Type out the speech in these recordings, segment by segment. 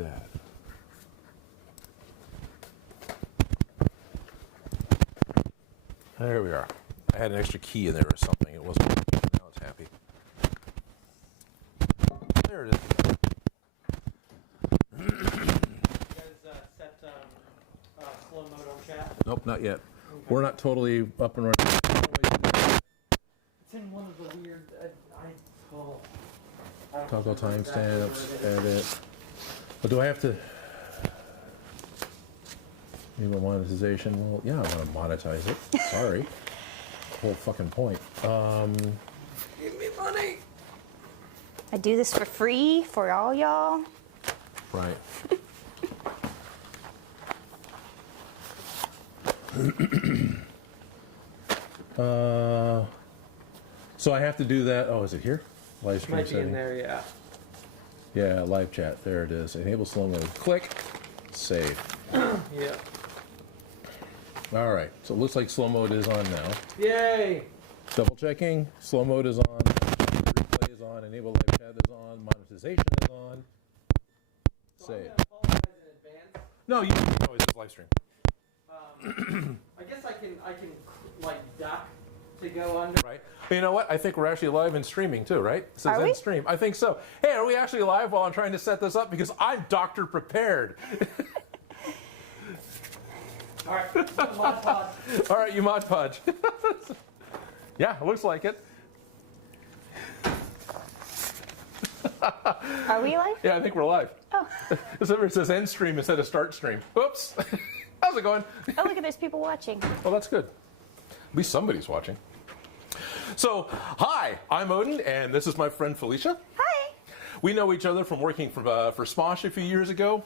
that. There we are. I had an extra key in there or something. It wasn't. Now it's happy. There it is. You guys set slow mode on chat? Nope, not yet. Okay. We're not totally up and running. It's in one of the weird. Toggle timestamps, edit. But do I have to? Enable monetization? Well, yeah, I want to monetize it. Sorry. The whole fucking point. Give me money. I do this for free for all y'all. Right. So I have to do that. Oh, is it here? Live stream Might be setting. in there, yeah. Yeah, live chat. There it is. Enable slow mode. Click. Save. Yeah. All right. So it looks like slow mode is on now. Yay! Double checking. Slow mode is on. Replay is on. Enable live chat is on. Monetization is on. So I'm Save. gonna apologize in advance. No, you can always just live stream. I guess I can like duck to go under. Right. You know what? I think we're actually live and streaming too, right? It says Are we? end stream. I think so. Hey, are we actually live while I'm trying to set this up? Because I'm doctor prepared. All right, Mod Podge. All right, you Mod Podge. Yeah, it looks like it. Are we live? Yeah, I think we're live. Oh. It says end stream instead of start stream. Oops. How's it going? Oh, look at there's people watching. Well, that's good. At least somebody's watching. So, hi, I'm Odin, and this is my friend Felicia. Hi. We know each other from working for Smosh a few years ago.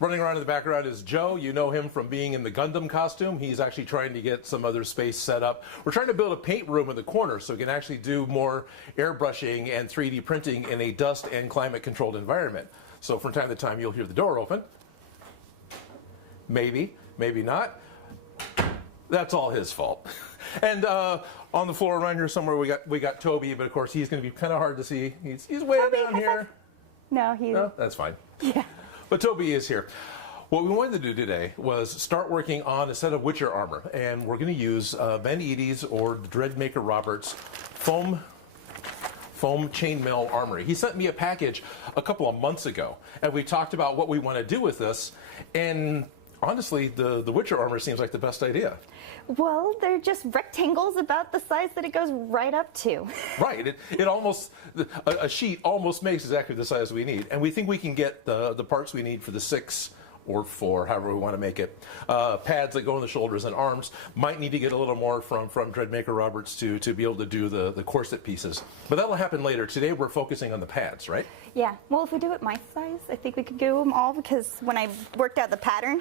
Running around in the background is Joe. You know him from being in the Gundam costume. He's actually trying to get some other space set up. We're trying to build a paint room in the corner so we can actually do more airbrushing and 3D printing in a dust and climate controlled environment. So from time to time you'll hear the door open. Maybe, maybe not. That's all his fault. And on the floor around here somewhere we got Toby, but of course he's going to be kind of hard to see. He's way Toby, down here. No, he's... No, that's fine. Yeah. But Toby is here. What we wanted to do today was start working on a set of Witcher armor, and we're going to use Ben Eady's or Dreadmaker Roberts foam chainmail armory. He sent me a package a couple of months ago, and we talked about what we want to do with this, and honestly, the Witcher armor seems like the best idea. Well, they're just rectangles about the size that it goes right up to. Right. It almost, a sheet almost makes exactly the size we need. And we think we can get the parts we need for the 6 or 4, however we want to make it. Pads that go on the shoulders and arms. Might need to get a little more from Dreadmaker Roberts to be able to do the corset pieces. But that'll happen later. Today we're focusing on the pads, right? Yeah. Well, if we do it my size, I think we could do them all because when I worked out the pattern,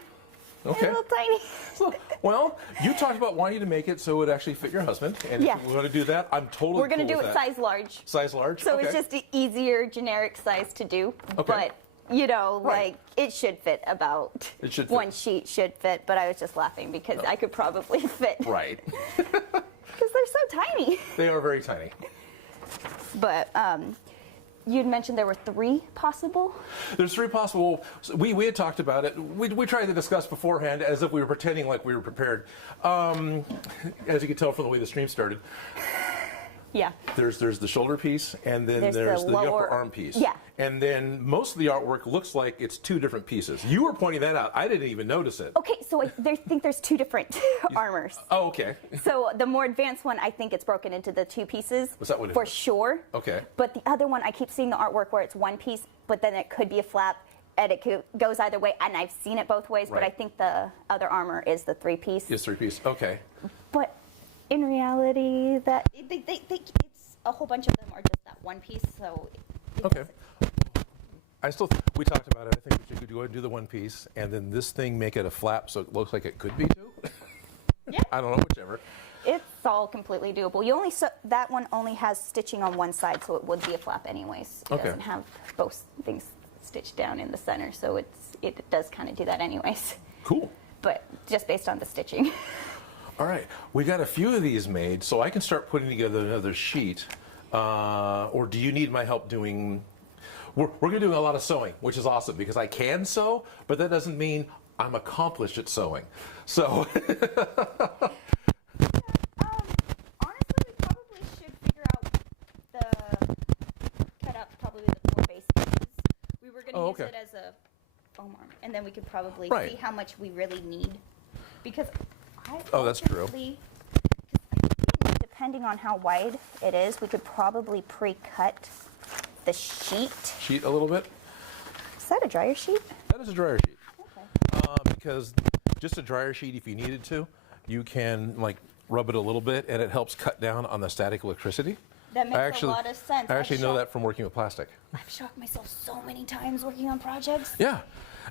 Okay. they're a little tiny. So, well, you talked about wanting to make it so it would actually fit your husband. And Yeah. if we want to do that, I'm totally We're going to cool do with it that. size large. Size large? So okay. it's just an easier generic size to do. Okay. But, you know, Right. like, it should fit about It should fit. one sheet should fit. But I was just laughing because I could probably fit. Right. Because they're so tiny. They are very tiny. But you'd mentioned there were 3 possible. There's 3 possible. We had talked about it. We tried to discuss beforehand as if we were pretending like we were prepared. As you can tell from the way the stream started, Yeah. there's the shoulder piece, and then there's the upper lower arm piece. Yeah. And then most of the artwork looks like it's 2 different pieces. You were pointing that out. I didn't even notice it. Okay, so I think there's 2 different armors. Oh, okay. So the more advanced one, I think it's broken into the 2 pieces. Was that what it for was? sure. Okay. But the other one, I keep seeing the artwork where it's 1 piece, but then it could be a flap, and it goes either way. And I've seen it both ways, but Right. I think the other armor is the 3 piece. It's 3 piece. Okay. But in reality, that it's a whole bunch of them are just that 1 piece. So. Okay. We talked about it. I think we should go ahead and do the 1 piece, and then this thing make it a flap so it looks like it could be 2. Yeah. I don't know, whichever. It's all completely doable. That one only has stitching on one side, so it would be a flap anyways. It Okay. doesn't have both things stitched down in the center, so it does kind of do that anyways. Cool. But just based on the stitching. All right, we got a few of these made, so I can start putting together another sheet. Or do you need my help doing? we're going to do a lot of sewing, which is awesome because I can sew, but that doesn't mean I'm accomplished at sewing. So. Honestly, we probably should figure out cut out probably the more basic pieces. We were going to use it as a foam armor, and then we could probably see how much we really need. Because that's true. Depending on how wide it is, we could probably pre-cut the sheet. Sheet a little bit? Is that a dryer sheet? That is a dryer sheet. Okay. Because just a dryer sheet, if you needed to, you can like rub it a little bit, and it helps cut down on the static electricity. That makes a lot of sense. I actually know that from working with plastic. I've shocked myself so many times working on projects. Yeah.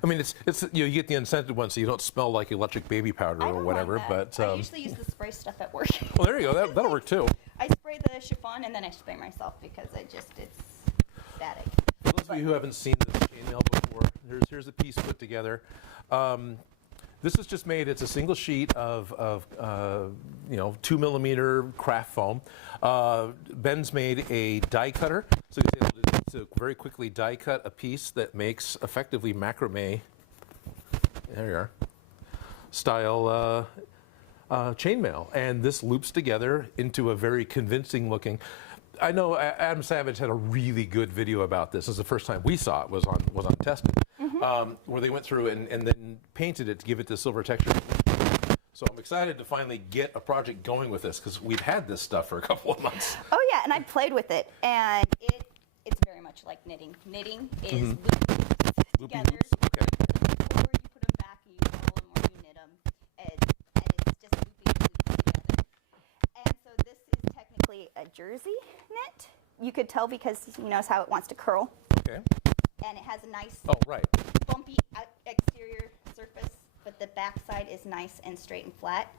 I mean, it's you get the unscented one, so you don't smell like electric baby powder or whatever. But I usually use the spray stuff at work. Well, there you go. That'll work too. I spray the chiffon and then I spray myself because it's static. For those of you who haven't seen this chainmail before, here's a piece put together. This is just made. It's a single sheet of 2mm craft foam. Ben's made a die cutter, so he's able to very quickly die cut a piece that makes effectively macrame. There you are. Style chainmail, and this loops together into a very convincing looking. I know Adam Savage had a really good video about this. This is the first time we saw it was on Tested, where they went through and then painted it to give it the silver texture. So I'm excited to finally get a project going with this because we've had this stuff for a couple of months. Oh yeah, and I played with it, and it's very much like knitting. Knitting is loopy together. Loops. Okay. Or you put them back, you roll them, or you knit them, and it's just loopy together. And so this is technically a jersey knit. You could tell because you notice how it wants to curl. Okay. And it has a nice bumpy exterior surface, but the back side is nice and straight and flat.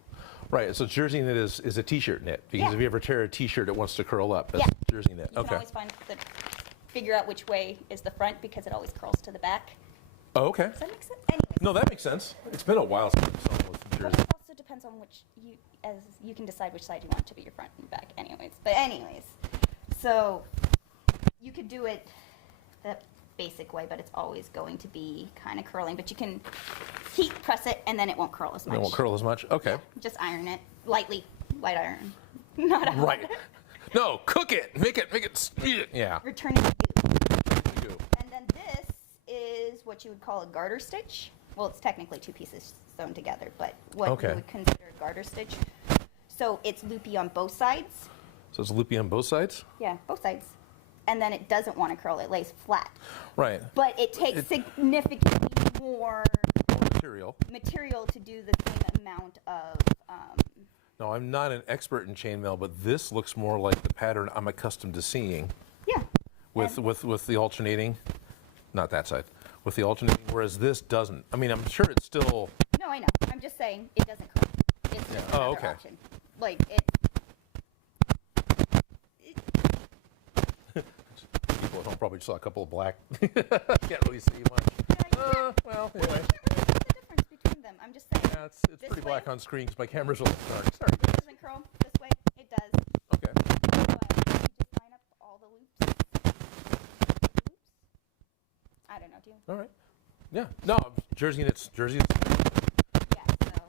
Right, so jersey knit is a t-shirt knit, because if you ever tear a t-shirt, it wants to curl up. That's jersey knit. You can always figure out which way is the front because it always curls to the back. Oh, okay. Does that make sense? Anyways. No, that makes sense. It's been a while since I've sewn with jersey. But it also depends on you can decide which side you want to be your front and back anyways. But anyways, so you could do it the basic way, but it's always going to be kind of curling. But you can heat press it, and then it won't curl as much. It won't curl as much? Okay. Just iron it lightly, light iron. Not hot. Right. No, cook it. Make it. Yeah. Returning the goo. And then this is what you would call a garter stitch. Well, it's technically two pieces sewn together, but what you would consider a garter stitch. So it's loopy on both sides. So it's loopy on both sides? Yeah, both sides. And then it doesn't want to curl, it lays flat. Right. But it takes significantly more material to do the same amount of... No, I'm not an expert in chainmail, but this looks more like the pattern I'm accustomed to seeing. Yeah. With the alternating, not that side, with the alternating, whereas this doesn't. I mean, I'm sure it's still... No, I know. I'm just saying it doesn't curl. It's just another option. Like, People at home probably saw a couple of black. Can't really see much. Well, anyway. I can't really see the difference between them. I'm just saying. Yeah, it's pretty black on screen because my camera's a little dark. Sorry, It guys. doesn't curl this way. It does. Okay. But you just line up all the loops. I don't know, do you? All right. Yeah. No, jersey knits. Yeah, so.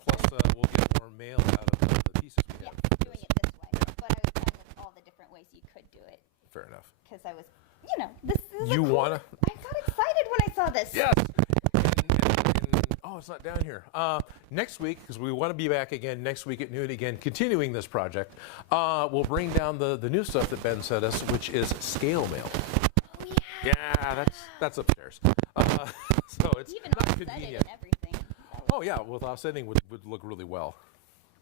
Plus, we'll get more mail out of the pieces we have. Yeah, doing it this way. But I was playing with all the different ways you could do it. Fair enough. Because I was, this is You cool. wanna? I got excited when I saw this. Yes. Oh, it's not down here. Next week, because we want to be back again next week at noon again, continuing this project, we'll bring down the new stuff that Ben sent us, which is scale mail. Oh, yeah. Yeah, that's upstairs. So it's Even not offset it convenient. and everything. Oh, yeah, with offsetting would look really well.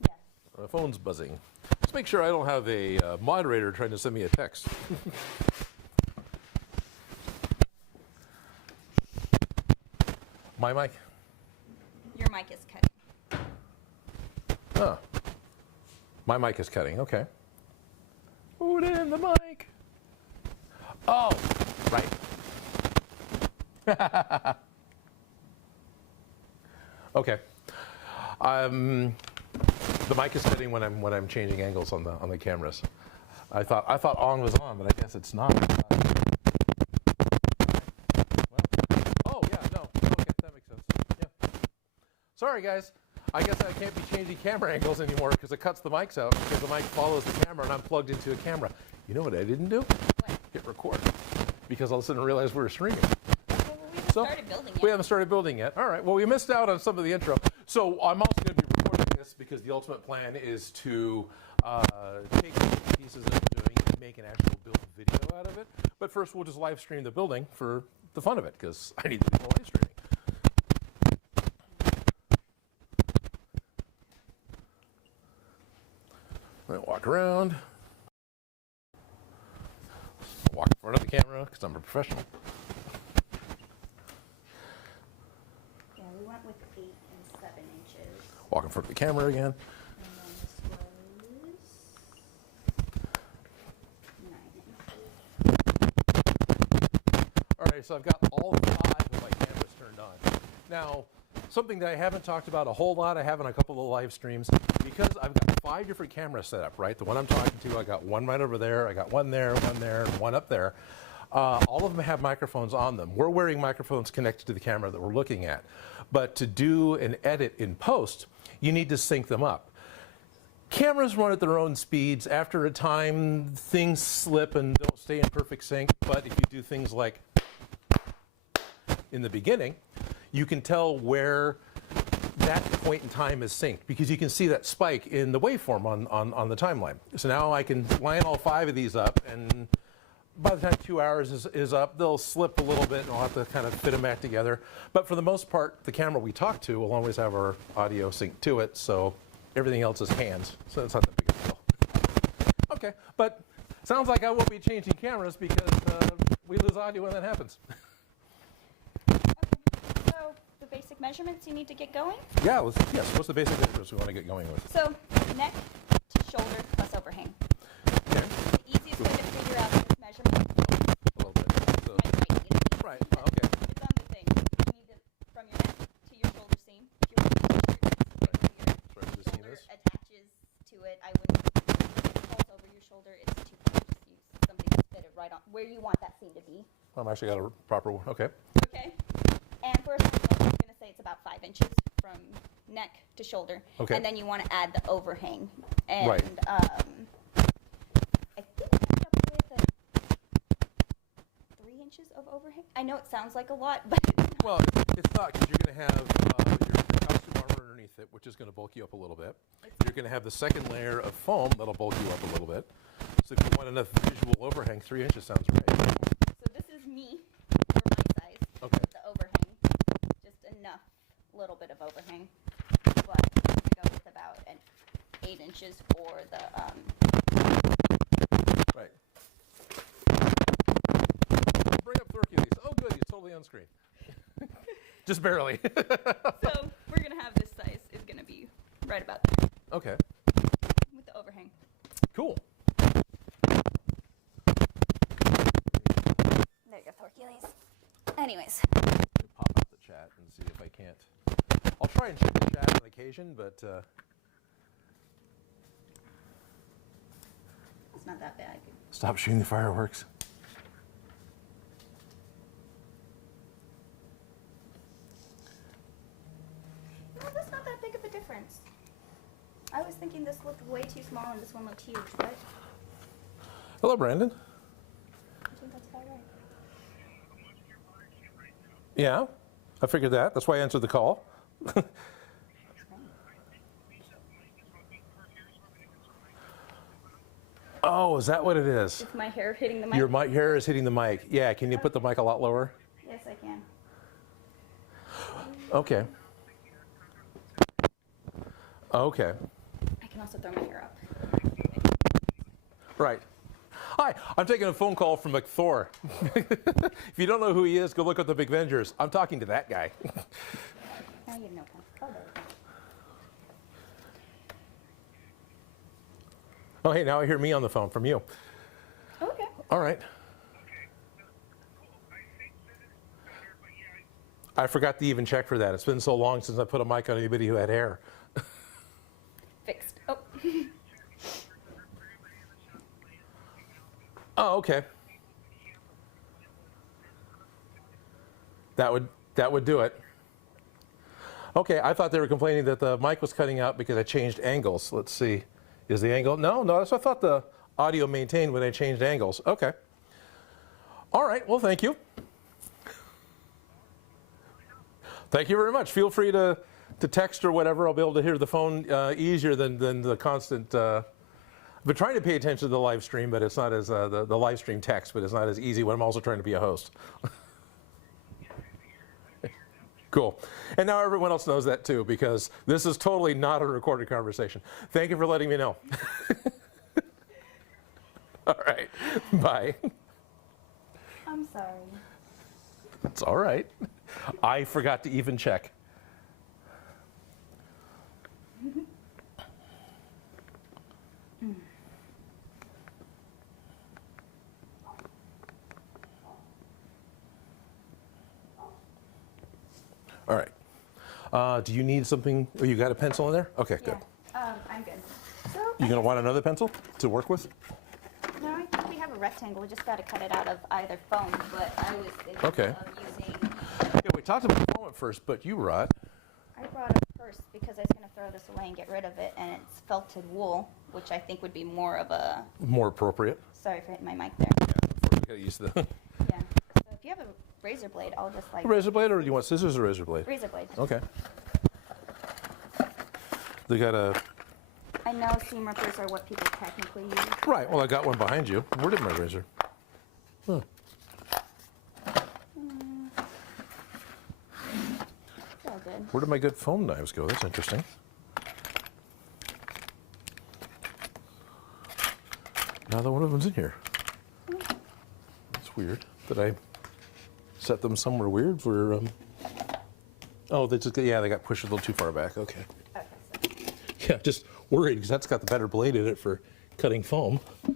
Yeah. The phone's buzzing. Let's make sure I don't have a moderator trying to send me a text. My mic? Your mic is cutting. Oh. My mic is cutting, okay. Put in the mic. Oh, right. Okay. The mic is cutting when I'm changing angles on the cameras. I thought on was on, but I guess it's not. Sorry, guys. I guess I can't be changing camera angles anymore because it cuts the mics out because the mic follows the camera and I'm plugged into a camera. You know what I didn't do? What? Hit record because all of a sudden I realized we were streaming. Okay, well, we haven't started building yet. We haven't started building yet. All right. Well, we missed out on some of the intro. So I'm also going to be recording this because the ultimate plan is to take the pieces that we're doing and make an actual build video out of it. But first, we'll just live stream the building for the fun of it because I need to do more live streaming. I'm going to walk around. Walk in front of the camera because I'm a professional. Yeah, we went with 8 and 7 inches. Walk in front of the camera again. And then this was 9 inches. All right, so I've got all 5 of my cameras turned on. Now, something that I haven't talked about a whole lot, I have in a couple of live streams, because I've got 5 different cameras set up, right? The one I'm talking to, I got one right over there, I got one there, and one up there. All of them have microphones on them. We're wearing microphones connected to the camera that we're looking at. But to do an edit in post, you need to sync them up. Cameras run at their own speeds. After a time, things slip and don't stay in perfect sync. But if you do things like in the beginning, you can tell where that point in time is synced because you can see that spike in the waveform on the timeline. So now I can line all 5 of these up, and by the time 2 hours is up, they'll slip a little bit and I'll have to kind of fit them back together. But for the most part, the camera we talk to will always have our audio synced to it, so everything else is hands, so it's not that big of a deal. Okay, but sounds like I won't be changing cameras because we lose audio when that happens. So the basic measurements you need to get going. Yeah, yes, what's the basic measurements we want to get going with? So neck to shoulder plus overhang. Okay, The easiest way to figure out this measurement a little bit. So, might write it. right, okay. It's on the thing. You need to, from your neck to your shoulder seam. If you're wearing a t-shirt, it's Sorry, your just seeing shoulder this? attaches to it. I wouldn't pulse over your shoulder. It's too tight. Just use something that's fitted right on where you want that seam to be. I'm actually got a proper one. Okay. Okay. And for a seam, I'm going to say it's about 5 inches from neck to shoulder. Okay. And then you want to add the overhang. And Right. I think I ended up with 3 inches of overhang. I know it sounds like a lot, but it's not. Well, it's not because you're going to have your costume armor underneath it, which is going to bulk you up a little bit. You're going to have the second layer of foam that'll bulk you up a little bit. So if you want enough visual overhang, 3 inches sounds right. So this is me for my size. Okay. With the overhang. Just enough little bit of overhang. But I'm going to go with about 8 inches for the Right. Bring up Thorcules. Oh, good. He's totally on screen. Just barely. So we're going to have this size is going to be right about there Okay. with the overhang. Cool. There you go, Thorcules. Anyways. Pop out the chat and see if I can't. I'll try and check the chat on occasion, but It's not that bad. stop shooting the fireworks. No, that's not that big of a difference. I was thinking this looked way too small and this one looked huge, but Hello, Brandon. I think that's about right. Yeah, I figured that. That's why I answered the call. Oh, is that what it is? Is my hair hitting the mic? Your hair is hitting the mic. Yeah, can you put the mic a lot lower? Yes, I can. Okay. Okay. I can also throw my hair up. Right. Hi, I'm taking a phone call from McThor. If you don't know who he is, go look up the Big Vengers. I'm talking to that guy. Now you have no time. Oh, there we go. Oh, hey, now I hear me on the phone from you. Okay. All right. I forgot to even check for that. It's been so long since I put a mic on anybody who had hair. Fixed. Oh. Oh, okay. That would do it. Okay, I thought they were complaining that the mic was cutting out because I changed angles. Let's see. Is the angle? No, that's what I thought the audio maintained when I changed angles. Okay. All right, well, thank you. Thank you very much. Feel free to text or whatever. I'll be able to hear the phone easier than the constant. I've been trying to pay attention to the live stream, but it's not as the live stream text, but it's not as easy when I'm also trying to be a host. Cool. And now everyone else knows that too, because this is totally not a recorded conversation. Thank you for letting me know. All right. Bye. I'm sorry. It's all right. I forgot to even check. All right. Do you need something? Oh, you got a pencil in there? Okay, good. Yeah, I'm good. So You gonna want another pencil to work with? no, I think we have a rectangle. We just got to cut it out of either foam. But I was thinking Okay. of using. Yeah, we talked about foam at first, but you brought. I brought a purse because I was going to throw this away and get rid of it, and it's felted wool, which I think would be more of a. More appropriate. Sorry for hitting my mic there. Yeah, got used to the Yeah. So if you have a razor blade, I'll just like. razor blade, or do you want scissors or razor blade? Razor blade. Okay. They got a. I know seam rippers are what people technically use. Right. Well, I got one behind you. Where did my razor? Huh. It's all good. Where did my good foam knives go? That's interesting. Neither one of them's in here. That's weird. Did I set them somewhere weird for? Oh, they just they got pushed a little too far back. Okay. Okay. So. Yeah, just worried because that's got the better blade in it for cutting foam. So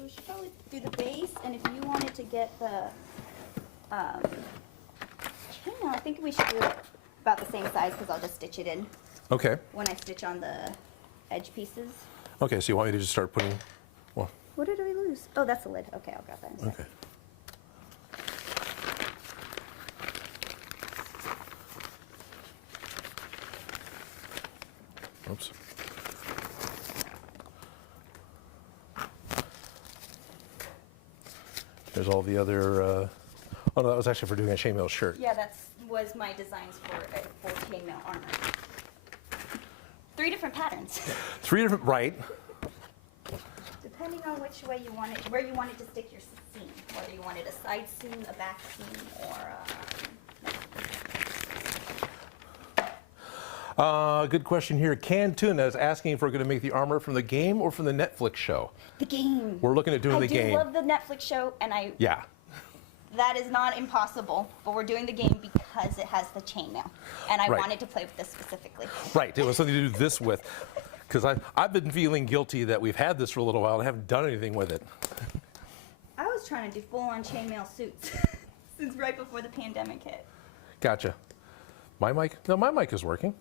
we should probably do the base, and if you wanted to get the chainmail, I think we should do it about the same size because I'll just stitch it in Okay. when I stitch on the edge pieces. Okay, so you want me to just start putting? Well, What did I lose? Oh, that's the lid. Okay, I'll grab that in a second. okay. Oops. There's all the other. Oh no, that was actually for doing a chainmail shirt. Yeah, that was my designs for chainmail armor. 3 different patterns. 3 different. Right. Depending on which way you want it, where you wanted to stick your seam, whether you wanted a side seam, a back seam, or Good question here. Canned Tuna is asking if we're going to make the armor from the game or from the Netflix show. the game. We're looking at doing the game. I do love the Netflix show, and Yeah. that is not impossible, but we're doing the game because it has the chainmail, and I Right. wanted to play with this specifically. Right. It was something to do this with. Because I've been feeling guilty that we've had this for a little while and haven't done anything with it. I was trying to do full-on chainmail suits since right before the pandemic hit. Gotcha. My mic? No, my mic is working.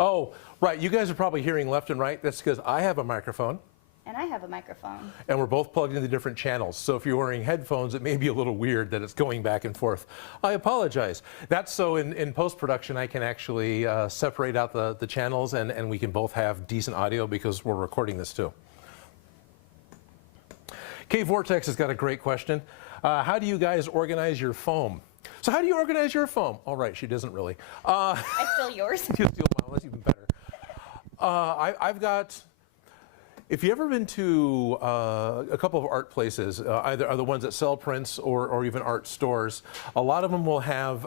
Oh, right. You guys are probably hearing left and right. That's because I have a microphone And I have a microphone. and we're both plugged into different channels. So if you're wearing headphones, it may be a little weird that it's going back and forth. I apologize. That's so in post-production I can actually separate out the channels and we can both have decent audio because we're recording this too. K Vortex has got a great question. How do you guys organize your foam? So how do you organize your foam? All right, she doesn't really. I steal yours. You steal mine, that's even better. I've got, if you've ever been to a couple of art places, either are the ones that sell prints or even art stores, a lot of them will have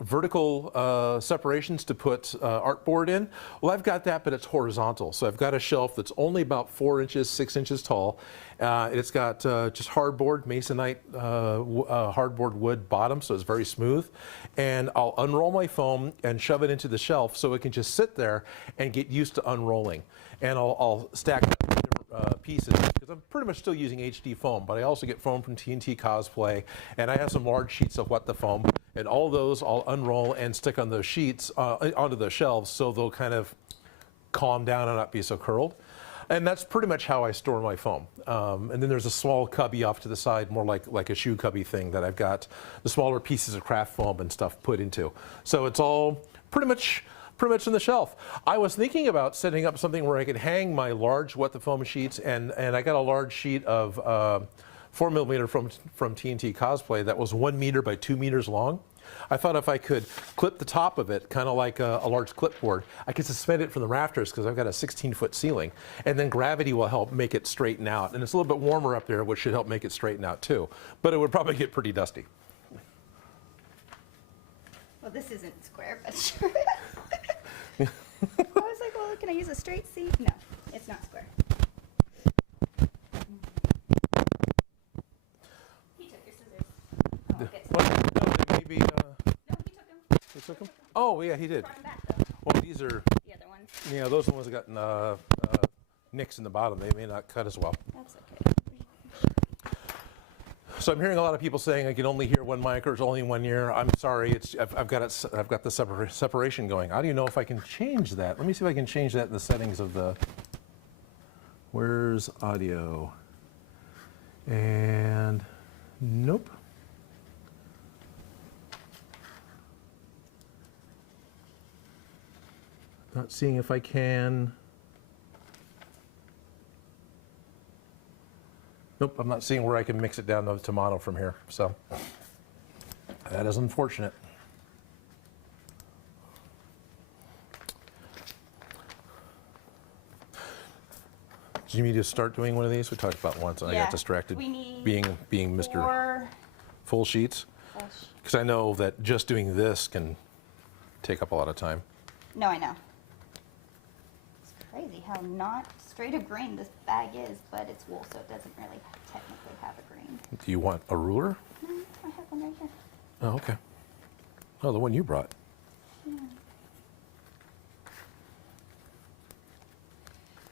vertical separations to put artboard in. Well, I've got that, but it's horizontal. So I've got a shelf that's only about 4 inches, 6 inches tall. It's got just hardboard, masonite hardboard wood bottom, so it's very smooth. And I'll unroll my foam and shove it into the shelf so it can just sit there and get used to unrolling. And I'll stack different pieces because I'm pretty much still using HD foam, but I also get foam from Tnt Cosplay, and I have some large sheets of What the Foam, and all those I'll unroll and stick on those sheets onto the shelves so they'll kind of calm down and not be so curled. And that's pretty much how I store my foam. And then there's a small cubby off to the side, more like a shoe cubby thing that I've got the smaller pieces of craft foam and stuff put into. So it's all pretty much on the shelf. I was thinking about setting up something where I could hang my large What the Foam sheets, and I got a large sheet of 4mm from Tnt Cosplay that was 1 meter by 2 meters long. I thought if I could clip the top of it, kind of like a large clipboard, I could suspend it from the rafters because I've got a 16-foot ceiling, and then gravity will help make it straighten out. And it's a little bit warmer up there, which should help make it straighten out too. But it would probably get pretty dusty. Well, this isn't square, but sure. I was like, well, can I use a straight seat? No, it's not square. He took your scissors. I won't get to Well, them. no, maybe, No, he took them. he took them? Oh, yeah, he did. Brought them back, though. Well, these are, The other ones. yeah, those are the ones that got nicks in the bottom. They may not cut as well. That's okay. So I'm hearing a lot of people saying I can only hear one mic or it's only 1 year. I'm sorry, I've got the separation going. How do you know if I can change that? Let me see if I can change that in the settings of the. Where's audio? And nope. Not seeing if I can. Nope, I'm not seeing where I can mix it down to mono from here, so that is unfortunate. Do you need to start doing one of these? We talked about once, and I Yeah, got distracted we need being Mr. 4 Full Sheets, full sheets. because I know that just doing this can take up a lot of time. No, I know. It's crazy how not straight of grain this bag is, but it's wool, so it doesn't really technically have a grain. Do you want a ruler? No, I have one right here. Oh, okay. Oh, the one you brought. Yeah.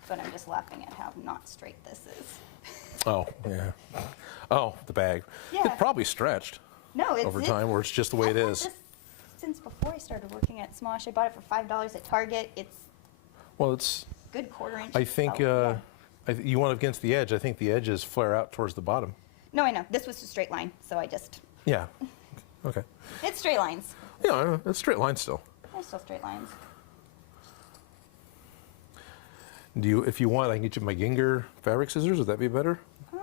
But I'm just laughing at how not straight this is. Oh, yeah. Oh, the bag. Yeah. It probably stretched No, it's over time, or it's just the way it I've had is. this since before I started working at Smosh. I bought it for $5 at Target. It's Well, it's. good 1/4 inch. I think felt, yeah. you want it against the edge. I think the edges flare out towards the bottom. No, I know. This was a straight line, so I just. Yeah. Okay. It's straight lines. Yeah, it's straight line still. They're still straight lines. Do you, if you want, I can get you my Ginger fabric scissors. Would that be better? No.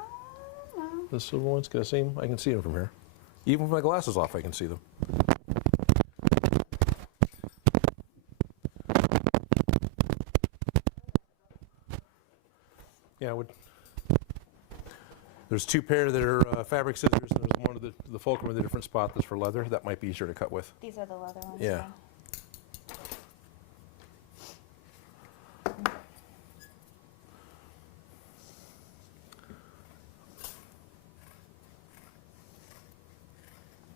The silver ones, can I see them? I can see them from here. Even with my glasses off, I can see them. Yeah, I would. There's 2 pair that are fabric scissors, and there's one of the fulcrum with a different spot that's for leather. That might be easier to cut with. These are the leather ones. Yeah.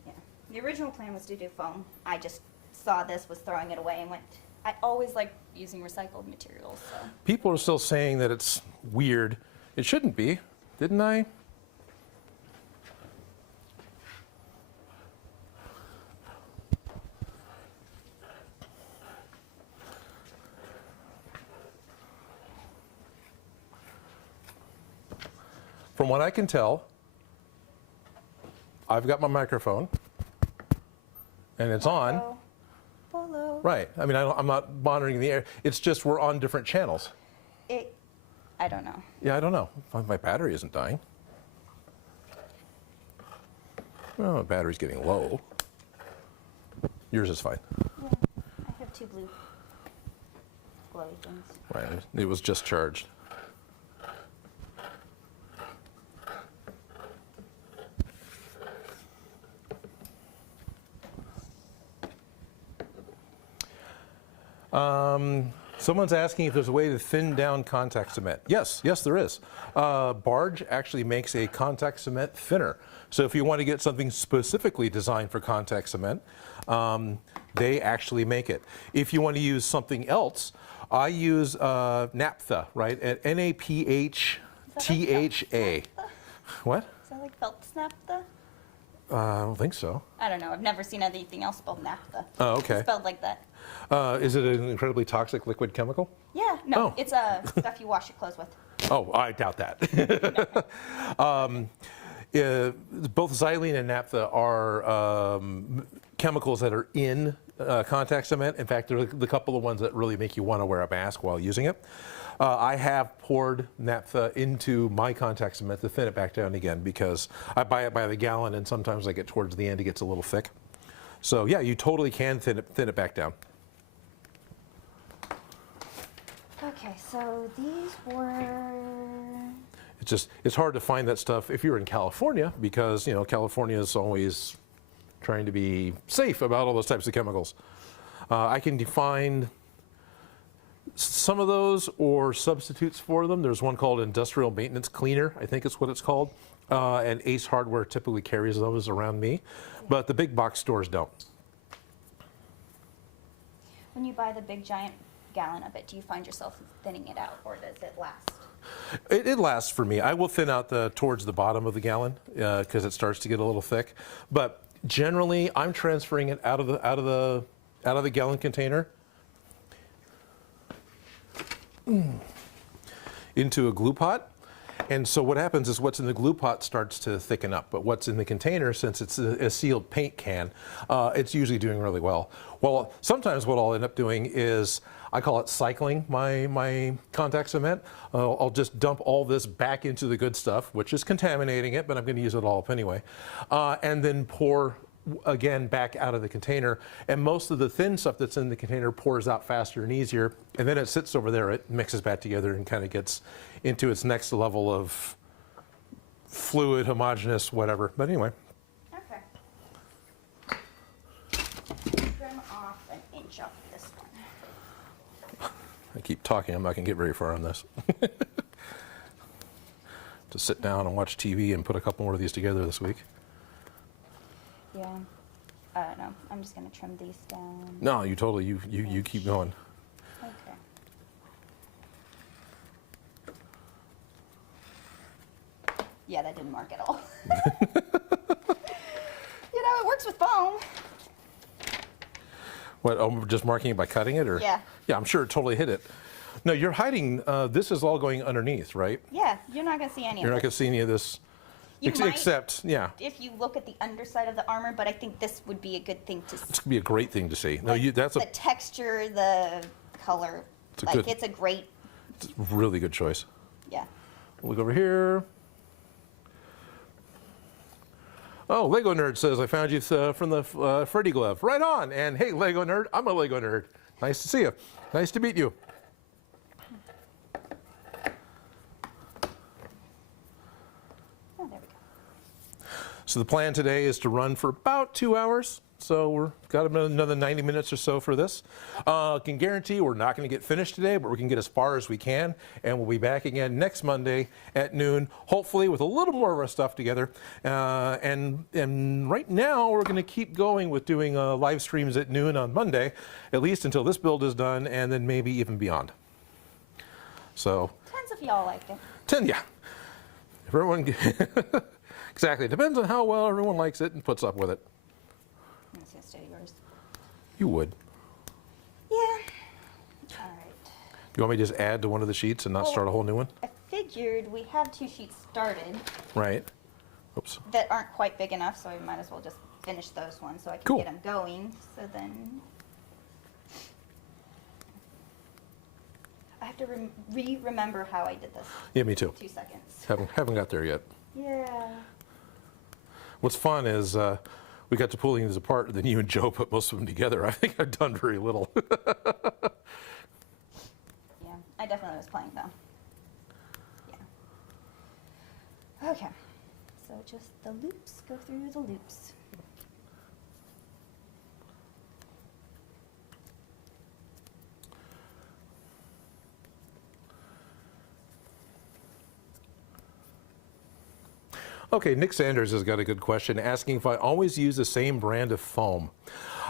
Yeah. The original plan was to do foam. I just saw this, was throwing it away, and went. I always like using recycled materials, so. People are still saying that it's weird. It shouldn't be, didn't I? From what I can tell, I've got my microphone, and it's on. Hello. Right. I mean, I'm not monitoring the air. It's just we're on different channels. I don't know. Yeah, I don't know. My battery isn't dying. Well, the battery's getting low. Yours is fine. Yeah, I have 2 blue glowy things. Right. It was just charged. Someone's asking if there's a way to thin down contact cement. Yes, there is. Barge actually makes a contact cement thinner. So if you want to get something specifically designed for contact cement, they actually make it. If you want to use something else, I use naphtha, right? At NAPHTHA. What? Is that like felt naphtha? I don't think so. I don't know. I've never seen anything else spelled naphtha. Oh, okay. Spelled like that. Is it an incredibly toxic liquid chemical? Yeah. no, Oh. it's stuff you wash your clothes with. Oh, I doubt that. Both xylene and naphtha are chemicals that are in contact cement. In fact, they're the couple of ones that really make you want to wear a mask while using it. I have poured naphtha into my contact cement to thin it back down again because I buy it by the gallon, and sometimes I get towards the end, it gets a little thick. So yeah, you totally can thin it back down. Okay, so these were... It's hard to find that stuff if you're in California because, you know, California is always trying to be safe about all those types of chemicals. I can define some of those or substitutes for them. There's one called Industrial Maintenance Cleaner, I think is what it's called. And Ace Hardware typically carries those around me, but the big box stores don't. When you buy the big giant gallon of it, do you find yourself thinning it out, or does it last? It lasts for me. I will thin out towards the bottom of the gallon because it starts to get a little thick. But generally, I'm transferring it out of the gallon container into a glue pot. And so what happens is what's in the glue pot starts to thicken up, but what's in the container, since it's a sealed paint can, it's usually doing really well. Well, sometimes what I'll end up doing is I call it cycling my contact cement. I'll just dump all this back into the good stuff, which is contaminating it, but I'm going to use it all up anyway, and then pour again back out of the container, and most of the thin stuff that's in the container pours out faster and easier, and then it sits over there, it mixes back together and kind of gets into its next level of fluid, homogeneous, whatever. But anyway. Okay. Trim off an inch off this one. I keep talking, I'm not going to get very far on this. To sit down and watch TV and put a couple more of these together this week. Yeah. I don't know. I'm just going to trim these down. No, you totally, you keep going. Okay. Yeah, that didn't mark at all. You know, it works with foam. What, just marking it by cutting it? Or? Yeah. Yeah, I'm sure it totally hit it. No, you're hiding, this is all going underneath, right? Yeah, you're not going to see any You're of not it. going to see any of this, You might, except, yeah. if you look at the underside of the armor, but I think this would be a good thing to see. It's going to be a great thing to see. No, Like, that's the texture, the color. It's a Like, good- it's a great, a really good choice. yeah. Look over here. Oh, Lego Nerd says, I found you from the Freddy glove. Right on. And hey, Lego Nerd, I'm a Lego Nerd. Nice to see you. Nice to meet you. Oh, there we go. So the plan today is to run for about 2 hours. So we've got another 90 minutes or so for this. Can guarantee we're not going to get finished today, but we can get as far as we can. And we'll be back again next Monday at noon, hopefully with a little more of our stuff together. And right now we're going to keep going with doing live streams at noon on Monday, at least until this build is done, and then maybe even beyond. So Depends if y'all like it. 10, yeah. If everyone, exactly. Depends on how well everyone likes it and puts up with it. I'm just going to stay yours. You would. Yeah. All right. You want me to just add to one of the sheets and not Well, start a whole new one? I figured we have 2 sheets started Right. Oops. that aren't quite big enough, so I might as well just finish those ones so I can Cool. get them going. So then I have to remember how I did this. Yeah, me too. 2 seconds. Haven't got there yet. Yeah. What's fun is we got to pulling these apart, and then you and Joe put most of them together. I think I've done very little. Yeah, I definitely was playing though. Yeah. Okay. So just the loops, go through the loops. Okay, Nick Sanders has got a good question, asking if I always use the same brand of foam.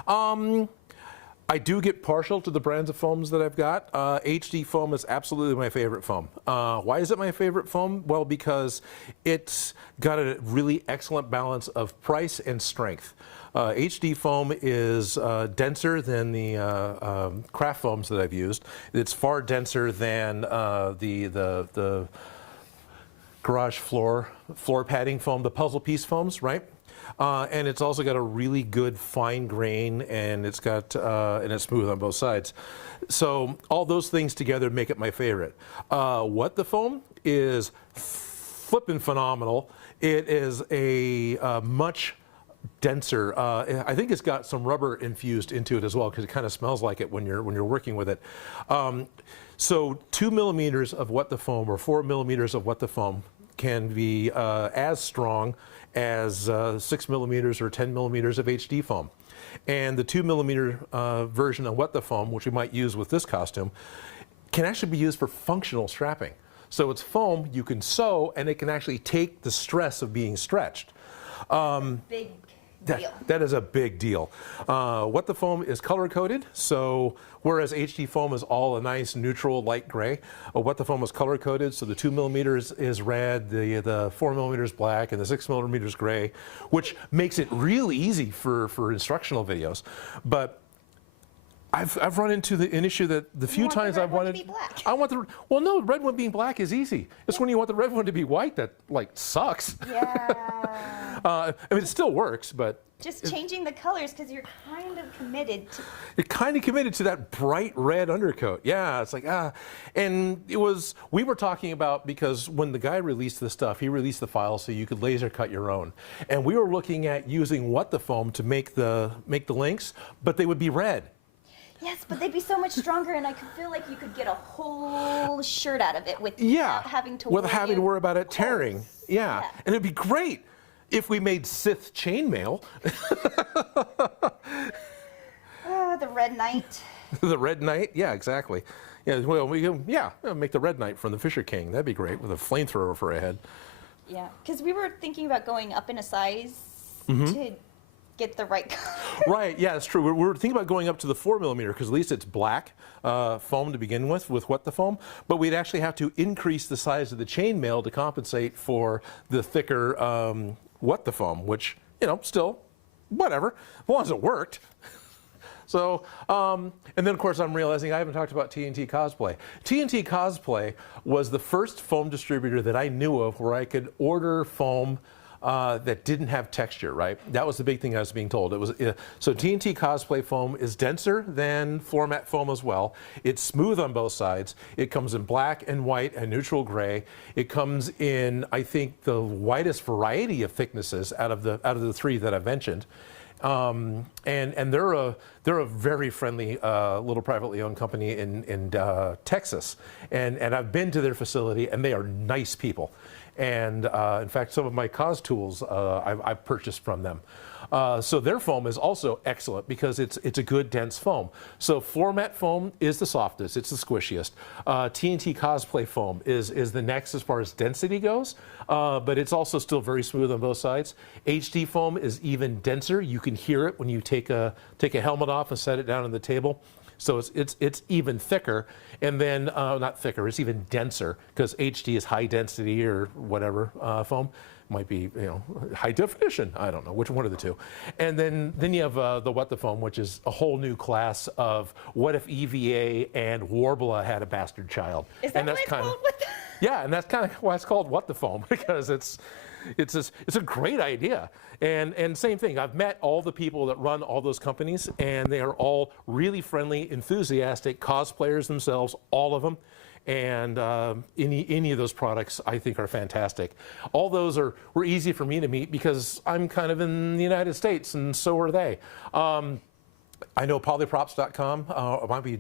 I I do get partial to the brands of foams that I've got. HD foam is absolutely my favorite foam. Why is it my favorite foam? Well, because it's got a really excellent balance of price and strength. HD foam is denser than the craft foams that I've used. It's far denser than the garage floor padding foam, the puzzle piece foams, right? And it's also got a really good fine grain, and it's got and it's smooth on both sides. So all those things together make it my favorite. What the foam is flippin' phenomenal. It is a much denser. I think it's got some rubber infused into it as well, because it kind of smells like it when you're working with it. So 2 millimeters of What the Foam or 4 millimeters of What the Foam can be as strong as 6 millimeters or 10 millimeters of HD foam. And the 2 millimeter version of What the Foam, which we might use with this costume, can actually be used for functional strapping. So it's foam you can sew, and it can actually take the stress of being stretched. Big deal. That is a big deal. What the Foam is color coded, so whereas HD foam is all a nice neutral light gray, What the Foam is color coded, so the 2 millimeters is red, the 4 millimeters black, and the 6 millimeters gray, which makes it really easy for instructional videos. But I've run into an issue that the few times I've wanted. To be black. I want the well, no, the red one being black is easy. It's when you want the red one to be white that like sucks. Yeah. I mean, it still works, but Just changing the colors because you're kind of committed to. you're kind of committed to that bright red undercoat. Yeah, it's like and it was. We were talking about, because when the guy released the stuff, he released the file so you could laser cut your own, and we were looking at using What the Foam to make the links, but they would be red. Yes, but they'd be so much stronger, and I could feel like you could get a whole shirt out of it without having to worry about it tearing. Yeah, and it'd be great if we made Sith chainmail. The Red Knight. The Red Knight, yeah, exactly. Yeah, well, we'll make the Red Knight from the Fisher King. That'd be great, with a flamethrower for a head. Yeah, because we were thinking about going up in a size to get the right color. Right, yeah, that's true. We're thinking about going up to the 4 millimeter, because at least it's black foam to begin with What the Foam, but we'd actually have to increase the size of the chainmail to compensate for the thicker What the Foam, which, still, whatever, as long as it worked. So, and then of course I'm realizing I haven't talked about Tnt Cosplay. Tnt Cosplay was the first foam distributor that I knew of where I could order foam that didn't have texture, right? That was the big thing I was being told. It was so Tnt Cosplay foam is denser than floor mat foam as well. It's smooth on both sides. It comes in black and white and neutral gray. It comes in, I think, the widest variety of thicknesses out of the three that I've mentioned. And they're a very friendly little privately owned company in Texas, and I've been to their facility, and they are nice people. And in fact, some of my cos tools I've purchased from them. So their foam is also excellent because it's a good dense foam. So floor mat foam is the softest, it's the squishiest. Tnt Cosplay foam is the next as far as density goes, but it's also still very smooth on both sides. HD foam is even denser. You can hear it when you take a helmet off and set it down on the table. So it's even thicker, and then not thicker, it's even denser, because HD is high density or whatever foam. Might be, high definition. I don't know, which one of the two. And then you have the What the Foam, which is a whole new class of what if EVA and Warbler had a bastard child. Is that why it's called What the? Yeah, and that's kind of why it's called What the Foam, because it's a great idea. And same thing, I've met all the people that run all those companies, and they are all really friendly, enthusiastic cosplayers themselves, all of them. And any of those products I think are fantastic. All those were easy for me to meet because I'm kind of in the United States, and so are they. I know polyprops.com, or might be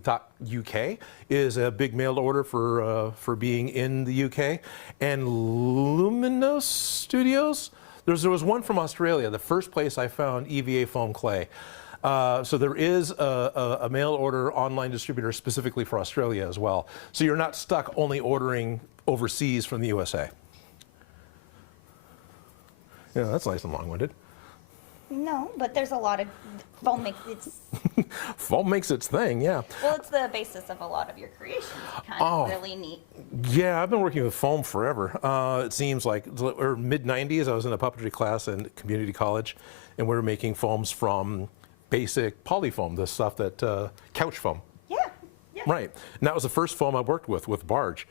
.uk, is a big mail order for being in the UK. And Luminous Studios, there was one from Australia, the first place I found EVA foam clay. So there is a mail order online distributor specifically for Australia as well. So you're not stuck only ordering overseas from the USA. Yeah, that's nice and long-winded. No, but there's a lot of foam makes Foam makes its thing, yeah. well, it's the basis of a lot of your creations. Kind Oh. of really neat. Yeah, I've been working with foam forever. It seems like, or mid-90s, I was in a puppetry class in community college, and we were making foams from basic polyfoam, the stuff that, couch foam. Yeah. Yeah. Right, and that was the first foam I worked with Barge.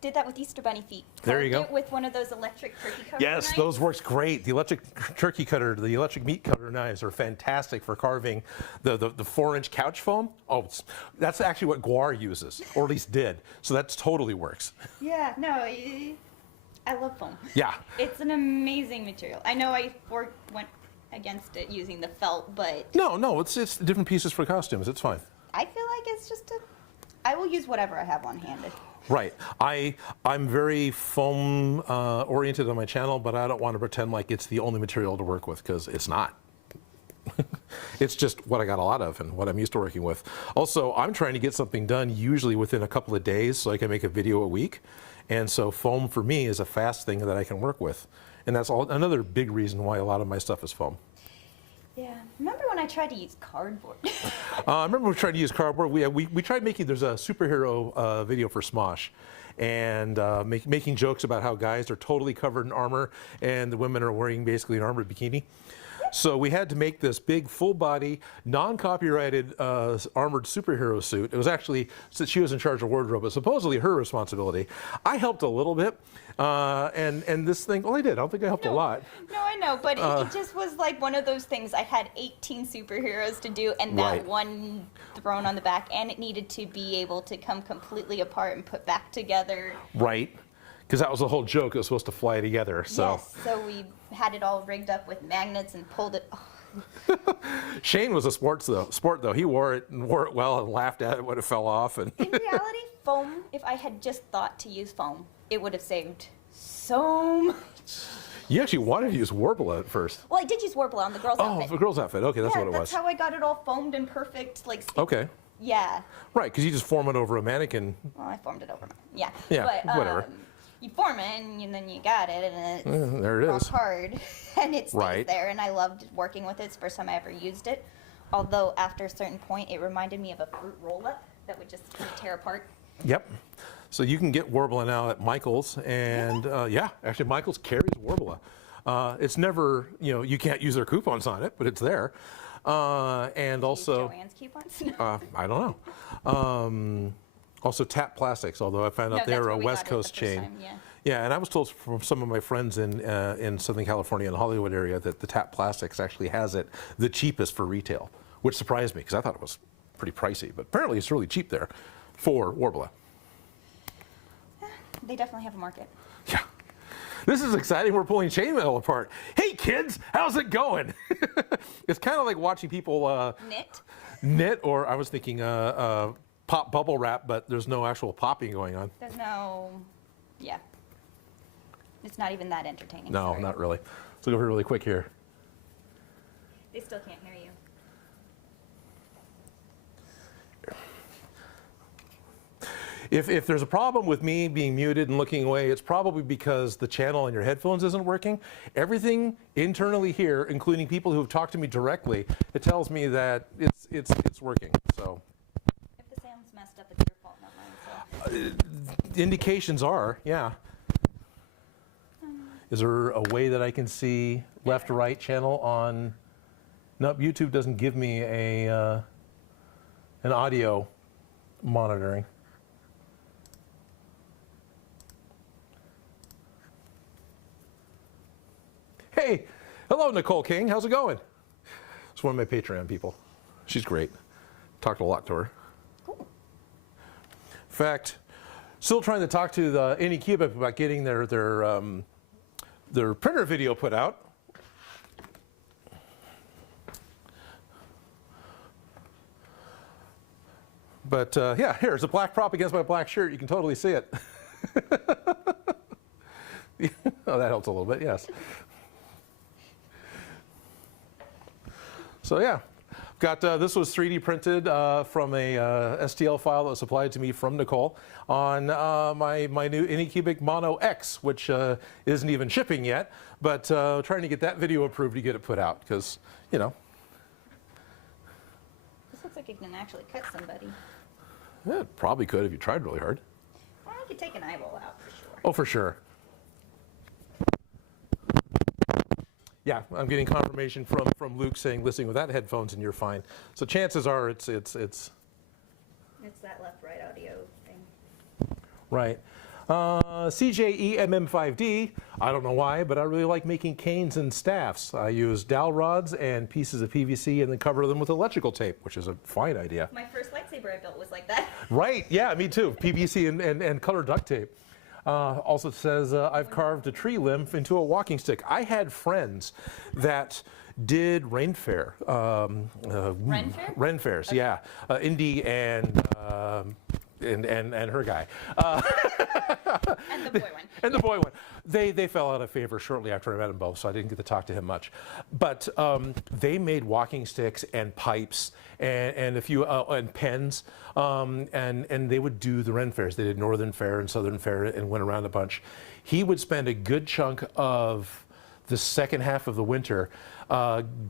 Did that with Easter Bunny feet. There you Carved go. it with one of those electric turkey cutter Yes, knives. those works great. The electric turkey cutter, the electric meat cutter knives are fantastic for carving the 4-inch couch foam. Oh, that's actually what Guar uses, or at least did. So that totally works. Yeah, no, I love foam. Yeah. It's an amazing material. I know I went against it using the felt, but No, it's different pieces for costumes. It's fine. I feel like it's just I will use whatever I have on hand. Right. I'm very foam oriented on my channel, but I don't want to pretend like it's the only material to work with, because it's not. It's just what I got a lot of and what I'm used to working with. Also, I'm trying to get something done usually within a couple of days so I can make a video a week. And so foam for me is a fast thing that I can work with. And that's another big reason why a lot of my stuff is foam. Yeah. Remember when I tried to use cardboard? I remember we tried to use cardboard. We tried making, there's a superhero video for Smosh, and making jokes about how guys are totally covered in armor and the women are wearing basically an armored bikini. So we had to make this big, full-body, non-copyrighted armored superhero suit. It was actually, since she was in charge of wardrobe, it was supposedly her responsibility. I helped a little bit, and this thing, well, I did. I don't think I helped a lot. No, I know, but it just was like one of those things. I had 18 superheroes to do, and that Right. one thrown on the back, and it needed to be able to come completely apart and put back together. Right. Because that was the whole joke. It was supposed to fly together. So Yes, so we had it all rigged up with magnets and pulled it. Shane was a sport though. He wore it well and laughed at it when it fell off. And In reality, foam, if I had just thought to use foam, it would have saved so much. you actually wanted to use Warble at first. Well, I did use Warble on the girl's Oh, outfit. the girl's outfit. Okay, that's yeah, what it that's was. how I got it all foamed and perfect. Like, Okay. yeah. Right, because you just form it over a mannequin. Well, I formed it over. Yeah. Yeah, But, whatever. You form it, and then you got it, and it's There it rock is. hard, and it stays Right. there. And I loved working with it. It's the first time I ever used it. Although after a certain point, it reminded me of a fruit roll-up that would just kind of tear apart. Yep. So you can get Warbler now at Michael's, and yeah, actually Michael's carries Warbler. It's never, you can't use their coupons on it, but it's there. And also, Joanne's coupons. I don't know. Also, Tap Plastics, although I found out No, they're that's a where we West got it the Coast first chain. time, yeah. Yeah, and I was told from some of my friends in Southern California and Hollywood area that the Tap Plastics actually has it the cheapest for retail, which surprised me because I thought it was pretty pricey. But apparently it's really cheap there for Warbler. They definitely have a market. Yeah. This is exciting. We're pulling chainmail apart. Hey, kids, how's it going? It's kind of like watching people knit, or I was thinking pop bubble wrap, but there's no actual popping going on. There's no, yeah. It's not even that entertaining. No, sorry. not really. Let's look over really quick here. They still can't hear you. If there's a problem with me being muted and looking away, it's probably because the channel on your headphones isn't working. Everything internally here, including people who have talked to me directly, it tells me that it's working. So If the sound's messed up, it's your fault, not mine. So. indications are, yeah. Is there a way that I can see left, right channel on? Nope, YouTube doesn't give me an audio monitoring. Hey, hello, Nicole King. How's it going? It's one of my Patreon people. She's great. Talked a lot to her. Cool. In fact, still trying to talk to the Anycube about getting their printer video put out. But yeah, here's a black prop against my black shirt. You can totally see it. Oh, that helps a little bit, yes. So yeah, Got this was 3D printed from a STL file that was supplied to me from Nicole on my new Anycubic Mono X, which isn't even shipping yet, but trying to get that video approved to get it put out because, you know. This looks like you can actually cut somebody. Yeah, it probably could if you tried really hard. Well, you could take an eyeball out for sure. Oh, for sure. Yeah, I'm getting confirmation from Luke saying listening without headphones and you're fine. So chances are it's It's that left-right audio thing. right. CJEMM5D, I don't know why, but I really like making canes and staffs. I use dowel rods and pieces of PVC and then cover them with electrical tape, which is a fine idea. My first lightsaber I built was like that. Right, yeah, me too. PVC and colored duct tape. Also says, I've carved a tree limb into a walking stick. I had friends that did Ren Fair. Ren Fair? Ren Fairs, okay. Yeah. Indy and her guy. And the boy one. And the boy one. They fell out of favor shortly after I met them both, so I didn't get to talk to him much. But they made walking sticks and pipes and a few and pens, and they would do the Ren Fairs. They did Northern Fair and Southern Fair and went around a bunch. He would spend a good chunk of the second half of the winter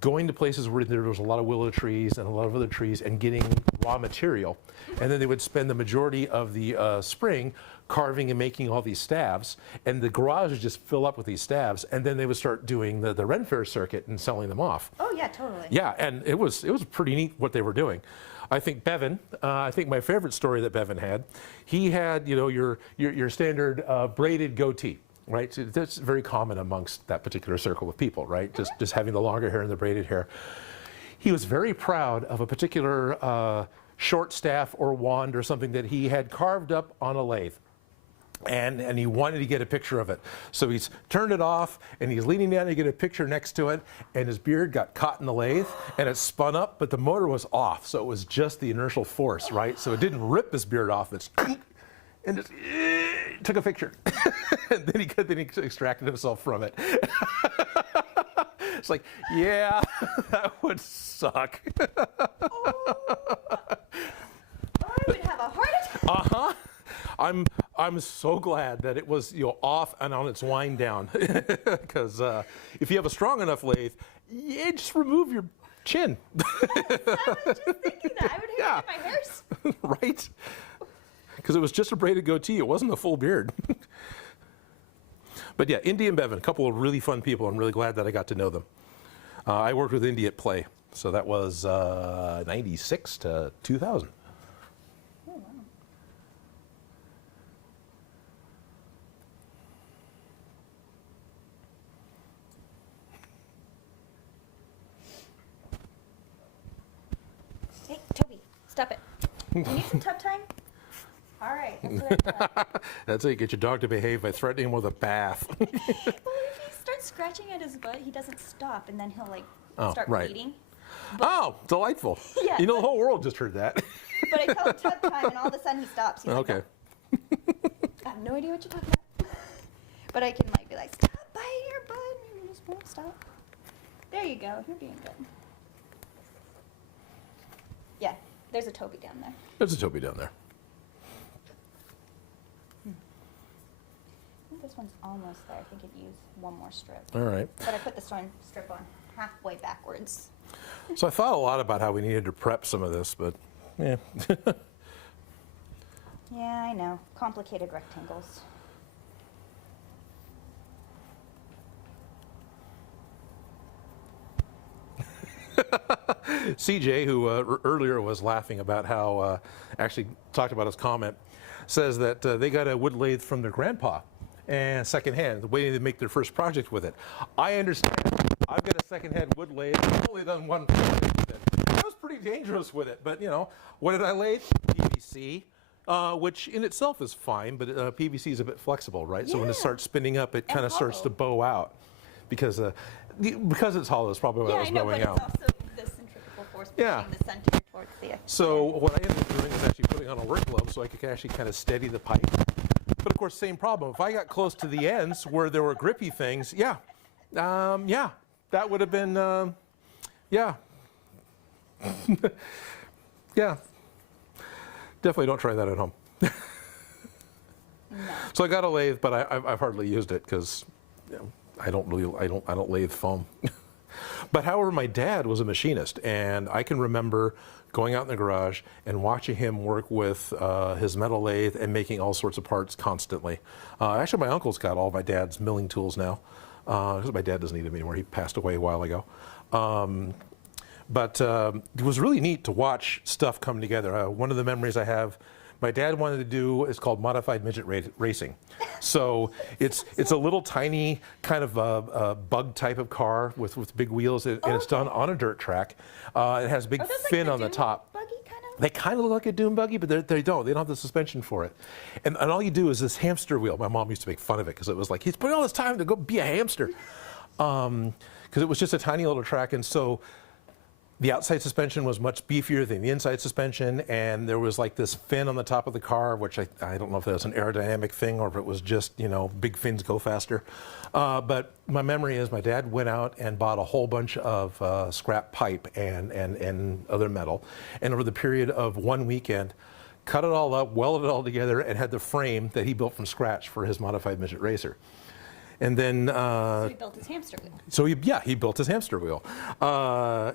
going to places where there was a lot of willow trees and a lot of other trees and getting raw material. And then they would spend the majority of the spring carving and making all these staves, and the garage would just fill up with these staves, and then they would start doing the Ren Fair circuit and selling them off. Oh yeah, totally. Yeah, and it was pretty neat what they were doing. I think Bevan, I think my favorite story that Bevan had, he had, you know, your standard braided goatee. Right, so that's very common amongst that particular circle of people, right? Just having the longer hair and the braided hair. He was very proud of a particular short staff or wand or something that he had carved up on a lathe. And he wanted to get a picture of it. So he's turned it off and he's leaning down to get a picture next to it, and his beard got caught in the lathe and it spun up, but the motor was off. So it was just the inertial force, right? So it didn't rip his beard off. It's and just took a picture. And then he extracted himself from it. It's like, yeah, that would suck. Oh, I would have a heart attack. Uh-huh. I'm so glad that it was, you know, off and on its wind down, because if you have a strong enough lathe, yeah, just remove your chin. Yes, I was just thinking that. I would hate Yeah. to get my hairs. Right? Because it was just a braided goatee. It wasn't a full beard. But yeah, Indy and Bevan, a couple of really fun people. I'm really glad that I got to know them. I worked with Indy at Play, so that was 96 to 2000. Oh, wow. Hey, Toby, stop it. You need some tub time? All right, that's what I thought. That's how you get your dog to behave, by threatening him with a bath. Well, if he starts scratching at his butt, he doesn't stop, and then he'll like start right. bleeding. Oh, delightful. Yeah, you know, the whole world just heard that. But I tell him tub time, and all of a sudden he stops. He's Okay. Like, I have no idea what you're talking about. But I can like be like, stop biting your butt, and you just won't stop. There you go. You're doing good. Yeah, there's a Toby down there. There's a Toby down there. I think this one's almost there. I think it'd use one more strip. All right. But I put the strip on halfway backwards. So I thought a lot about how we needed to prep some of this, but yeah. Yeah, I know. Complicated rectangles. CJ, who earlier was laughing about how, actually talked about his comment, says that they got a wood lathe from their grandpa, and secondhand, waiting to make their first project with it. I understand. I've got a secondhand wood lathe. I've only done one project with it. I was pretty dangerous with it, but you know, what did I lathe? PVC, which in itself is fine, but PVC is a bit flexible, right? So when it Yeah. starts spinning up, it kind of starts to hollow. bow out, because it's hollow. Is probably why it was I know, bowing but out. it's also the centrifugal force pushing Yeah. the center towards the So what I ended up doing is actually putting on a work glove so I could actually kind of steady the pipe. But of course, same problem. If I got close to the ends where there were grippy things, that would have been, Yeah, definitely don't try that at home. No. So I got a lathe, but I've hardly used it because I don't lathe foam. But however, my dad was a machinist, and I can remember going out in the garage and watching him work with his metal lathe and making all sorts of parts constantly. Actually, my uncle's got all my dad's milling tools now, because my dad doesn't need them anymore. He passed away a while ago. But it was really neat to watch stuff come together. One of the memories I have, my dad wanted to do is called modified midget racing. So it's a little tiny kind of a bug type of car with big wheels, and it's done on a dirt track. It has a big fin on the top. Buggy kind of? They kind of look like a dune buggy, but they don't. They don't have the suspension for it. And all you do is this hamster wheel. My mom used to make fun of it because it was like, he's putting all this time to go be a hamster. Because it was just a tiny little track, and so the outside suspension was much beefier than the inside suspension, and there was like this fin on the top of the car, which I don't know if that was an aerodynamic thing or if it was just, big fins go faster. But my memory is my dad went out and bought a whole bunch of scrap pipe and other metal, and over the period of one weekend, cut it all up, welded it all together, and had the frame that he built from scratch for his modified midget racer. And then So he built his hamster wheel. so he built his hamster wheel,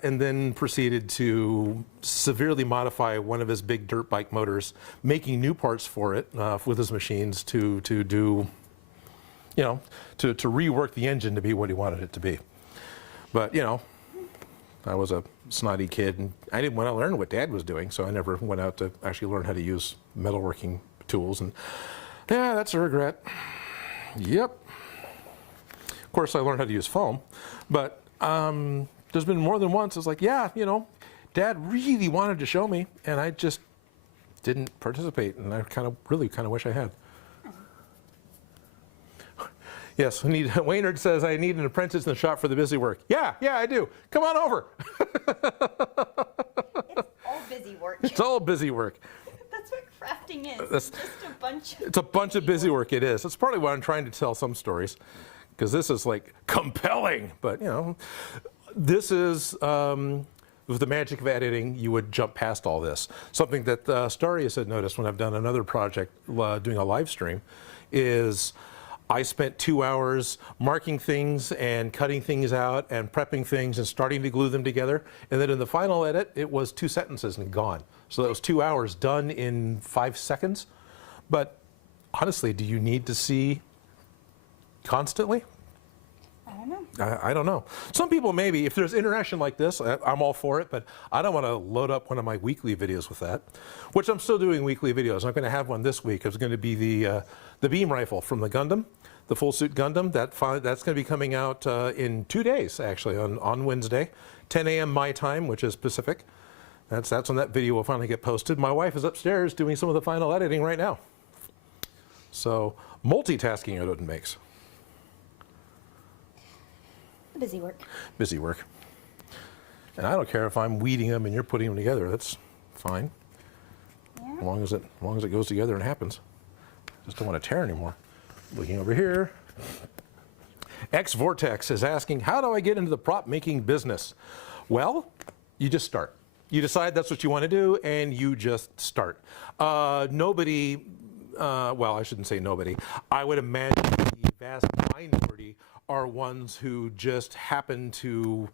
and then proceeded to severely modify one of his big dirt bike motors, making new parts for it with his machines to do, to rework the engine to be what he wanted it to be. But I was a snotty kid, and I didn't want to learn what Dad was doing, so I never went out to actually learn how to use metalworking tools. And yeah, that's a regret. Yep. Of course, I learned how to use foam, but there's been more than once. It's like, Dad really wanted to show me, and I just didn't participate, and I really wish I had. Yes, Waynard says, I need an apprentice in the shop for the busy work. Yeah, I do. Come on over. It's all busy work. It's all busy work. That's what crafting is. That's- It's just a bunch of It's a bunch of busy work, it is. That's partly why I'm trying to tell some stories, because this is like compelling, but this is, with the magic of editing, you would jump past all this. Something that Starius had noticed when I've done another project, doing a live stream, is I spent 2 hours marking things and cutting things out and prepping things and starting to glue them together. And then in the final edit, it was 2 sentences and gone. So that was 2 hours done in 5 seconds. But honestly, do you need to see constantly? I don't know. I don't know. Some people maybe. If there's interaction like this, I'm all for it, but I don't want to load up one of my weekly videos with that, which I'm still doing weekly videos. I'm going to have one this week. It's going to be the beam rifle from the Gundam, the full suit Gundam. That's going to be coming out in 2 days, actually, on Wednesday, 10 a.m. my time, which is Pacific. That's when that video will finally get posted. My wife is upstairs doing some of the final editing right now. So multitasking at Odin Makes. Busy work. Busy work. And I don't care if I'm weeding them and you're putting them together. That's fine. Yeah. As long as it goes together and happens. Just don't want to tear anymore. Looking over here. X Vortex is asking, how do I get into the prop making business? Well, you just start. You decide that's what you want to do, and you just start. Nobody, well, I shouldn't say nobody. I would imagine the vast minority are ones who just happen to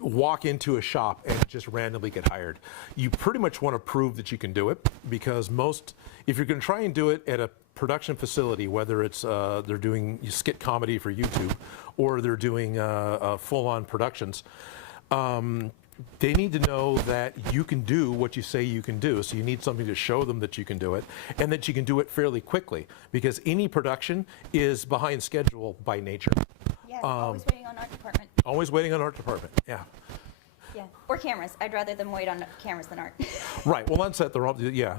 walk into a shop and just randomly get hired. You pretty much want to prove that you can do it, because if you're going to try and do it at a production facility, whether it's they're doing skit comedy for YouTube or they're doing full-on productions, they need to know that you can do what you say you can do. So you need something to show them that you can do it, and that you can do it fairly quickly, because any production is behind schedule by nature. Yeah, always waiting on art department. Always waiting on art department, yeah. Yeah, or cameras. I'd rather them wait on cameras than art. Right, well, that's it. Yeah,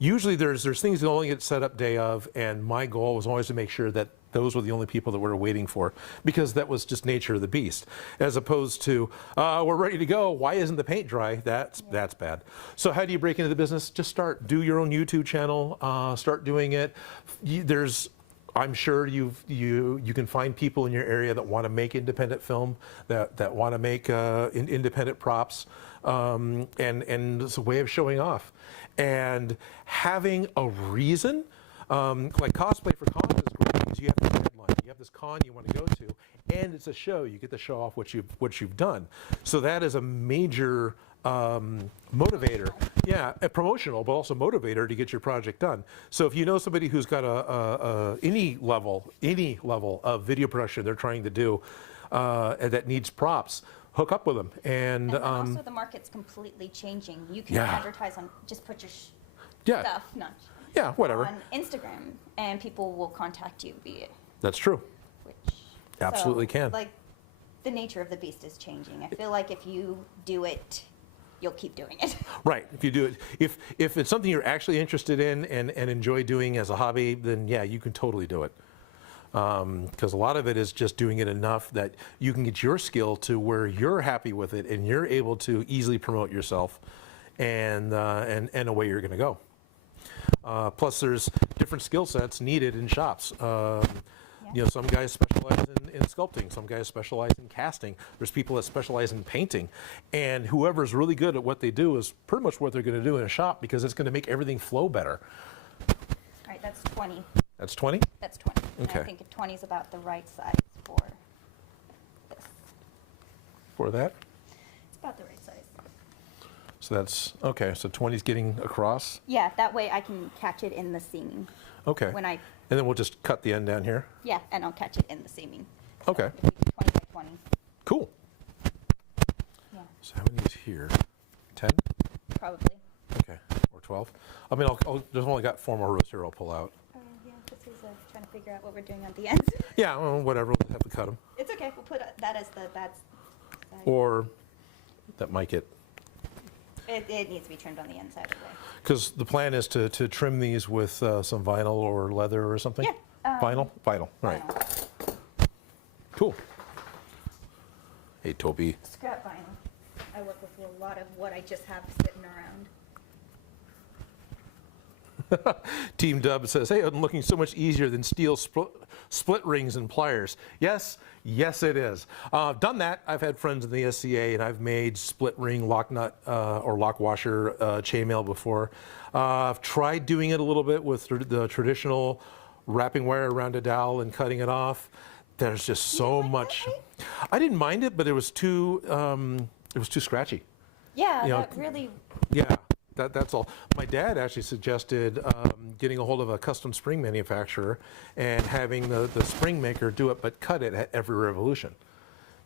usually there's things that only get set up day of, and my goal was always to make sure that those were the only people that we were waiting for, because that was just nature of the beast. As opposed to, we're ready to go, why isn't the paint dry? That's bad. So how do you break into the business? Just start. Do your own YouTube channel, start doing it. There's I'm sure you can find people in your area that want to make independent film, that want to make independent props, and it's a way of showing off. And having a reason, like cosplay for cons is great because you have this deadline, you have this con you want to go to, and it's a show. You get to show off what you've done. So that is a major motivator, yeah, a promotional, but also motivator to get your project done. So if you know somebody who's got any level of video production they're trying to do and that needs props, hook up with them. And also the market's completely changing. You can Yeah. advertise on, just put your yeah, stuff, whatever. on Instagram, and people will contact you via, That's true. which Absolutely so, can. Like, the nature of the beast is changing. I feel like if you do it, you'll keep doing it. Right. If you do it, if it's something you're actually interested in and enjoy doing as a hobby, then yeah, you can totally do it. Because a lot of it is just doing it enough that you can get your skill to where you're happy with it and you're able to easily promote yourself and away you're going to go. Plus, there's different skill sets needed in shops. You know, some guys specialize in sculpting, some guys specialize in casting. There's people that specialize in painting, and whoever's really good at what they do is pretty much what they're going to do in a shop because it's going to make everything flow better. All right, that's 20. That's 20? That's 20. And Okay. I think 20 is about the right size for this. For that? It's about the right size. So that's, okay, so 20 is getting across? Yeah, that way I can catch it in the seaming. Okay. When I, And then we'll just cut the end down here? yeah, and I'll catch it in the seaming. So Okay. if we do 20 by 20. Cool. Yeah, So how many is here? 10? probably. Okay, or 12? I mean, there's only got 4 more rows here I'll pull out. Oh, yeah, this is trying to figure out what we're doing at the ends. Yeah, well, whatever, we'll have to cut them. It's okay, we'll put that as the bad side. Or that might get, It needs to be trimmed on the inside of the way. because the plan is to trim these with some vinyl or leather or something? Yeah, Vinyl? Vinyl, right. Vinyl. Cool. Hey, Toby. Scrap vinyl. I work with a lot of what I just have sitting around. Team Dub says, hey, I'm looking so much easier than steel split rings and pliers. Yes, yes it is. I've done that. I've had friends in the SCA and I've made split ring lock nut or lock washer chainmail before. I've tried doing it a little bit with the traditional wrapping wire around a dowel and cutting it off. There's just so much. I didn't mind it, but it was too scratchy. Yeah, You know, that really, Yeah, that's all. My dad actually suggested getting a hold of a custom spring manufacturer and having the spring maker do it, but cut it at every revolution.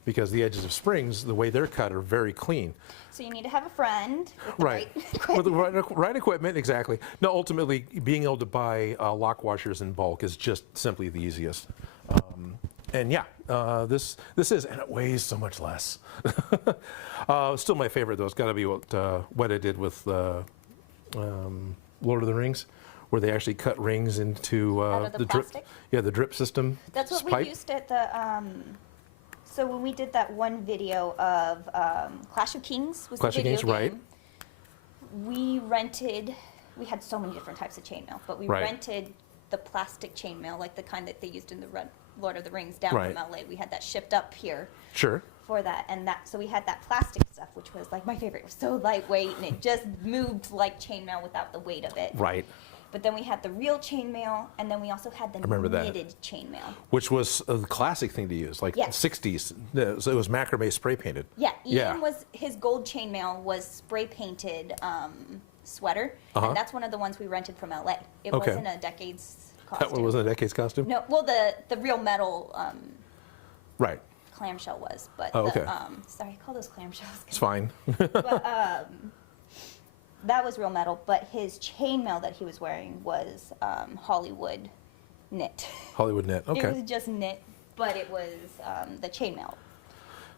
Because the edges of springs, the way they're cut, are very clean. so you need to have a friend with the Right. With the right equipment, exactly. No, ultimately, being able to buy lock washers in bulk is just simply the easiest. And yeah, this is, and it weighs so much less. Still my favorite though. It's got to be what I did with Lord of the Rings, where they actually cut rings into Out of the drip. plastic? Yeah, the drip system. That's what pipe. we used at the, so when we did that one video of Clash of Kings, was Clash the of video Kings, right. game, we had so many different types of chainmail, but we Right. rented the plastic chainmail, like the kind that they used in the Lord of the Rings down Right. from LA. We had that shipped up here Sure. for that, and so we had that plastic stuff, which was like my favorite. It was so lightweight, and it just moved like chainmail without the weight of it. Right. But then we had the real chainmail, and then we also had the remember that. knitted chainmail. Which was a classic thing to use, like Yes. 60s. So it was macrame spray painted. Yeah, Yeah. Ian was his gold chainmail was spray painted sweater, Uh-huh. and that's one of the ones we rented from LA. It Okay. wasn't a Decades That costume. one wasn't a Decades costume? No, well the real metal Right. clamshell was, but Oh, okay. sorry, I call those clamshells. It's fine. But that was real metal, but his chainmail that he was wearing was Hollywood knit. Hollywood knit. It Okay. was just knit, but it was the chainmail.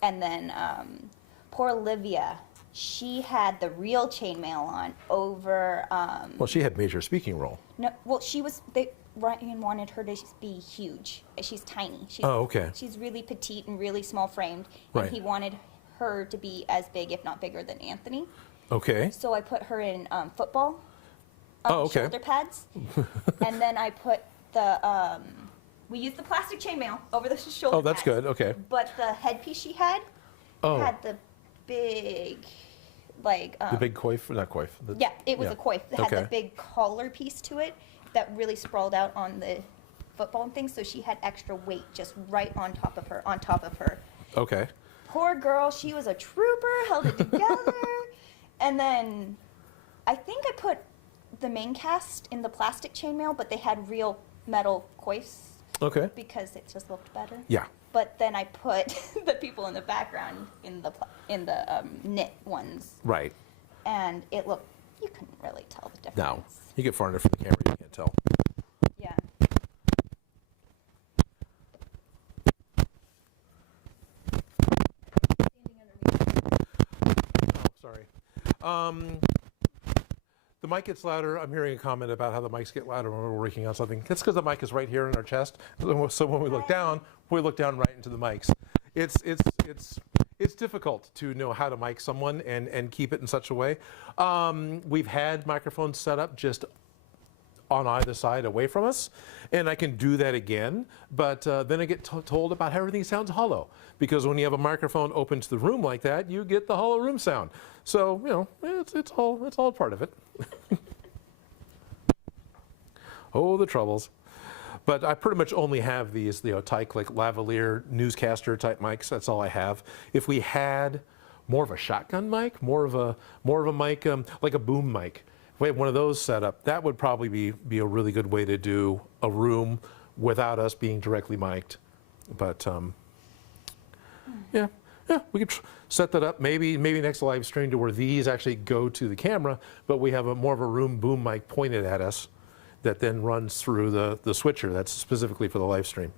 And then poor Olivia, she had the real chainmail on over. Well, she had major speaking role. No, well, Ryan wanted her to be huge. She's tiny. She's, Oh, okay. She's really petite and really small framed, Right. and he wanted her to be as big, if not bigger, than Anthony. Okay. So I put her in football Oh, okay. shoulder pads, and then I put the We used the plastic chainmail over the shoulder. Oh, that's pads. good. Okay. But the headpiece she had Oh, had the big, like. the big coif, not coif. Yeah, it was a coif. It had the Okay. big collar piece to it that really sprawled out on the football and things. So she had extra weight just right on top of her. Okay. Poor girl, she was a trooper, held it together. And then I think I put the main cast in the plastic chainmail, but they had real metal coifs Okay. because it just looked better. Yeah. But then I put the people in the background in the knit ones, Right. and it looked. You couldn't really tell the difference. No. You get far enough from the camera, you can't tell. Yeah. Oh, sorry. The mic gets louder. I'm hearing a comment about how the mics get louder when we're working on something. That's because the mic is right here in our chest. So when we look down right into the mics. It's difficult to know how to mic someone and keep it in such a way. We've had microphones set up just on either side away from us, and I can do that again, but then I get told about how everything sounds hollow, because when you have a microphone open to the room like that, you get the hollow room sound. So, you know, it's all part of it. Oh, the troubles. But I pretty much only have these, type like lavalier newscaster type mics. That's all I have. If we had more of a shotgun mic, more of a mic like a boom mic, if we had one of those set up, that would probably be a really good way to do a room without us being directly mic'd. But yeah, we could set that up. Maybe next live stream to where these actually go to the camera, but we have more of a room boom mic pointed at us that then runs through the switcher that's specifically for the live stream.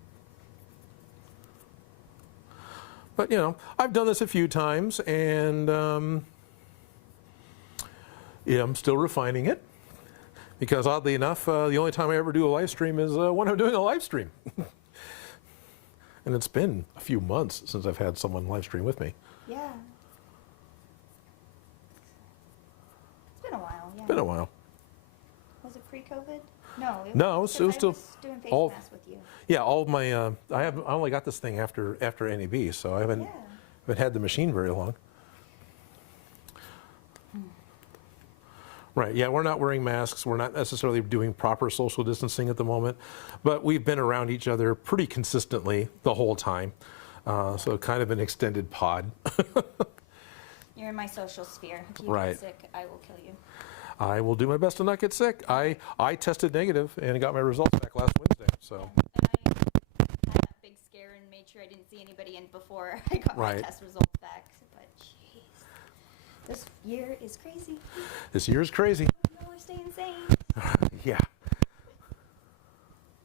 But, you know, I've done this a few times, and I'm still refining it, because oddly enough, the only time I ever do a live stream is when I'm doing a live stream. And it's been a few months since I've had someone live stream with me. Yeah. It's been a while. Yeah. Been a while. Was it pre-COVID? No. No, it was still doing face all- masks with you. Yeah, all of my I only got this thing after NAB, so I haven't had the machine very long. Right, yeah, we're not wearing masks. We're not necessarily doing proper social distancing at the moment, but we've been around each other pretty consistently the whole time. So kind of an extended pod. You're in my social sphere. If you Right. get sick, I will kill you. I will do my best to not get sick. I tested negative and got my results back last Wednesday, so. And I had that big scare and made sure I didn't see anybody in before I got my Right. test results back. But jeez, this year is crazy. This year's crazy. No, we're staying sane. Yeah.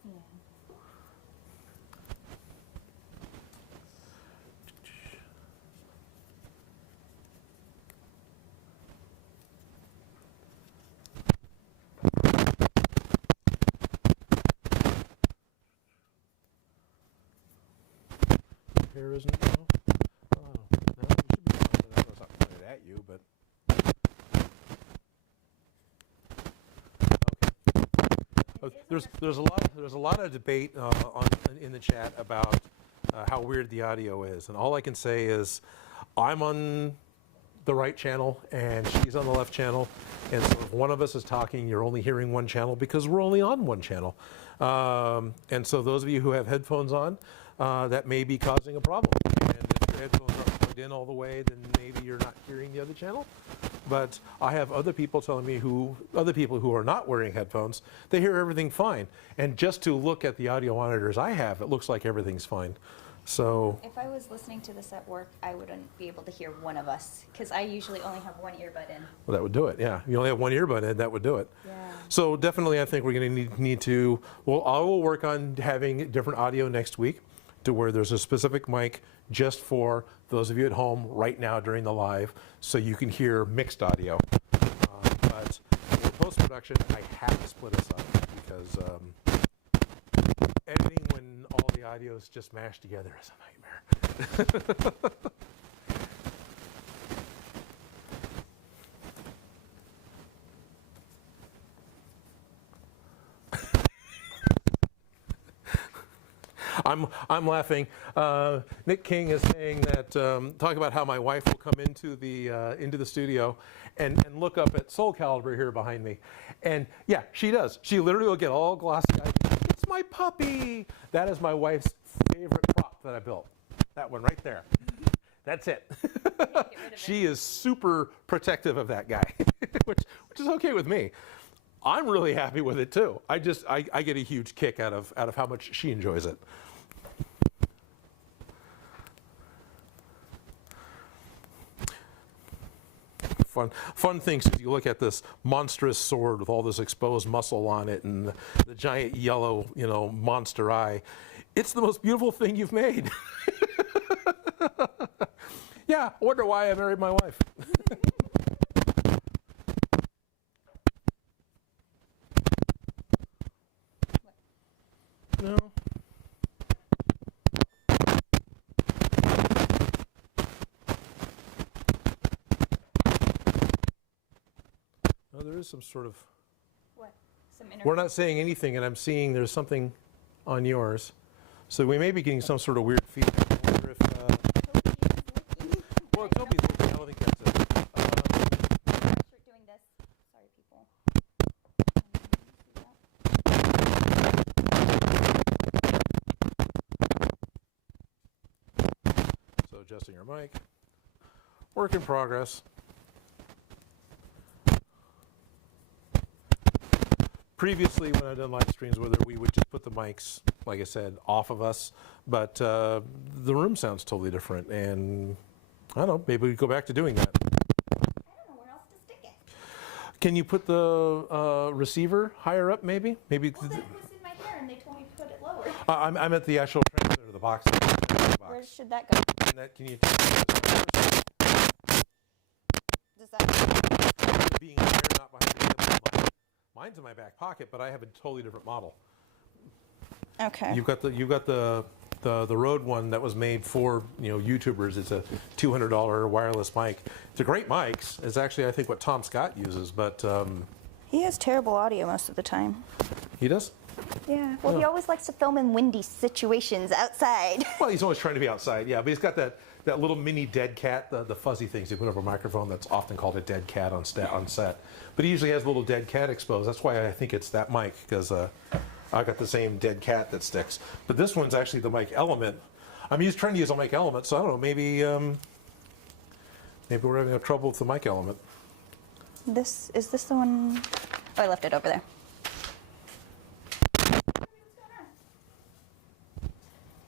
Yeah. Here isn't. No. Oh, no, you should be fine. I was not pointed at you, but. Okay. There's a lot of debate in the chat about how weird the audio is, and all I can say is, I'm on the right channel and she's on the left channel, and so if one of us is talking, you're only hearing one channel because we're only on one channel, and so those of you who have headphones on, that may be causing a problem. And if your headphones aren't plugged in all the way, then maybe you're not hearing the other channel. But I have other people telling me other people who are not wearing headphones, they hear everything fine. And just to look at the audio monitors I have, it looks like everything's fine. So, If I was listening to this at work, I wouldn't be able to hear one of us because I usually only have one earbud in. well, that would do it, yeah. If you only have one earbud in, that would do it. Yeah. So definitely I think we're going to need to, well, I will work on having different audio next week to where there's a specific mic just for those of you at home right now during the live, so you can hear mixed audio. But for post-production, I have to split us up because editing when all the audio is just mashed together is a nightmare. I'm laughing. Nick King is saying that talk about how my wife will come into the studio and look up at Soul Calibur here behind me, and yeah, she does. She literally will get all glossy-eyed. It's my puppy. That is my wife's favorite prop that I built. That one right there. That's it. She is super protective of that guy, which is okay with me. I'm really happy with it too. I get a huge kick out of how much she enjoys it. Fun things is you look at this monstrous sword with all this exposed muscle on it and the giant yellow, monster eye. It's the most beautiful thing you've made. Yeah, I wonder why I married my wife. No. No, there is some sort of... What? We're not saying anything, and I'm seeing there's something on yours. So we may be getting some sort of weird feedback. I wonder if... Well, Toby's looking. I don't think that's it. Start doing this. Sorry, people. So adjusting our mic. Work in progress. Previously, when I've done live streams with her, we would just put the mics, like I said, off of us. But the room sounds totally different, and I don't know, maybe we go back to doing that. I don't know where else to stick it. Can you put the receiver higher up, maybe? Maybe. Well, that was in my hair, and they told me to put it lower. I'm at the actual transmitter of the box. Where should that go? Can you take this Does that? being there, not behind the table? Mine's in my back pocket, but I have a totally different model. Okay. You've got the Rode one that was made for YouTubers. It's a $200 wireless mic. It's a great mic. It's actually, I think, what Tom Scott uses, but He has terrible audio most of the time. he does. Yeah. Well, he always likes to film in windy situations outside. Well, he's always trying to be outside, yeah. But he's got that little mini dead cat, the fuzzy things you put over a microphone. That's often called a dead cat on set. But he usually has a little dead cat exposed. That's why I think it's that mic, because I got the same dead cat that sticks. But this one's actually the mic element. I'm trying to use a mic element, so I don't know. Maybe we're having trouble with the mic element. Is this the one? Oh, I left it over there.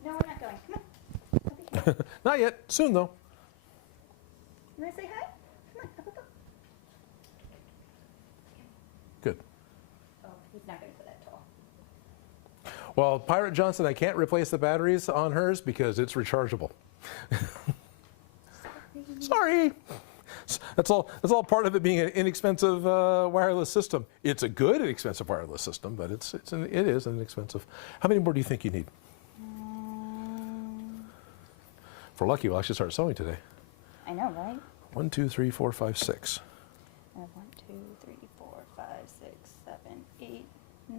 No, we're not going. Come on. Over here. Not yet. Soon, though. You want to say hi? Come on, up. Good. Oh, he's not going to go that tall. Well, Pirate Johnson, I can't replace the batteries on hers because it's rechargeable. Sorry. That's all part of it being an inexpensive wireless system. It's a good inexpensive wireless system, but it is inexpensive. How many more do you think you need? If we're lucky, we'll actually start sewing today. I know, right? 1, 2, 3, 4, 5, 6. I have 1, 2, 3, 4, 5, 6, 7, 8,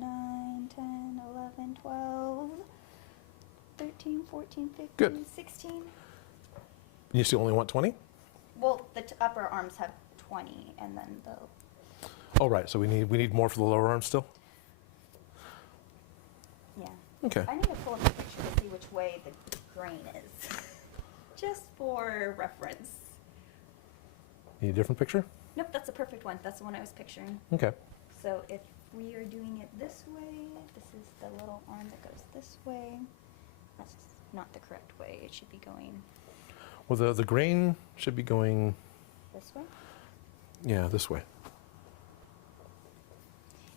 9, 10, 11, 12, 13, 14, 15, Good. 16. You still only want 20? Well, the upper arms have 20, and then the... Oh, right. So we need more for the lower arm still? Yeah. Okay. I need to pull up a picture to see which way the grain is. Just for reference. Need a different picture? Nope, that's a perfect one. That's the one I was picturing. Okay. So if we are doing it this way, this is the little arm that goes this way. That's not the correct way. It should be going Well, the grain should be going, this way. yeah, this way.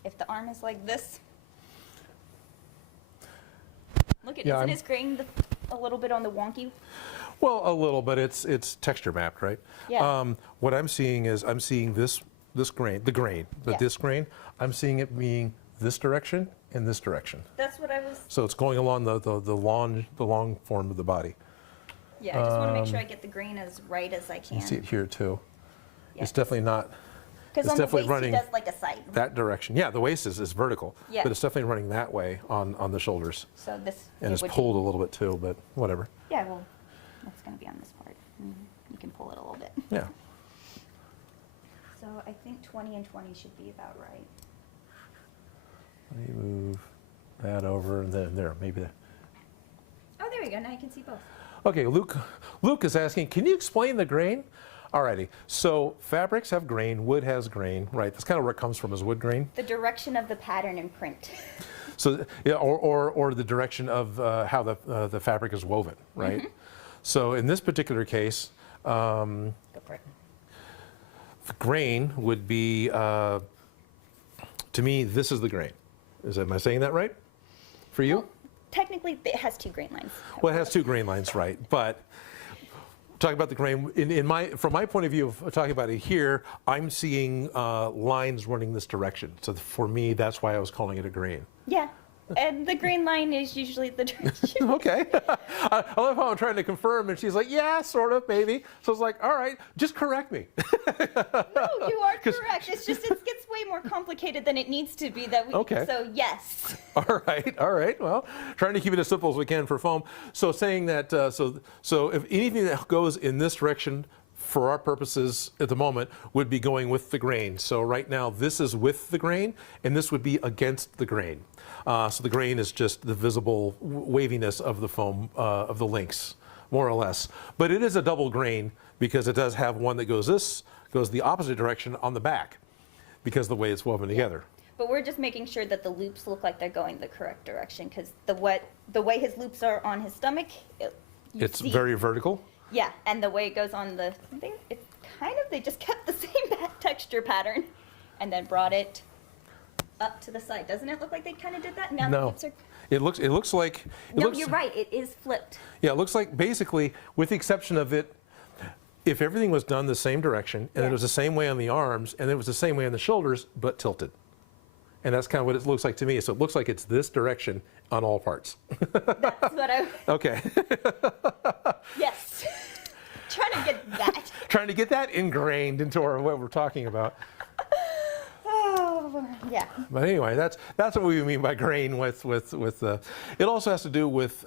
If the arm is like this, look, Yeah, isn't his grain a little bit on the wonky? Well, a little, but it's texture mapped, right? Yeah. What I'm seeing is this grain, Yeah. disc grain. I'm seeing it being this direction and this direction. That's what I was. So it's going along the long form of the body. Yeah, I just want to make sure I get the grain as right as I can. You see it here too. Yeah. It's definitely not. Because it's on the definitely waist running he does like a side. that direction. Yeah, the waist is vertical, Yeah. but it's definitely running that way on the shoulders. So this And it it's would- pulled a little bit too, but whatever. Yeah, well, that's going to be on this part. You can pull it a little bit. Yeah. So I think 20 and 20 should be about right. Let me move that over and then there, maybe. Oh, there we go. Now you can see both. Okay, Luke is asking, can you explain the grain? Alrighty, so fabrics have grain, wood has grain, right? That's kind of where it comes from, is wood grain. The direction of the pattern and print. So, yeah, or the direction of how the fabric is woven, right? So in this particular case, Go for it. the grain would be, to me, this is the grain. Am I saying that right? For you? Well, technically, it has 2 grain lines. Well, it has 2 grain lines, right? But talking about the grain, from my point of view of talking about it here, I'm seeing lines running this direction. So for me, that's why I was calling it a grain. Yeah. And the green line is usually the direction. Okay. I love how I'm trying to confirm, and she's like, yeah, sort of, maybe. So I was like, all right, just correct me. No, you are correct. It's just, it gets way more complicated than it needs to be. Okay. So, yes. All right. Well, trying to keep it as simple as we can for foam. So saying that, so if anything that goes in this direction, for our purposes at the moment, would be going with the grain. So right now, this is with the grain, and this would be against the grain. So the grain is just the visible waviness of the foam, of the links, more or less. But it is a double grain because it does have one that goes the opposite direction on the back because of the way it's woven together. But we're just making sure that the loops look like they're going the correct direction, because the way his loops are on his stomach, It's very vertical. Yeah, and the way it goes on the thing, it's kind of, they just kept the same texture pattern and then brought it up to the side. Doesn't it look like they kind of did that? Now the No. loops are... It looks like. No, you're right. It is flipped. Yeah, it looks like basically, with the exception of it, if everything was done the same direction, and Yeah. it was the same way on the arms, and it was the same way on the shoulders, but tilted. And that's kind of what it looks like to me. So it looks like it's this direction on all parts. That's what I... Okay. Yes. Trying to get that. Trying to get that ingrained into what we're talking about. Oh, yeah. But anyway, that's what we mean by grain with it also has to do with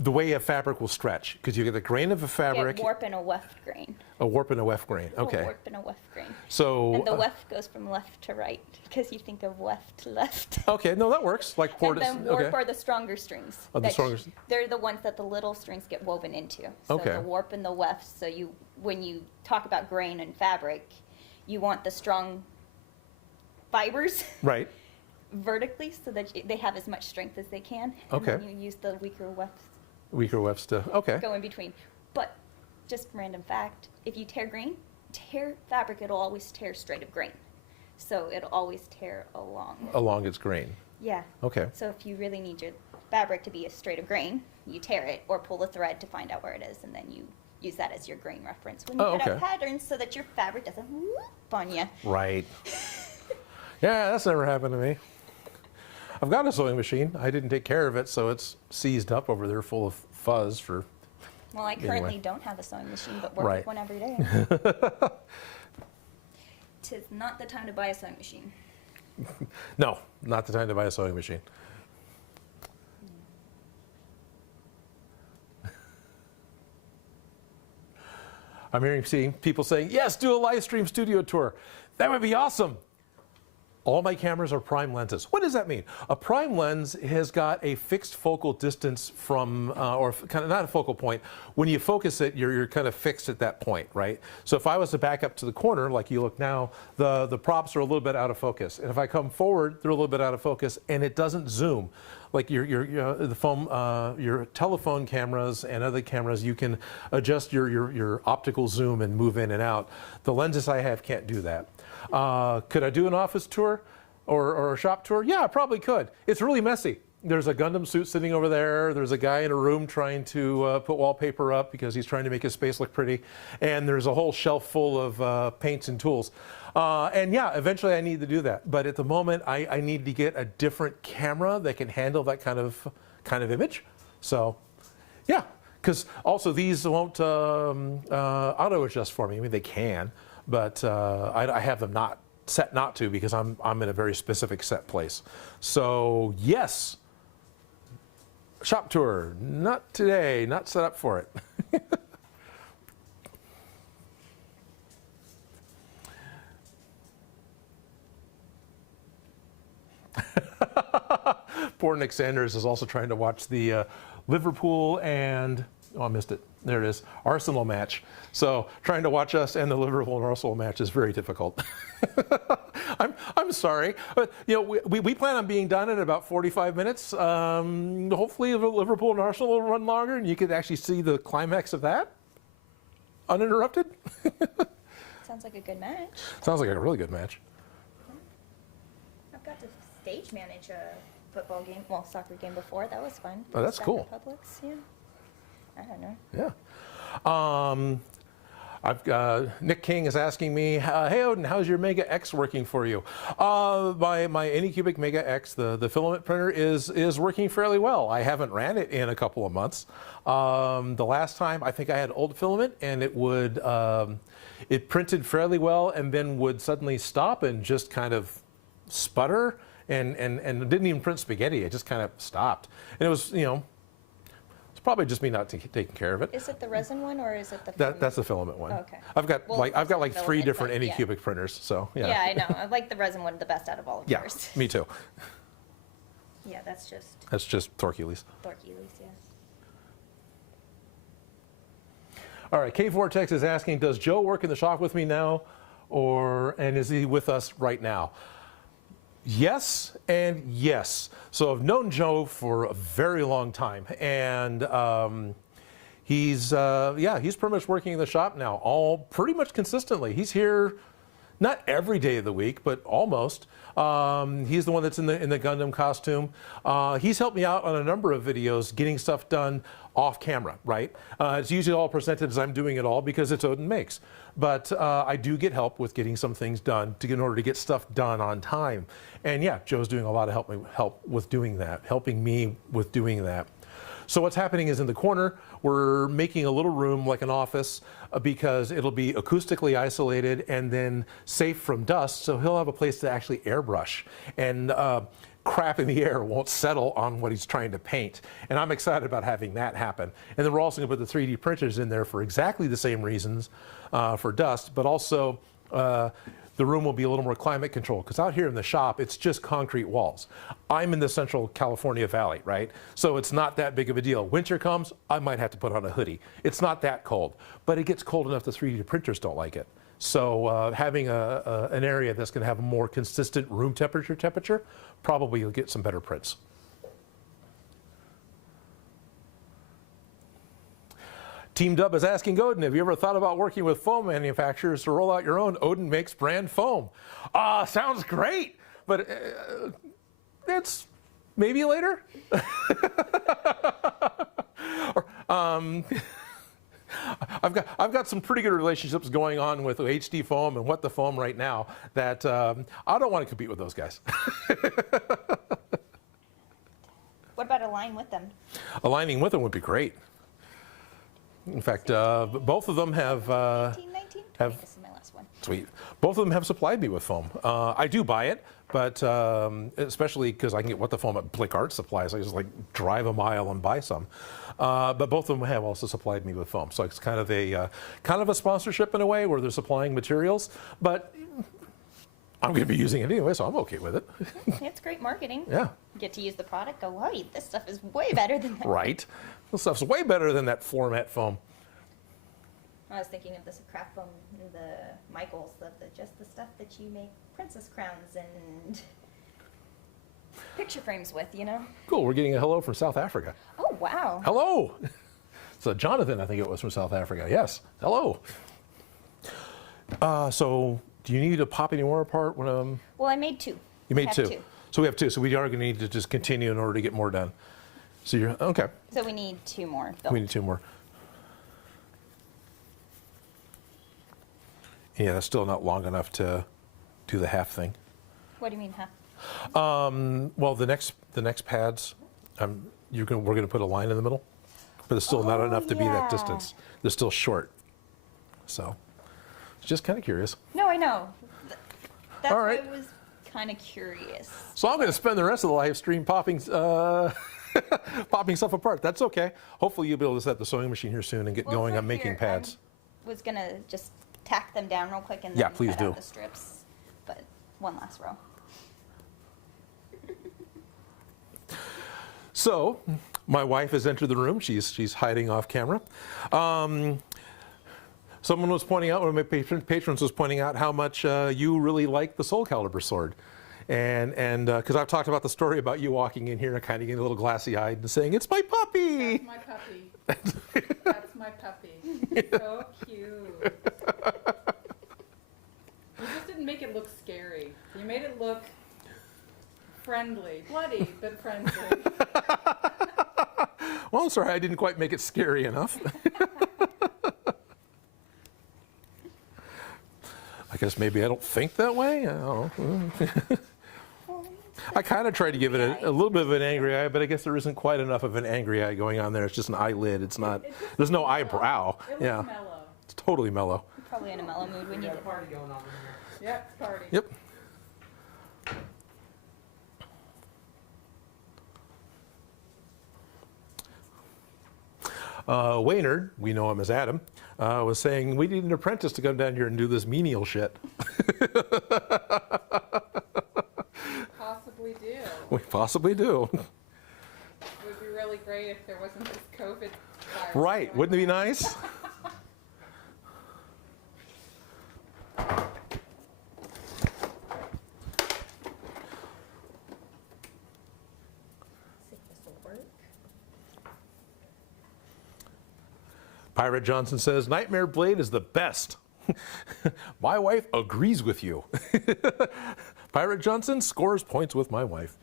the way a fabric will stretch, because you get the grain of a fabric, Get warp and a weft grain. a warp and a weft grain. A Okay. warp and a weft grain. So And the weft goes from left to right, because you think of weft to left. okay, no, that works. Like And then warp are the stronger strings. Oh, the that stronger they're the ones that the little strings get woven into. So Okay. the warp and the weft. So when you talk about grain and fabric, you want the strong fibers Right. vertically, so that they have as much strength as they can. Okay. And then you use the weaker wefts Weaker weft stuff. Okay. go in between. But just random fact: if you tear fabric, it'll always tear straight of grain. So it'll always tear along. Along its grain. Yeah. Okay. So if you really need your fabric to be a straight of grain, you tear it or pull the thread to find out where it is, and then you use that as your grain reference when you Oh, cut out okay. patterns, so that your fabric doesn't whoop on you. Right. Yeah, that's never happened to me. I've got a sewing machine. I didn't take care of it, so it's seized up over there full of fuzz for. Well, I currently Anyway. don't have a sewing machine, but work Right. with one every day. Tis not the time to buy a sewing machine. No, not the time to buy a sewing machine. I'm seeing people saying, yes, do a live stream studio tour. That would be awesome. All my cameras are prime lenses. What does that mean? A prime lens has got a fixed focal distance from, or kind of not a focal point. When you focus it, you're kind of fixed at that point, right? So if I was to back up to the corner, like you look now, the props are a little bit out of focus. And if I come forward, they're a little bit out of focus, and it doesn't zoom. Like the foam, your telephone cameras and other cameras, you can adjust your optical zoom and move in and out. The lenses I have can't do that. Could I do an office tour or a shop tour? Yeah, I probably could. It's really messy. There's a Gundam suit sitting over there. There's a guy in a room trying to put wallpaper up because he's trying to make his space look pretty. And there's a whole shelf full of paints and tools. And yeah, eventually I need to do that. But at the moment, I need to get a different camera that can handle that kind of image. So yeah, Because also these won't auto adjust for me. I mean, they can, but I have them not set not to because I'm in a very specific set place. So yes, shop tour, not today, not set up for it. Poor Nick Sanders is also trying to watch the Liverpool and, oh, I missed it. There it is, Arsenal match. So trying to watch us and the Liverpool and Arsenal match is very difficult. I'm sorry, but you know we plan on being done in about 45 minutes. Hopefully the Liverpool and Arsenal will run longer, and you could actually see the climax of that uninterrupted. Sounds like a good match. Sounds like a really good match. I've got to stage manage a football game, well, soccer game before. That was fun. Oh, that's Staff cool. Republics, yeah. I don't know. Yeah. Nick King is asking me, hey Odin, how's your Mega X working for you? My Anycubic Mega X, the filament printer, is working fairly well. I haven't ran it in a couple of months. The last time I think I had old filament and it would, it printed fairly well and then would suddenly stop and just kind of sputter and didn't even print spaghetti. It just kind of stopped. And it was, you know, probably just me not taking care of it. Is it the resin one or is it the? That's the filament one. Oh, okay. I've got Well, like filament, 3 different but yeah. Anycubic printers. So yeah. Yeah, I know. I like the resin one the best out of all of Yeah, yours. me too. Yeah, that's just Torcules. Thorcules, yes. All right, K Vortex is asking, does Joe work in the shop with me now, and is he with us right now? Yes and yes. So I've known Joe for a very long time, and he's pretty much working in the shop now, all pretty much consistently. He's here not every day of the week, but almost. He's the one that's in the Gundam costume. He's helped me out on a number of videos getting stuff done off camera, right? It's usually all presented as I'm doing it all because it's Odin Makes. But I do get help with getting some things done in order to get stuff done on time. And yeah, Joe's doing a lot of help with doing that, helping me with doing that. So what's happening is in the corner, we're making a little room like an office because it'll be acoustically isolated and then safe from dust. So he'll have a place to actually airbrush, and crap in the air won't settle on what he's trying to paint. And I'm excited about having that happen. And then we're also going to put the 3D printers in there for exactly the same reasons for dust, but also the room will be a little more climate controlled, because out here in the shop, it's just concrete walls. I'm in the Central California Valley, right? So it's not that big of a deal. Winter comes, I might have to put on a hoodie. It's not that cold, but it gets cold enough the 3D printers don't like it. So having an area that's going to have a more consistent room temperature, probably you'll get some better prints. Team Dub is asking Odin, have you ever thought about working with foam manufacturers to roll out your own Odin Makes brand foam? Sounds great, but it's maybe later. I've got some pretty good relationships going on with HD Foam and What the Foam right now that I don't want to compete with those guys. What about align with them? Aligning with them would be great. In fact, both of them have 18, 19? have- This is my last one. Sweet. Both of them have supplied me with foam. I do buy it, but especially because I can get What the Foam at Blick Art Supplies. I just like drive a mile and buy some. But both of them have also supplied me with foam. So it's kind of a sponsorship in a way where they're supplying materials, but I'm going to be using it anyway, so I'm okay with it. It's great marketing. Yeah. You get to use the product, go, hey, this stuff is way better than that. Right. This stuff's way better than that format foam. I was thinking of this craft foam, the Michaels, just the stuff that you make princess crowns and picture frames with, you know? Cool. We're getting a hello from South Africa. Oh, wow. Hello. So Jonathan, I think it was from South Africa. Yes. Hello. So do you need to pop any more apart when Well, I made 2. You made I have 2. So we have 2. So we are going to need to just continue in order to get more done. So you're okay. So we need 2 more built. We need 2 more. Yeah, that's still not long enough to do the half thing. What do you mean, huh? Well, the next pads, we're going to put a line in the middle but it's still not Oh, enough to be that yeah. distance. They're still short. So, just kind of curious. No, I know. That's All why right. I was kind of curious. So I'm going to spend the rest of the live stream popping popping stuff apart. That's okay. Hopefully you'll be able to set the sewing machine here soon and get Well, going so on making here, pads. I was gonna just tack them down real quick and then Yeah, please cut do. out the strips. But one last row. So, my wife has entered the room. She's hiding off camera. Someone was pointing out, one of my patrons was pointing out how much you really like the Soul Calibur sword. And because I've talked about the story about you walking in here and kind of getting a little glassy-eyed and saying, "It's my puppy!" That's my puppy. That's my puppy. So cute. You just didn't make it look scary. You made it look friendly. Bloody, but friendly. Well, I'm sorry, I didn't quite make it scary enough. I guess maybe I don't think that way. I don't know. I kind of tried to give it a little bit of an angry eye, but I guess there isn't quite enough of an angry eye going on there. It's just an eyelid. It's not, there's no eyebrow. It looks Yeah, mellow. it's totally mellow. Probably in a mellow mood when We you got a party going on in here. Yep, party. Yep. Waynard, we know him as Adam, was saying, we need an apprentice to come down here and do this menial shit. Possibly do. We possibly do. It would be really great if there wasn't this COVID virus. Right, going wouldn't it be around. nice? see if this will work. Pirate Johnson says, Nightmare Blade is the best. My wife agrees with you. Pirate Johnson scores points with my wife.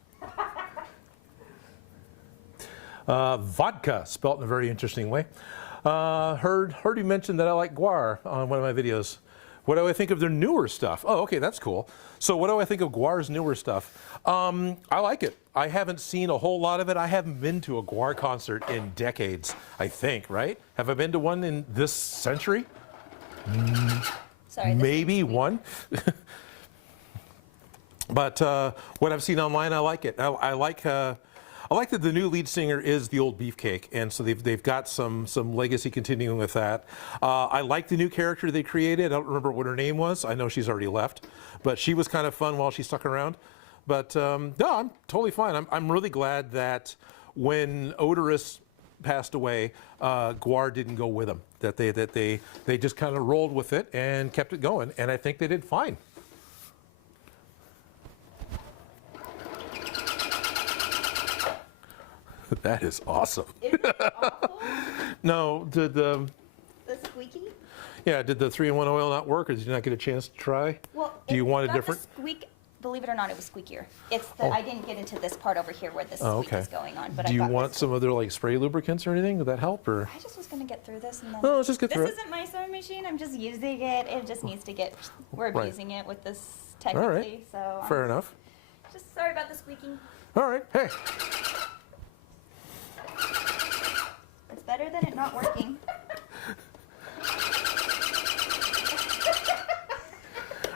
Vodka, spelt in a very interesting way. Heard you mention that I like Guar on one of my videos. What do I think of their newer stuff? Oh, okay, that's cool. So what do I think of Guar's newer stuff? I like it. I haven't seen a whole lot of it. I haven't been to a Guar concert in decades, I think, right? Have I been to one in this century? Sorry. this Maybe is sweet. one. But what I've seen online, I like it. I like that the new lead singer is the old Beefcake, and so they've got some legacy continuing with that. I like the new character they created. I don't remember what her name was. I know she's already left, but she was kind of fun while she stuck around. But no, I'm totally fine. I'm really glad that when Odorous passed away, Guar didn't go with him. That they just kind of rolled with it and kept it going, and I think they did fine. That is awesome. Isn't it awful? No, did the The squeaky? did the 3-in-1 oil not work, or did you not get a chance to try? Well, Do you it's want a not different? The squeak, believe it or not, it was squeakier. It's the I didn't get into this part over here where the Oh, squeak okay. is going on. But Do I you got want this. some other like spray lubricants or anything? Would that help? Or I just was gonna get through this and then. no, let's just get This through it. isn't my sewing machine. I'm just using it. It just needs to get. We're Right. abusing it with this All technically. right. So. I'm Fair enough. Just sorry about the squeaking. All right. Hey. It's better than it not working.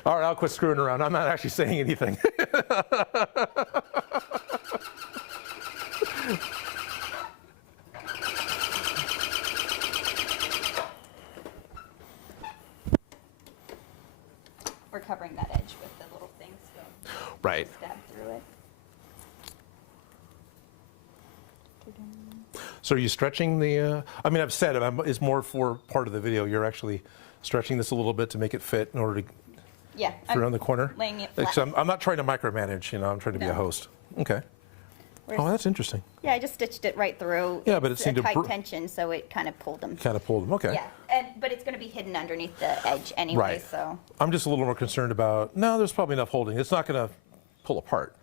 All right, I'll quit screwing around. I'm not actually saying anything. We're covering that edge with the little things. So Right. stab through it. So are you stretching the? I mean, I've said it. It's more for part of the video. You're actually stretching this a little bit to make it fit in order to Yeah. fit around the corner. laying it Like, flat. so I'm not trying to micromanage. You know, I'm trying to be a No. host. Okay. Where's- Oh, that's interesting. Yeah, I just stitched it right through. Yeah, but it It's seemed a to tight br- tension, so it kind of pulled them. Kind of pulled them. Okay. Yeah, but it's going to be hidden underneath the edge anyway, Right. so. I'm just a little more concerned about. No, there's probably enough holding. It's not going to pull apart.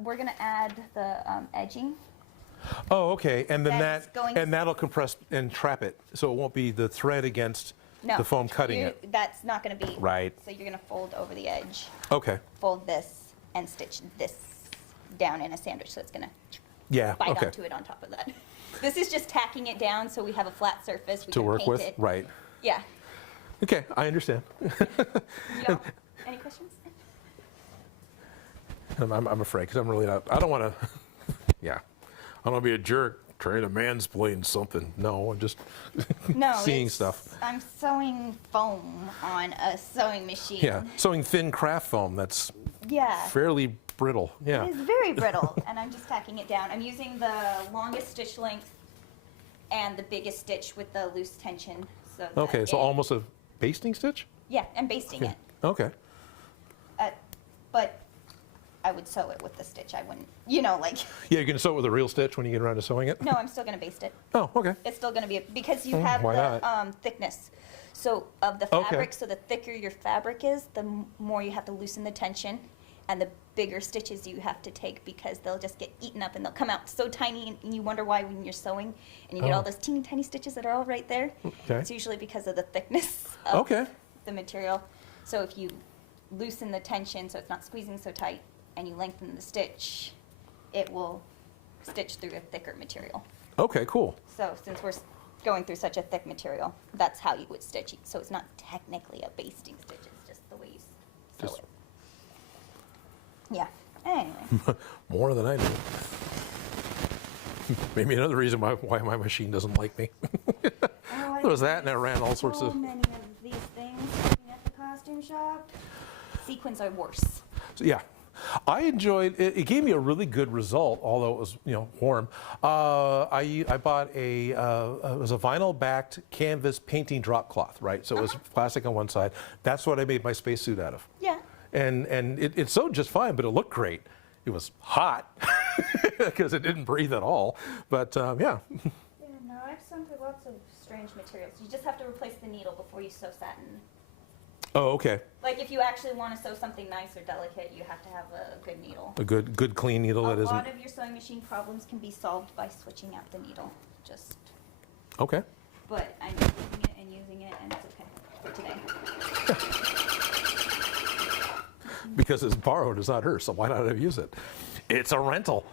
We're going to add the edging. Oh, okay. And then That's going- that'll compress and trap it, so it won't be the thread against No. the foam cutting it. That's not going to be. Right. So you're going to fold over the edge, Okay. fold this, and stitch this down in a sandwich, so it's going to Yeah. bite Okay. onto it on top of that. This is just tacking it down so we have a flat surface we To can work paint with, it. right? Yeah. Okay, I understand. Yeah. Any questions? I'm afraid because I'm really not. I don't want to. Yeah, I don't want to be a jerk trying to mansplain something. No, I'm just No. seeing it's- stuff. I'm sewing foam on a sewing machine. Yeah, sewing thin craft foam that's Yeah. fairly brittle. Yeah. It is very brittle, and I'm just tacking it down. I'm using the longest stitch length and the biggest stitch with the loose tension. So that Okay, so it- almost a basting stitch. Yeah, I'm basting it. Okay. But I would sew it with the stitch. I wouldn't, you know, like, Yeah, you're gonna sew it with a real stitch when you get around to sewing it. no, I'm still going to baste it. Oh, okay. It's still going to be, because you have why the thickness. So of the Okay. fabric, so the thicker your fabric is, the more you have to loosen the tension, and the bigger stitches you have to take because they'll just get eaten up and they'll come out so tiny, and you wonder why when you're sewing and you get Oh. all those teeny tiny stitches that are all right there. Okay. It's usually because of the thickness of Okay. the material. So if you loosen the tension so it's not squeezing so tight and you lengthen the stitch, it will stitch through a thicker material. Okay. Cool. So since we're going through such a thick material, that's how you would stitch it. So it's not technically a basting stitch, it's just the way you sew Just- it. Yeah, anyway. More than I do. Maybe another reason why my machine doesn't like me. Oh, There was that, and I ran all sorts so of. many of these things working at the costume shop. Sequins are worse. So, yeah, I enjoyed it. It gave me a really good result, although it was warm. I bought it was a vinyl backed canvas painting drop cloth, right? So it was plastic on one side. That's what I made my spacesuit out of, Yeah. and it sewed just fine, but it looked great. It was hot because it didn't breathe at all. But yeah, Yeah, no, I've sewn through lots of strange materials. You just have to replace the needle before you sew satin. oh okay, Like if you actually want to sew something nice or delicate, you have to have a good needle. a good clean needle A that lot isn't of your sewing machine problems can be solved by switching out the needle. Just, okay. but I'm using it, and it's okay for today. Because it's borrowed, it's not hers, so why not use it? It's a rental.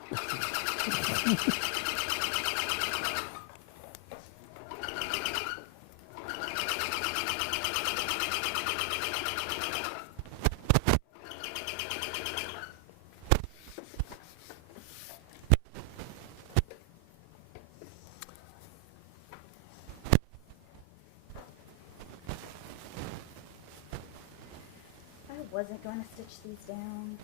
I wasn't going to stitch these down.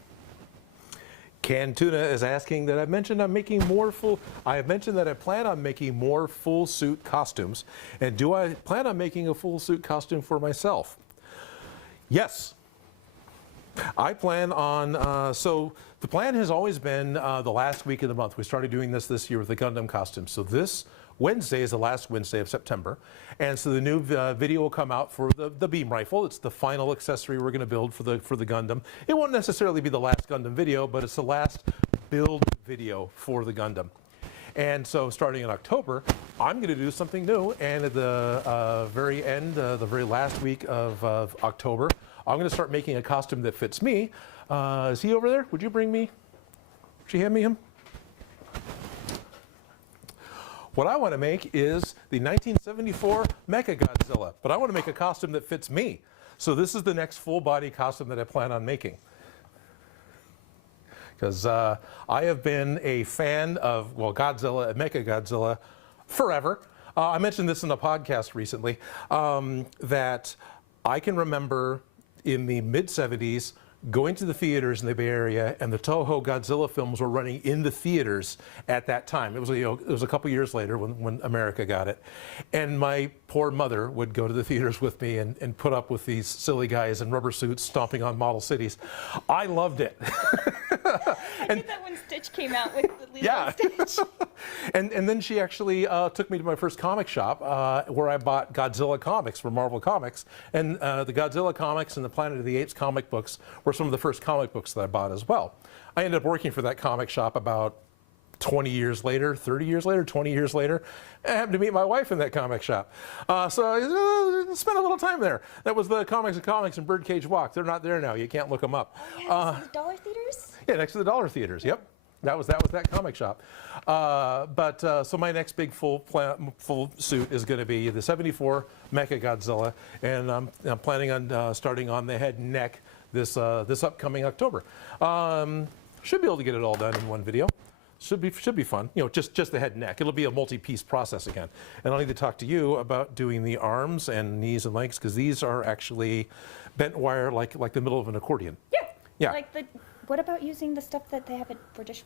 Canned Tuna is asking that I've mentioned I'm making more full. I have mentioned that I plan on making more full suit costumes, and do I plan on making a full suit costume for myself? Yes. I plan on. So the plan has always been the last week of the month. We started doing this year with the Gundam costume. So this Wednesday is the last Wednesday of September, and so the new video will come out for the beam rifle. It's the final accessory we're going to build for the Gundam. It won't necessarily be the last Gundam video, but it's the last build video for the Gundam. And so starting in October, I'm going to do something new, and at the very end, the very last week of October, I'm going to start making a costume that fits me. Is he over there? Would you bring me? Would you hand me him? What I want to make is the 1974 Mechagodzilla, but I want to make a costume that fits me. So this is the next full body costume that I plan on making. Because I have been a fan of, well, Godzilla and Mechagodzilla forever. I mentioned this in a podcast recently, that I can remember in the mid-'70s going to the theaters in the Bay Area, and the Toho Godzilla films were running in the theaters at that time. It was, it was a couple years later when America got it. And my poor mother would go to the theaters with me and put up with these silly guys in rubber suits stomping on model cities. I loved it. I did that when Stitch came out with the Lilo Yeah. Stitch. And then she actually took me to my first comic shop where I bought Godzilla comics from Marvel Comics. And the Godzilla comics and the Planet of the Apes comic books were some of the first comic books that I bought as well. I ended up working for that comic shop about 20 years later, 30 years later, 20 years later. I happened to meet my wife in that comic shop. So I spent a little time there. That was the Comics and Birdcage Walk. They're not there now. You can't look them up. Yeah, this is the Dollar Theaters? Yeah, next to the Dollar Theaters. Yep. that was that comic shop. So my next big full suit is going to be the '74 Mechagodzilla, and I'm planning on starting on the head and neck this upcoming October. Should be able to get it all done in one video. Should be fun. You know, just the head and neck. It'll be a multi-piece process again. And I'll need to talk to you about doing the arms and knees and legs, because these are actually bent wire like the middle of an accordion. Yeah. Yeah. Like what about using the stuff that they have at British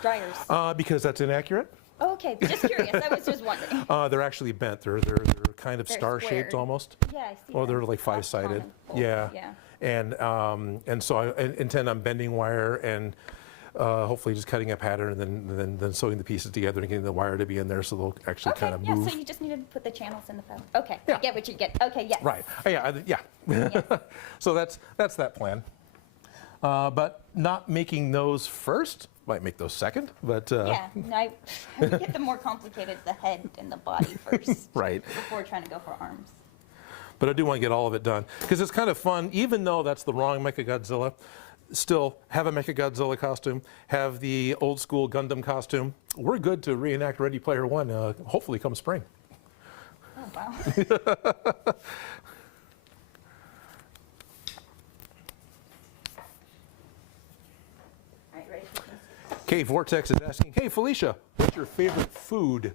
dryers? Because that's inaccurate. Oh, okay. Just curious. I was just wondering. They're actually bent. They're kind of They're star-shaped squared. almost. Yeah, I see. Well, them. they're like five-sided. Common. Yeah. Yeah. And so I intend on bending wire and hopefully just cutting a pattern and then sewing the pieces together and getting the wire to be in there so they'll actually Okay. kind of Yeah. move. So you just need to put the channels in the fabric. Okay. Yeah. I get what you get. Okay. Yes. Right. Yeah. Yes. So that's that plan. But not making those first. Might make those second. But Yeah. No, I would get the more complicated, the head and the body first. Right. Before trying to go for arms. But I do want to get all of it done because it's kind of fun, even though that's the wrong Mechagodzilla. Still have a Mechagodzilla costume, have the old school Gundam costume. We're good to reenact Ready Player One, hopefully come spring. Oh, wow. All right, ready for this? Okay, Vortex is asking, hey Felicia, what's your favorite food?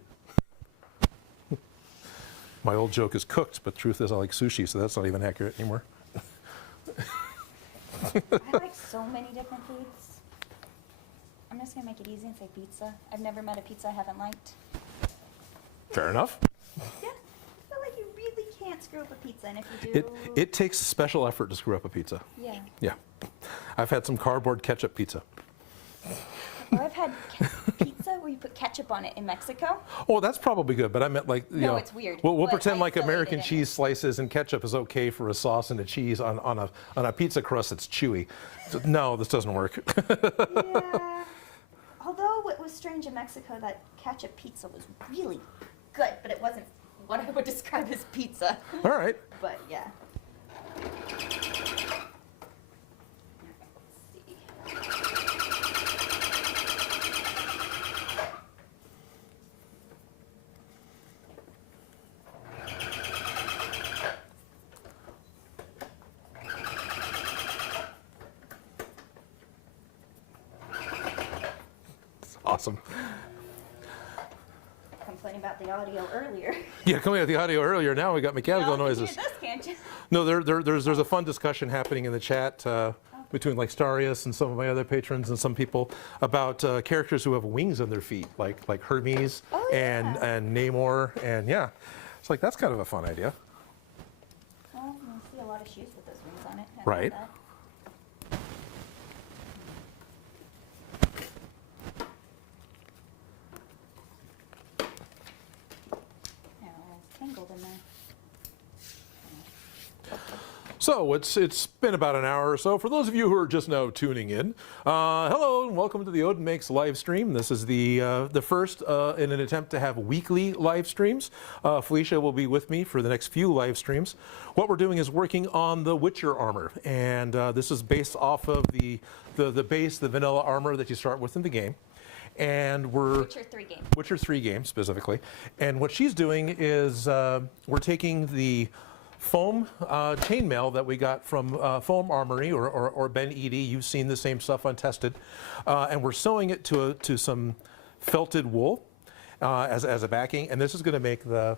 My old joke is cooked, but truth is I like sushi, so that's not even accurate anymore. I like so many different foods. I'm just gonna make it easy and say pizza. I've never met a pizza I haven't liked. Fair enough. Yeah, I feel like you really can't screw up a pizza, and if you do, It takes special effort to screw up a pizza. yeah. Yeah. I've had some cardboard ketchup pizza. Or I've had pizza where you put ketchup on it in Mexico. Oh, that's probably good, but I meant like, you No, know. it's weird, We'll but pretend I like still eat American it cheese slices and ketchup is okay for a sauce and a cheese on a pizza crust that's chewy. So, no, this doesn't work. Yeah. Although it was strange in Mexico that ketchup pizza was really good, but it wasn't what I would describe as pizza. All right. But yeah. Awesome. Complaining about the audio earlier. Yeah, coming out the audio earlier, now we got mechanical Y'all can noises. hear this, can't you? No, there's a fun discussion happening in the chat between like Starius and some of my other patrons and some people about characters who have wings on their feet, like Hermes Oh, and yeah. Namor, and yeah, it's like that's kind of a fun idea. Well, you see a lot of shoes with those wings on it. I know Right. that. Yeah, it's tangled in there. So it's been about an hour or so. For those of you who are just now tuning in, hello and welcome to the Odin Makes live stream. This is the first in an attempt to have weekly live streams. Felicia will be with me for the next few live streams. What we're doing is working on the Witcher armor, and this is based off of the base, the vanilla armor that you start with in the game. And we're Witcher 3 game. Witcher 3 game specifically. And what she's doing is we're taking the foam chainmail that we got from Foam Armory or Ben Edie. You've seen the same stuff untested. And we're sewing it to some felted wool as a backing. And this is going to make the...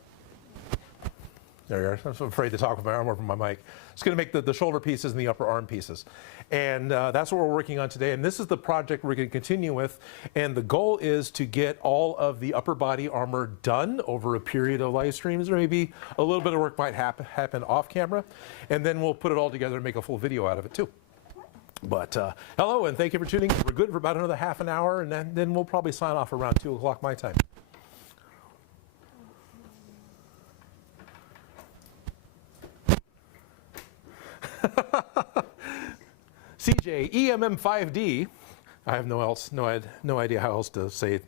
There you are. I'm so afraid to talk with my arm over my mic. It's going to make the shoulder pieces and the upper arm pieces. And that's what we're working on today. And this is the project we're going to continue with. And the goal is to get all of the upper body armor done over a period of live streams. Or maybe a little bit of work might happen off camera. And then we'll put it all together and make a full video out of it too. But hello, and thank you for tuning in. We're good for about another half an hour. And then we'll probably sign off around 2 o'clock my time. CJ, EMM5D, I have no idea how else to say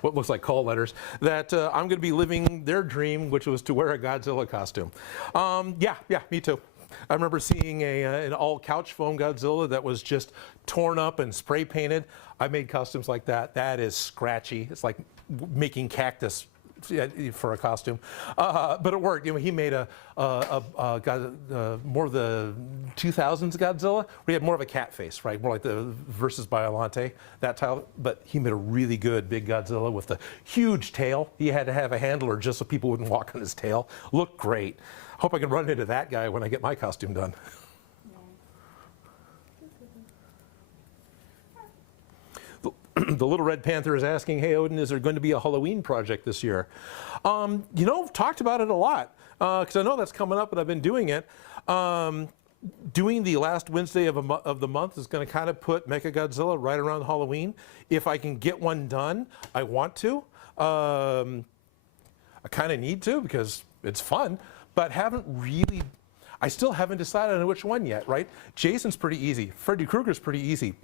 what looks like call letters, that I'm going to be living their dream, which was to wear a Godzilla costume. Yeah, me too. I remember seeing an all couch foam Godzilla that was just torn up and spray painted. I made costumes like that. That is scratchy. It's like making cactus for a costume, but it worked. You know, he made more of the 2000s Godzilla, where he had more of a cat face, right? More like the versus Biollante, that style. But he made a really good big Godzilla with the huge tail. He had to have a handler just so people wouldn't walk on his tail. Looked great. Hope I can run into that guy when I get my costume done. The Little Red Panther is asking, hey, Odin, is there going to be a Halloween project this year? You know, I've talked about it a lot, because I know that's coming up, and I've been doing it. Doing the last Wednesday of the month is going to kind of put Mechagodzilla right around Halloween. If I can get one done, I want to. I kind of need to, because it's fun, but I still haven't decided on which one yet, right? Jason's pretty easy. Freddy Krueger's pretty easy.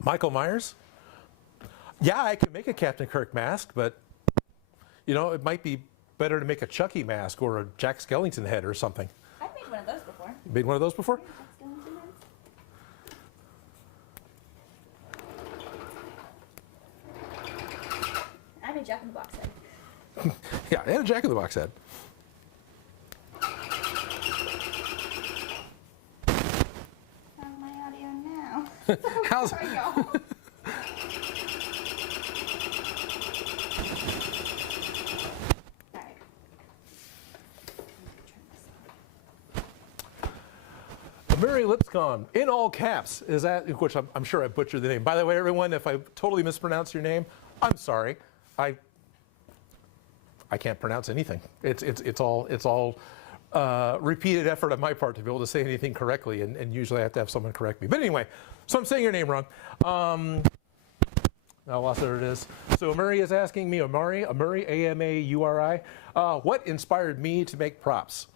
Michael Myers? Yeah, I can make a Captain Kirk mask, but, you know, it might be better to make a Chucky mask or a Jack Skellington head or something. I've made one of those before. You made one of those before? I made Jack in the Box head. Yeah, and a Jack in the Box head. How's my audio now? How's Sorry, y'all. Mary Lipscomb, in all caps, is that, which I'm sure I butchered the name. By the way, everyone, if I totally mispronounce your name, I'm sorry. I can't pronounce anything. It's all repeated effort on my part to be able to say anything correctly, and usually I have to have someone correct me. But anyway, so I'm saying your name wrong. I lost there it is. So Amuri is asking me, Amuri, A-M-A-U-R-I, what inspired me to make props?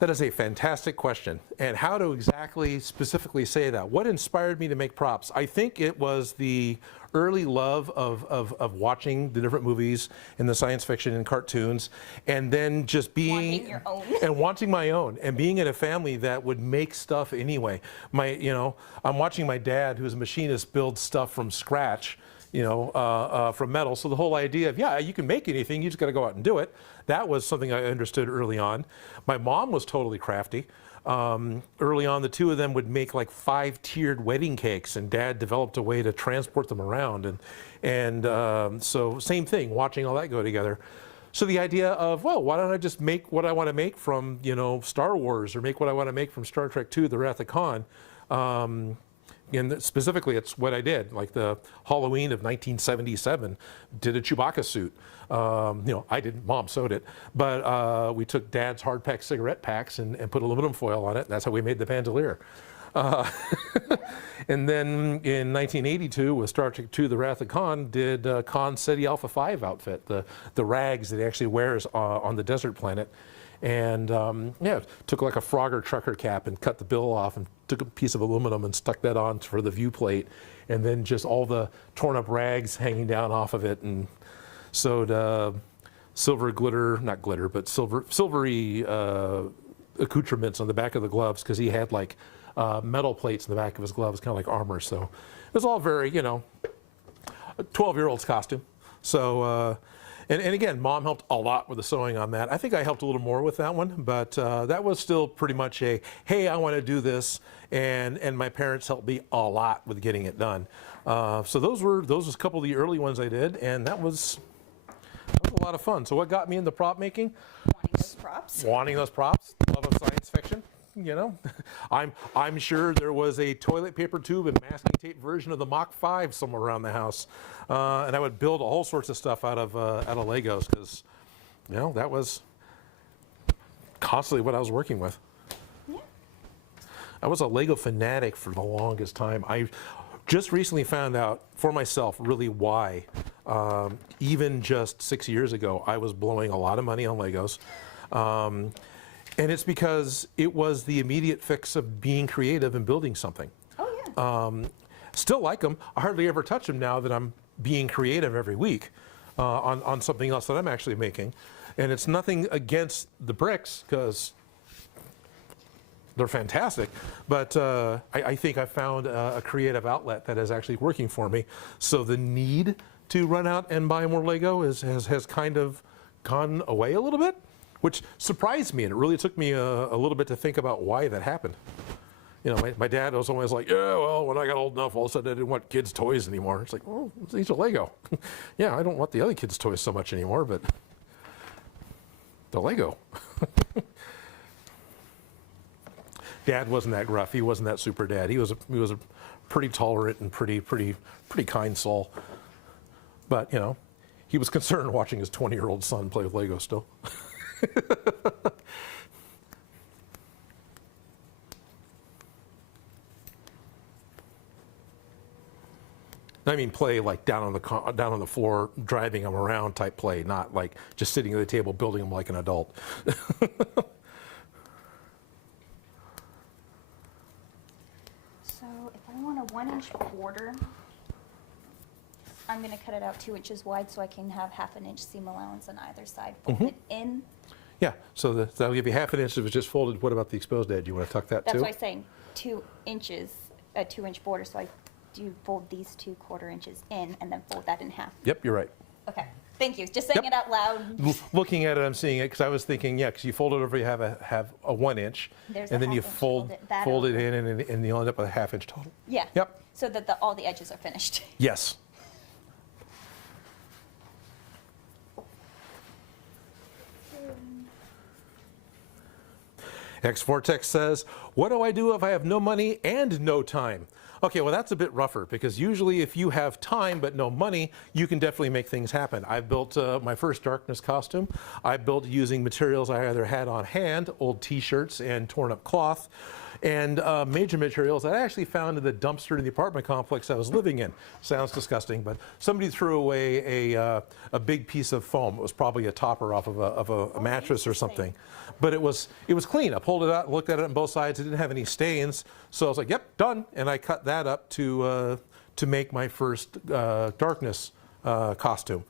That is a fantastic question. And how to exactly, specifically say that? What inspired me to make props? I think it was the early love of watching the different movies in the science fiction and cartoons, and then just being Wanting your own. and wanting my own, and being in a family that would make stuff anyway. I'm watching my dad, who's a machinist, build stuff from scratch, from metal. So the whole idea of, yeah, you can make anything, you just got to go out and do it. That was something I understood early on. My mom was totally crafty. Early on, the two of them would make like 5-tiered wedding cakes, and Dad developed a way to transport them around. So same thing, watching all that go together. So the idea of, well, why don't I just make what I want to make from, Star Wars, or make what I want to make from Star Trek II, The Wrath of Khan. And specifically, it's what I did. Like the Halloween of 1977, did a Chewbacca suit. I didn't, Mom sewed it, but we took Dad's hard pack cigarette packs and put aluminum foil on it. That's how we made the bandolier. And then in 1982, with Star Trek II, The Wrath of Khan, did Khan SETI Alpha 5 outfit, the rags that he actually wears on the desert planet. And took like a Frogger trucker cap and cut the bill off and took a piece of aluminum and stuck that on for the viewplate, and then just all the torn up rags hanging down off of it, and sewed silver glitter, not glitter, but silvery accoutrements on the back of the gloves, because he had like metal plates in the back of his gloves, kind of like armor. So it was all very, a 12-year-old's costume. So. And again, Mom helped a lot with the sewing on that. I think I helped a little more with that one, but that was still pretty much a, hey, I want to do this, and my parents helped me a lot with getting it done. So those was a couple of the early ones I did, and that was a lot of fun. So what got me into prop making? Wanting those props. Wanting those props, love of science fiction. I'm sure there was a toilet paper tube and masking tape version of the Mach 5 somewhere around the house, and I would build all sorts of stuff out of Legos, because that was constantly what I was working with. Yeah. I was a Lego fanatic for the longest time. I just recently found out for myself really why. Even just 6 years ago, I was blowing a lot of money on Legos. And it's because it was the immediate fix of being creative and building something. Oh, yeah. Still like them. I hardly ever touch them now that I'm being creative every week on something else that I'm actually making. And it's nothing against the bricks, because they're fantastic, but I think I found a creative outlet that is actually working for me. So the need to run out and buy more Lego has kind of gone away a little bit, which surprised me, and it really took me a little bit to think about why that happened. You know, my dad was always like, yeah, well, when I got old enough, all of a sudden I didn't want kids' toys anymore. It's like, well, these are Lego. Yeah, I don't want the other kids' toys so much anymore, but the Lego. Dad wasn't that gruff. He wasn't that super dad. He was a pretty tolerant and pretty kind soul. But, you know, he was concerned watching his 20-year-old son play with Lego still. I mean, play like down on the floor, driving them around type play, not like just sitting at the table building them like an adult. So if I want a 1-inch border, I'm going to cut it out 2 inches wide so I can have half an inch seam allowance on either side. Fold it in. Yeah, so that'll give you half an inch if it's just folded. What about the exposed edge? You want to tuck that That's too? why I'm saying 2 inches, a 2-inch border. So I do fold these 2 1/4 inches in and then fold that in half. Yep, you're right. Okay, thank you. Just saying Yep. it out loud. Looking at it, I'm seeing it because I was thinking, yeah, because you fold it over, you have a 1 inch, There's and a then you half inch, fold that it over. in, and you'll end up with a ½ inch total. Yeah. Yep. So that all the edges are finished. Yes. X-Vortex says, what do I do if I have no money and no time? Okay, well, that's a bit rougher because usually if you have time but no money, you can definitely make things happen. I built my first darkness costume. I built using materials I either had on hand, old t-shirts and torn up cloth, and major materials that I actually found in the dumpster in the apartment complex I was living in. Sounds disgusting, but somebody threw away a big piece of foam. It was probably a topper off of a mattress or something. But it was clean. I pulled it out, looked at it on both sides. It didn't have any stains, so I was like, "Yep, done." And I cut that up to make my first darkness costume.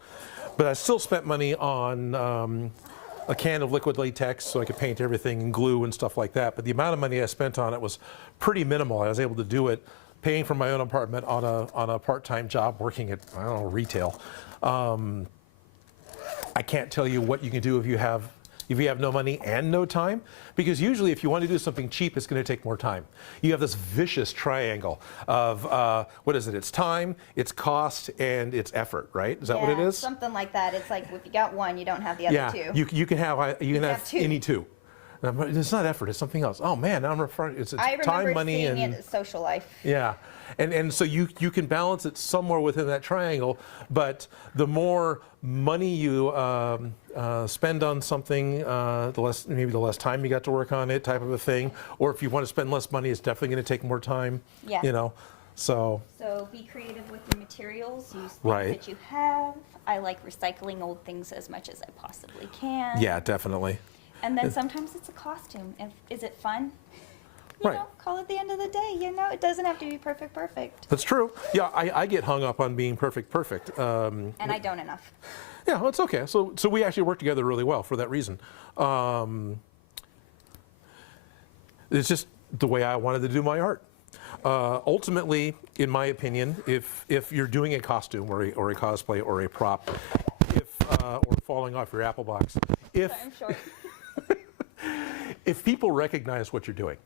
But I still spent money on a can of liquid latex so I could paint everything and glue and stuff like that. But the amount of money I spent on it was pretty minimal. I was able to do it paying for my own apartment on a part-time job working at, I don't know, retail. I can't tell you what you can do if you have no money and no time, because usually if you want to do something cheap, it's going to take more time. You have this vicious triangle of, what is it? It's time, it's cost, and it's effort, right? Is that what it is? Something like that. It's like if you got one, you don't have the other two. You can have two. any two. It's not effort, it's something else. Oh man, I'm referring, it's I remember time, money, seeing and it at social life. yeah. And so you can balance it somewhere within that triangle, but the more money you spend on something, maybe the less time you got to work on it, type of a thing. Or if you want to spend less money, it's definitely going to take more time. Yeah. You know, so be creative with your materials. Use things Right. that you have. I like recycling old things as much as I possibly can. yeah, definitely. And then sometimes it's a costume. Is it fun? You Right. know, call it the end of the day. You know, it doesn't have to be perfect. That's true. Yeah, I get hung up on being perfect. And I don't enough. Yeah, well, it's okay. So we actually work together really well for that reason. It's just the way I wanted to do my art. Ultimately, in my opinion, if you're doing a costume or a cosplay or a prop, or falling off your apple box, I'm short. if people recognize what you're doing,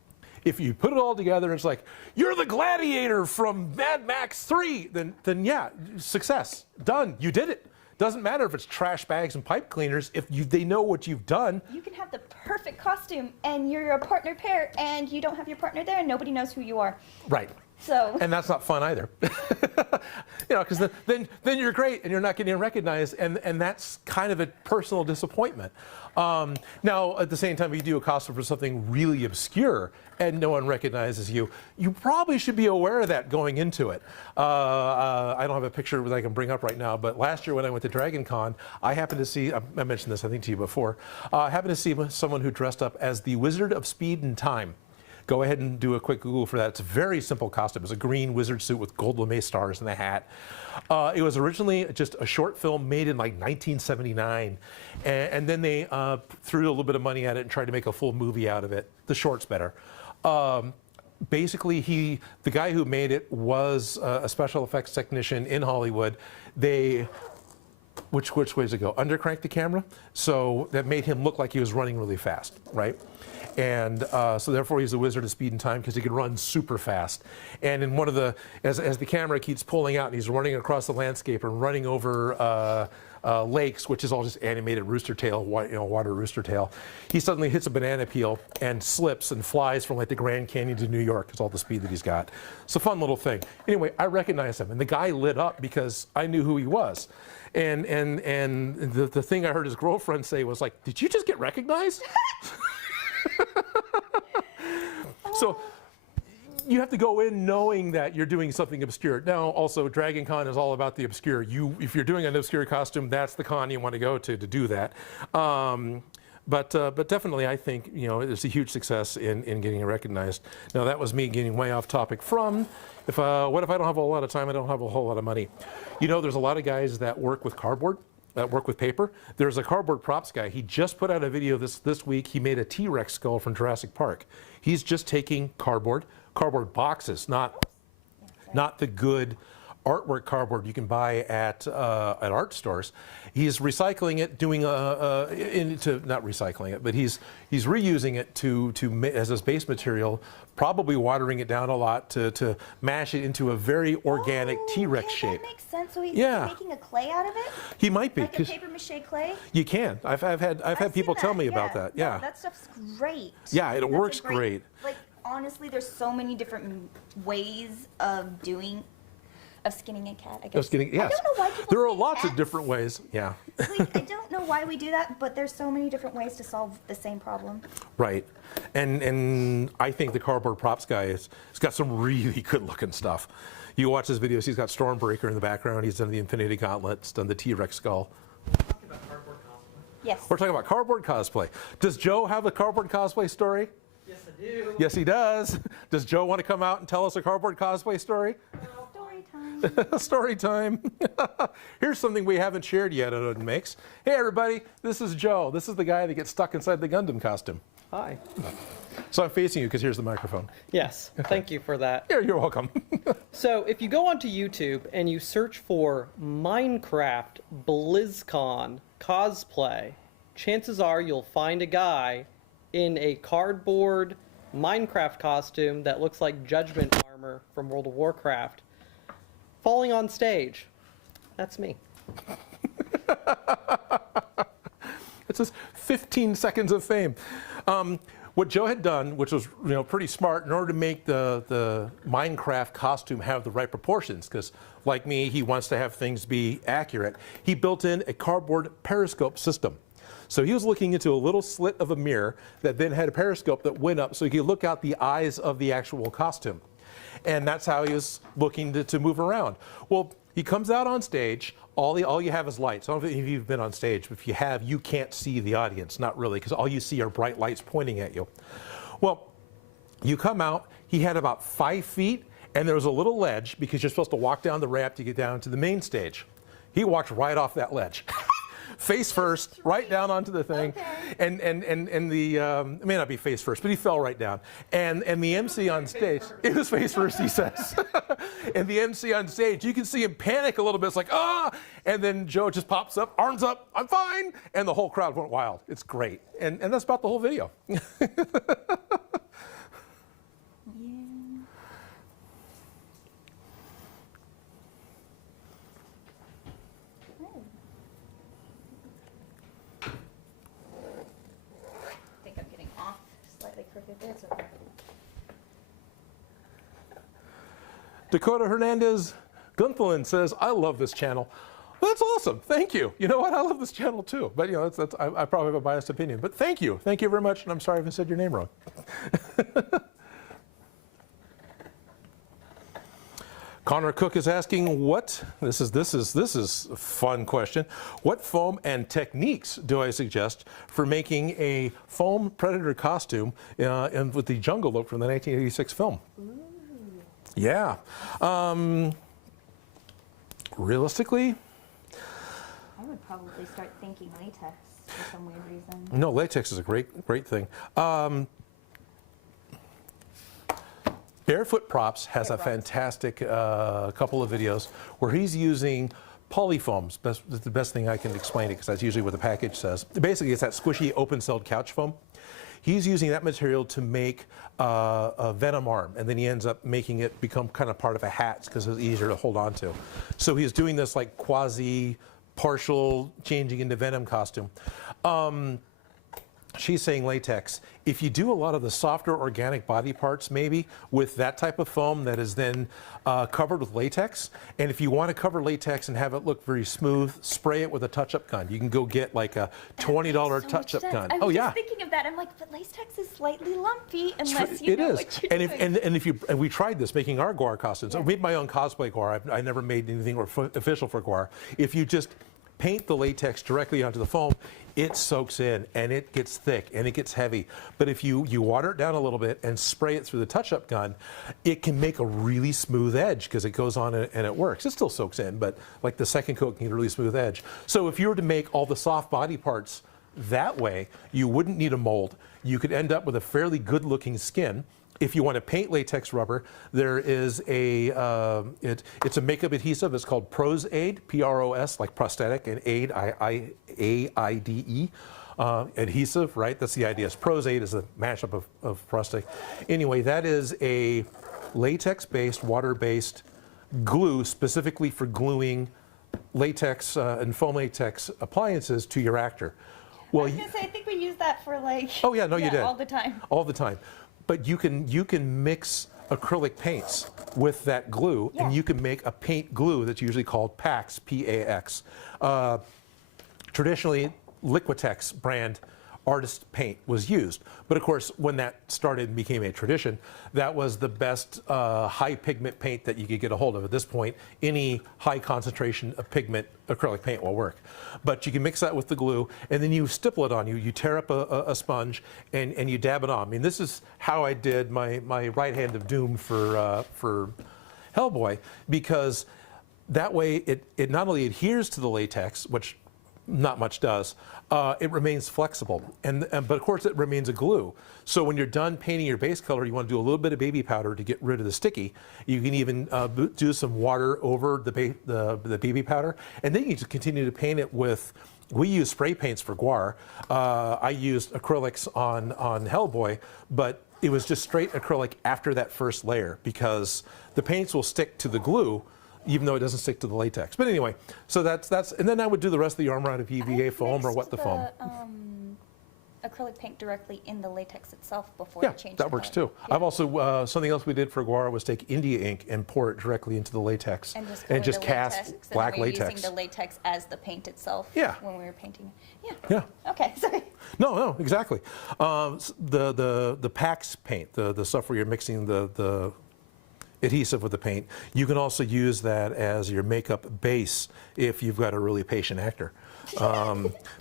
if you put it all together and it's like, you're the gladiator from Mad Max 3, then yeah, success, done, you did it. Doesn't matter if it's trash bags and pipe cleaners, if they know what you've done. You can have the perfect costume and you're a partner pair and you don't have your partner there and nobody knows who you are. Right. So. And that's not fun either. You know, because then you're great and you're not getting recognized, and that's kind of a personal disappointment. Now, at the same time, if you do a costume for something really obscure and no one recognizes you, you probably should be aware of that going into it. I don't have a picture that I can bring up right now, but last year when I went to Dragon Con, I happened to see, I mentioned this I think to you before, I happened to see someone who dressed up as the Wizard of Speed and Time. Go ahead and do a quick Google for that. It's a very simple costume. It's a green wizard suit with gold lame stars and a hat. It was originally just a short film made in like 1979. And then they threw a little bit of money at it and tried to make a full movie out of it. The short's better. Basically, the guy who made it was a special effects technician in Hollywood. Which way does it go? Undercrank the camera, so that made him look like he was running really fast, right? And so therefore he's a wizard of speed and time because he can run super fast. And in one of the, as the camera keeps pulling out and he's running across the landscape and running over lakes, which is all just animated rooster tail, water rooster tail, he suddenly hits a banana peel and slips and flies from like the Grand Canyon to New York. It's all the speed that he's got. It's a fun little thing. Anyway, I recognized him and the guy lit up because I knew who he was. And the thing I heard his girlfriend say was like, "Did you just get recognized?" So you have to go in knowing that you're doing something obscure. Now, also, Dragon Con is all about the obscure. If you're doing an obscure costume, that's the con you want to go to do that. But definitely, I think it's a huge success in getting recognized. Now, that was me getting way off topic from. What if I don't have a lot of time? I don't have a whole lot of money. There's a lot of guys that work with cardboard, that work with paper. There's a cardboard props guy. He just put out a video this week. He made a T-Rex skull from Jurassic Park. He's just taking cardboard boxes, not the good artwork cardboard you can buy at art stores. He's recycling it, not recycling it, but he's reusing it as his base material, probably watering it down a lot to mash it into a very organic T-Rex shape. That makes sense. So he's making a clay out of it? He might be. Like a paper mache clay? You can. I've had people tell me about that. Yeah. No, that stuff's great. Yeah, it works great. Like, honestly, there's so many different ways of skinning a cat, I guess. Yes. I don't know why people There are skin lots cats. of different ways. Yeah. Like, I don't know why we do that, but there's so many different ways to solve the same problem. Right. And I think the cardboard props guy has got some really good looking stuff. You watch his videos, he's got Stormbreaker in the background, he's done the Infinity Gauntlet, he's done the T-Rex skull. Talking about cardboard cosplay. Yes. We're talking about cardboard cosplay. Does Joe have a cardboard cosplay story? Yes, I do. Yes, he does. Does Joe want to come out and tell us a cardboard cosplay story? Story time. Story time. Here's something we haven't shared yet at Odin Makes. Hey everybody, this is Joe. This is the guy that gets stuck inside the Gundam costume. Hi. So I'm facing you because here's the microphone. Yes, thank you for that. Yeah, you're welcome. So if you go onto YouTube and you search for Minecraft BlizzCon cosplay, chances are you'll find a guy in a cardboard Minecraft costume that looks like Judgment armor from World of Warcraft falling on stage. That's me. It's just 15 seconds of fame. What Joe had done, which was pretty smart, in order to make the Minecraft costume have the right proportions, because like me, he wants to have things be accurate, he built in a cardboard periscope system. So he was looking into a little slit of a mirror that then had a periscope that went up so he could look out the eyes of the actual costume. And that's how he was looking to move around. Well, he comes out on stage. All you have is lights. I don't know if you've been on stage, but if you have, you can't see the audience. Not really, because all you see are bright lights pointing at you. Well, you come out. He had about 5 feet, and there was a little ledge because you're supposed to walk down the ramp to get down to the main stage. He walked right off that ledge. Face first, right down onto the thing, and the it may not be face first, but he fell right down. And the MC on stage, it was face first, he says. And the MC on stage, you can see him panic a little bit. It's like, ah! And then Joe just pops up, arms up, I'm fine, and the whole crowd went wild. It's great, and that's about the whole video. Dakota Hernandez Gunthelin says, I love this channel. Well, that's awesome. Thank you. You know what? I love this channel too. But I probably have a biased opinion. But thank you. Thank you very much. And I'm sorry if I said your name wrong. Connor Cook is asking, this is a fun question. What foam and techniques do I suggest for making a foam predator costume and with the jungle look from the 1986 film? Ooh. Yeah. Realistically, I would probably start thinking latex for some weird reason. No, latex is a great thing. Barefoot Props has a fantastic couple of videos where he's using polyfoams. That's the best thing I can explain it, because that's usually what the package says. Basically, it's that squishy open-celled couch foam. He's using that material to make a Venom arm, and then he ends up making it become kind of part of a hat because it's easier to hold on to. So he's doing this like quasi-partial changing into Venom costume. She's saying latex. If you do a lot of the softer organic body parts, maybe with that type of foam that is then covered with latex, and if you want to cover latex and have it look very smooth, spray it with a touch-up gun. You can go get like a $20 touch-up gun. I was just thinking of that. I'm like, but latex is slightly lumpy unless you know what you're doing. And we tried this making our Guar costumes. I made my own cosplay Guar. I never made anything official for Guar. If you just paint the latex directly onto the foam, it soaks in and it gets thick and it gets heavy. But if you water it down a little bit and spray it through the touch-up gun, it can make a really smooth edge because it goes on and it works. It still soaks in, but like the second coat can get a really smooth edge. So if you were to make all the soft body parts that way, you wouldn't need a mold. You could end up with a fairly good-looking skin. If you want to paint latex rubber, there is it's a makeup adhesive. It's called Pros Aid, P-R-O-S, like prosthetic, and aid, A-I-D-E, adhesive, right? That's the idea. Pros Aid is a mashup of prosthetic. Anyway, that is a latex-based, water-based glue specifically for gluing latex and foam latex appliances to your actor. Well, I was gonna say, I think we use that for like. Oh yeah, no, you did all the time. All the time. But you can mix acrylic paints with that glue, and you can make a paint glue that's usually called PAX, P-A-X. Traditionally, Liquitex brand artist paint was used. But of course, when that started and became a tradition, that was the best high pigment paint that you could get a hold of. At this point, any high concentration of pigment acrylic paint will work. But you can mix that with the glue, and then you stipple it on. You tear up a sponge, and you dab it on. I mean, this is how I did my right hand of doom for Hellboy, because that way it not only adheres to the latex, which not much does, it remains flexible, but of course it remains a glue. So when you're done painting your base color, you want to do a little bit of baby powder to get rid of the sticky. You can even do some water over the baby powder, and then you just continue to paint it with. We use spray paints for Guar. I used acrylics on Hellboy, but it was just straight acrylic after that first layer because the paints will stick to the glue, even though it doesn't stick to the latex. But anyway, so that's and then I would do the rest of the armor out of EVA foam or what the foam. Acrylic paint directly in the latex itself before Yeah, you change that works too. Yeah. I've also something else we did for Guar was take India ink and pour it directly into the latex and just cast latex, black and we were latex. using the latex as the paint itself. Yeah. When we were painting. Yeah. Yeah. Okay. Sorry. No, exactly. The PAX paint, the stuff where you're mixing the adhesive with the paint, you can also use that as your makeup base if you've got a really patient actor,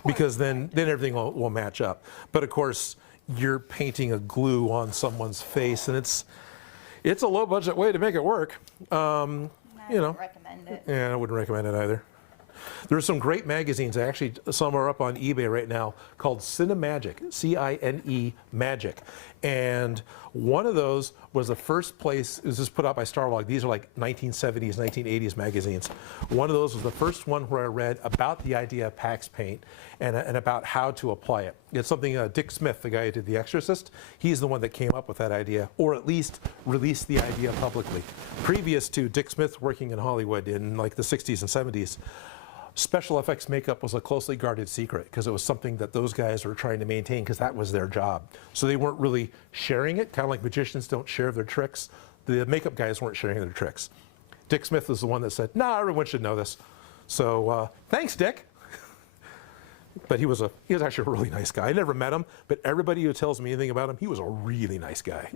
because then everything will match up. But of course, you're painting a glue on someone's face, and it's a low budget way to make it work. I wouldn't recommend it. Yeah, I wouldn't recommend it either. There are some great magazines. Actually, some are up on eBay right now called Cinemagic, C-I-N-E Magic. And one of those was the first place, it was just put out by Starlog. These are like 1970s, 1980s magazines. One of those was the first one where I read about the idea of PAX paint and about how to apply it. It's something Dick Smith, the guy who did The Exorcist, he's the one that came up with that idea, or at least released the idea publicly. Previous to Dick Smith working in Hollywood in like the 60s and 70s, special effects makeup was a closely guarded secret because it was something that those guys were trying to maintain because that was their job. So they weren't really sharing it, kind of like magicians don't share their tricks. The makeup guys weren't sharing their tricks. Dick Smith was the one that said, "Nah, everyone should know this." So thanks, Dick. But he was actually a really nice guy. I never met him, but everybody who tells me anything about him, he was a really nice guy.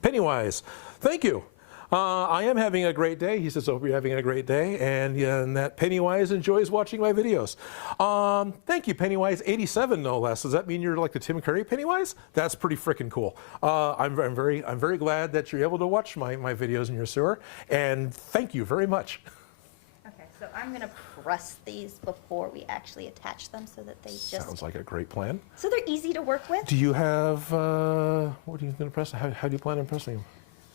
Pennywise, thank you. I am having a great day. He says, hope you're having a great day. And that Pennywise enjoys watching my videos. Thank you, Pennywise87, no less. Does that mean you're like the Tim Curry Pennywise? That's pretty freaking cool. I'm very glad that you're able to watch my videos in your sewer. And thank you very much. Okay, so I'm gonna rust these before we actually attach them so that they Sounds like a great plan. so they're easy to work with. Do you have, what are you going to press? How do you plan on pressing them?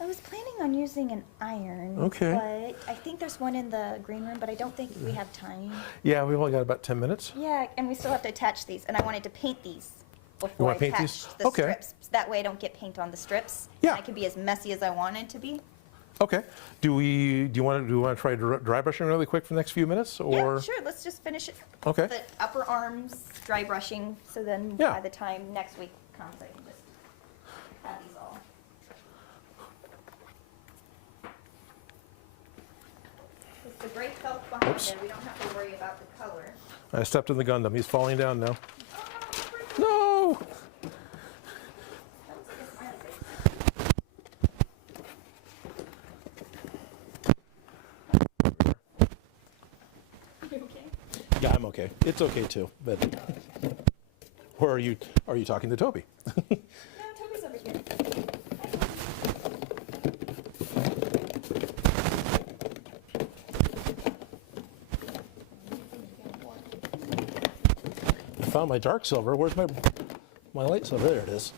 I was planning on using an iron, Okay. but I think there's one in the green room, but I don't think we have time. Yeah, we've only got about 10 minutes. Yeah, and we still have to attach these, and I wanted to paint these You before I wanna paint attach these? the Okay. strips. That way I don't get paint on the strips. Yeah. And I can be as messy as I wanted to be. Okay. Do you want to try dry brushing really quick for the next few minutes, or? Yeah, sure, let's just finish it. Okay. The upper arms, dry brushing, so then Yeah. by the time next week comes, I can just have these all. With the gray felt behind Oops. it, we don't have to worry about the color. I stepped in the Gundam. He's falling down now. Oh, No! that looks like a smiley face. You okay? Yeah, I'm okay. It's okay too, but. Or are you talking to Toby? No, Toby's over here. I found my dark silver. Where's my light silver? There it is.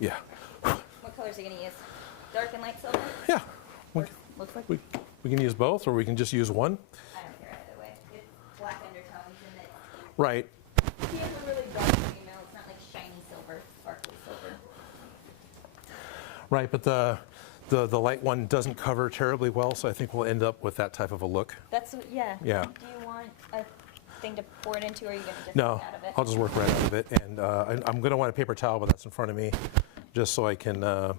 Yeah. What colors are you gonna use? Dark and light silver? Yeah. We, Looks like. we can use both, or we can just use one. I don't care either way. It's black undertones and it. Right. He has a really dark chainmail. It's not like shiny silver, sparkly silver. Right, but the light one doesn't cover terribly well, so I think we'll end up with that type of a look. That's yeah. Yeah. Do you want a thing to pour it into, or are you gonna just No, drink out of it? I'll just work right out of it, and I'm going to want a paper towel, but that's in front of me, just so I can. I like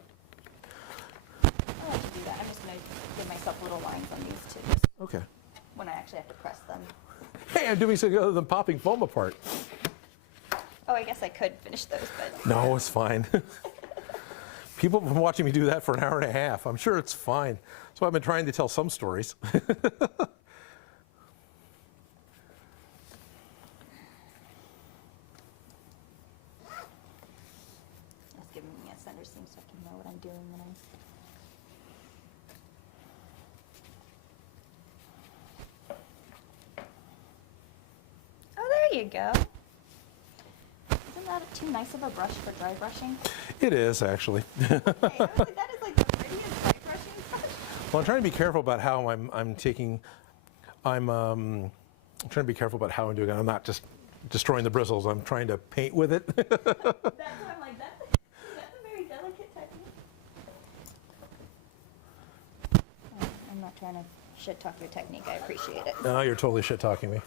to do that. I'm just gonna give myself little lines on these too, just Okay. when I actually have to press them. Hey, I'm doing something other than popping foam apart. Oh, I guess I could finish those, but No, it's fine. People have been watching me do that for an hour and a half. I'm sure it's fine. So I've been trying to tell some stories. just giving me a center seam so I can know what I'm doing when I'm. Oh, there you go. Isn't that too nice of a brush for dry brushing? It is, actually. Okay, I was like, that is like the prettiest dry brushing brush. Well, I'm trying to be careful about how I'm taking. I'm trying to be careful about how I'm doing it. I'm not just destroying the bristles. I'm trying to paint with it. That's why I'm like, that's a very delicate technique. Oh, I'm not trying to shit talk your technique. I appreciate it. No, you're totally shit talking me.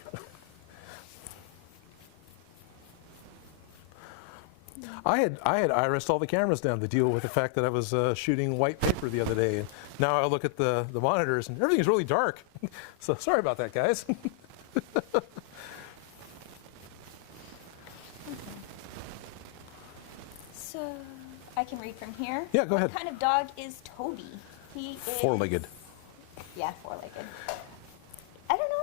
I had irised all the cameras down to deal with the fact that I was shooting white paper the other day, and now I look at the monitors and everything's really dark. So sorry about that, guys. So I can read from here. Yeah, go ahead. What kind of dog is Toby? He is Four-legged. Yeah, four-legged. I don't know.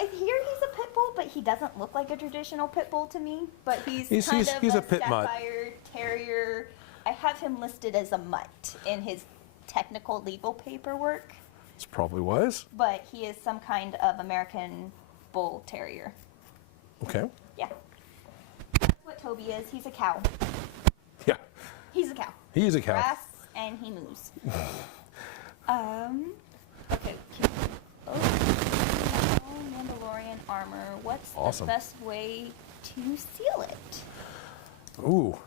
I hear he's a pit bull, but he doesn't look like a traditional pit bull to me. But he's He's a pit mutt. Sapphire Terrier. I have him listed as a mutt in his technical legal paperwork, It's probably wise. but he is some kind of American Bull Terrier. Okay. Yeah. That's what Toby is. He's a cow. Yeah. He's a cow. He's a cow. Grass and he moves. Okay. Mandalorian armor. What's Awesome. the best way to seal it? Ooh.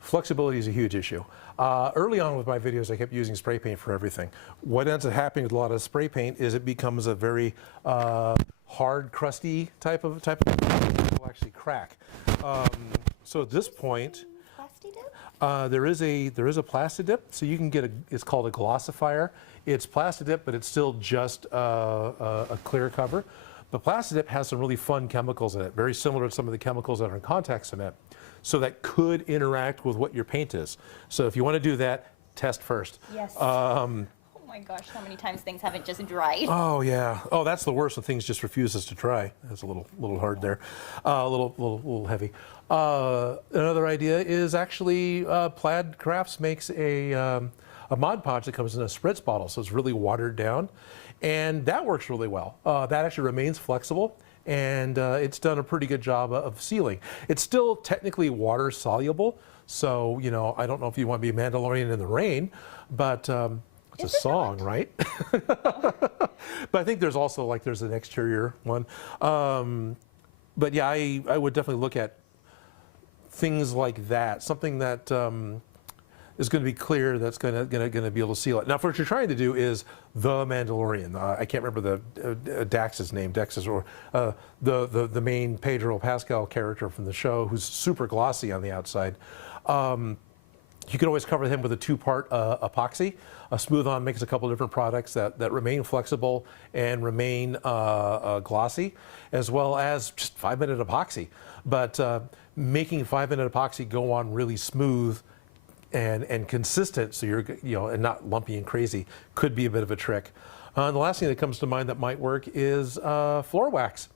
Flexibility is a huge issue. Early on with my videos, I kept using spray paint for everything. What ends up happening with a lot of spray paint is it becomes a very hard, crusty type of it will actually crack. So at this point, Plasti dip? there is a Plasti dip, so you can get it's called a glossifier. It's Plasti dip, but it's still just a clear cover. But Plasti dip has some really fun chemicals in it, very similar to some of the chemicals that are in contact cement. So that could interact with what your paint is. So if you want to do that, test first. Yes. Um, my gosh, how many times things haven't just dried. Oh yeah. Oh, that's the worst when things just refuses to dry. That's a little hard there, a little heavy. Another idea is actually Plaid Crafts makes a Mod Podge that comes in a spritz bottle, so it's really watered down, and that works really well. That actually remains flexible, and it's done a pretty good job of sealing. It's still technically water soluble, so you know I don't know if you want to be a Mandalorian in the rain, but it's a song, right? But I think there's also like there's an exterior one. But yeah, I would definitely look at things like that, something that is going to be clear, that's going to be able to seal it. Now, what you're trying to do is the Mandalorian. I can't remember the Dax's name, or the main Pedro Pascal character from the show, who's super glossy on the outside. You can always cover him with a 2-part epoxy. Smooth On makes a couple different products that remain flexible and remain glossy, as well as just 5-minute epoxy. But making 5-minute epoxy go on really smooth and consistent, so you're and not lumpy and crazy, could be a bit of a trick. And the last thing that comes to mind that might work is floor wax.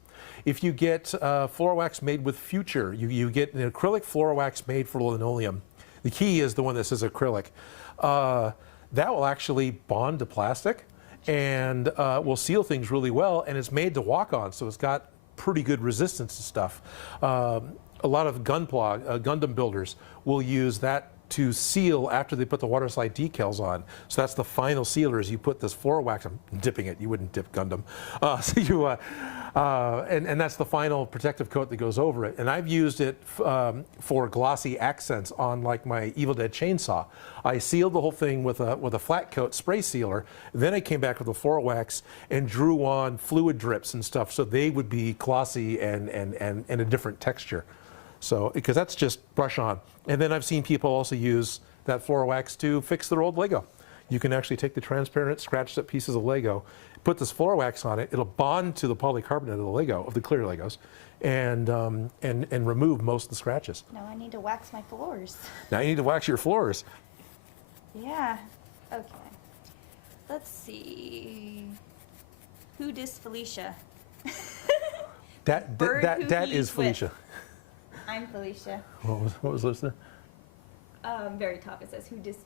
If you get floor wax made with Future, you get an acrylic floor wax made for linoleum. The key is the one that says acrylic. That will actually bond to plastic and will seal things really well, and it's made to walk on, so it's got pretty good resistance to stuff. A lot of Gundam builders will use that to seal after they put the water slide decals on. So that's the final sealer, is you put this floor wax, I'm dipping it, you wouldn't dip Gundam. And that's the final protective coat that goes over it. And I've used it for glossy accents on like my Evil Dead chainsaw. I sealed the whole thing with a flat coat spray sealer. Then I came back with the floor wax and drew on fluid drips and stuff, so they would be glossy and a different texture. So, because that's just brush on. And then I've seen people also use that floor wax to fix their old Lego. You can actually take the transparent, scratched up pieces of Lego, put this floor wax on it, it'll bond to the polycarbonate of the Lego, of the clear Legos, and remove most of the scratches. Now I need to wax my floors. Now you need to wax your floors. Yeah. Okay. Let's see. Who dis Felicia? That is Felicia. I'm Felicia. What was this there? Very top it says who dis,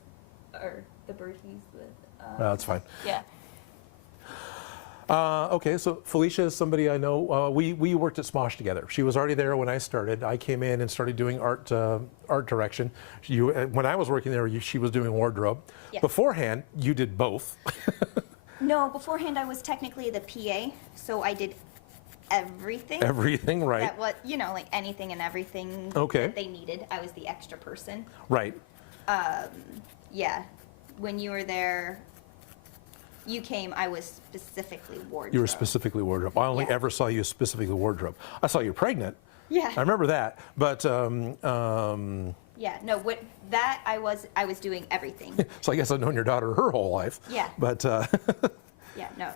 or the bird he's with. That's fine. Yeah. Okay, so Felicia is somebody I know. We worked at Smosh together. She was already there when I started. I came in and started doing art direction. When I was working there, she was doing wardrobe. Yes. Beforehand, you did both. No, beforehand I was technically the PA, so I did everything. Everything, right. That was, like anything and everything that they needed. I was the extra person. Right. Yeah. When you were there, you came, I was specifically wardrobe. You were specifically wardrobe. I only Yeah. ever saw you specifically wardrobe. I saw you pregnant. Yeah. I remember that. But Yeah, no, I was doing everything. so I guess I've known your daughter her whole life. Yeah. But Yeah, no,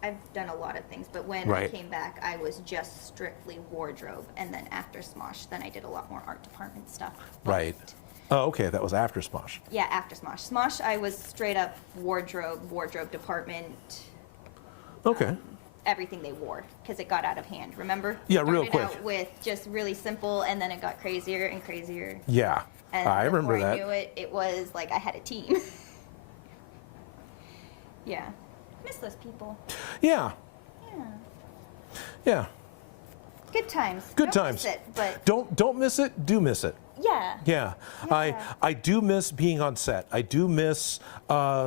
I've done a lot of things, but when I Right. came back, I was just strictly wardrobe, and then after Smosh, then I did a lot more art department stuff. Right. But, Oh, okay, that was after Smosh. yeah, after Smosh. Smosh, I was straight up wardrobe department, Okay. everything they wore, because it got out of hand, remember? Yeah, real Started quick. out with just really simple, and then it got crazier and crazier. Yeah, And I remember before that. I knew it, it was like I had a team. Yeah. Miss those people. Yeah, Yeah. yeah. Good times. Good Don't times. miss it, but Don't miss it. Do miss it. yeah. Yeah. I do miss being on set. I do miss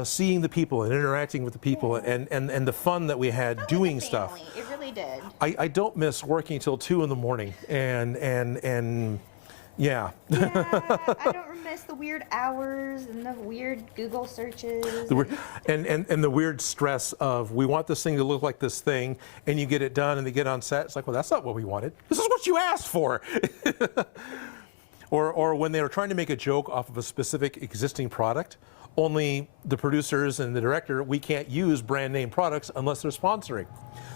seeing the people and interacting with the people and the fun that we had Felt like a doing stuff. family. It really did. I don't miss working till 2 in the morning and yeah. Yeah. I don't miss the weird hours and the weird Google searches. And the weird stress of, we want this thing to look like this thing, and you get it done and they get on set. It's like, well, that's not what we wanted. This is what you asked for. Or when they were trying to make a joke off of a specific existing product, only the producers and the director, we can't use brand name products unless they're sponsoring.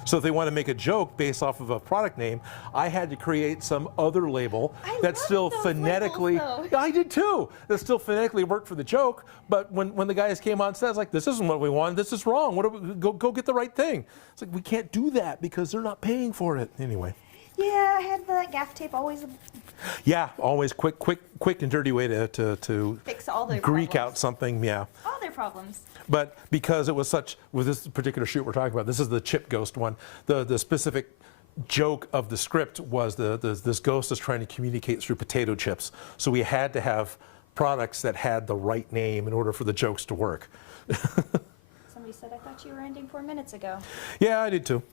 So if they want to make a joke based off of a product name, I had to create some other label that still phonetically, I did too, that still phonetically worked for the joke. But when the guys came on set, it's like, this isn't what we wanted, this is wrong. Go get the right thing. It's like, we can't do that because they're not paying for it. Anyway. Yeah, I had that gaff tape always Yeah, always quick and dirty way to fix all their Greek problems. out something, yeah. All their problems. But because it was such, with this particular shoot we're talking about, this is the chip ghost one, the specific joke of the script was this ghost is trying to communicate through potato chips. So we had to have products that had the right name in order for the jokes to work. Somebody said, I thought you were ending 4 minutes ago. Yeah, I did too.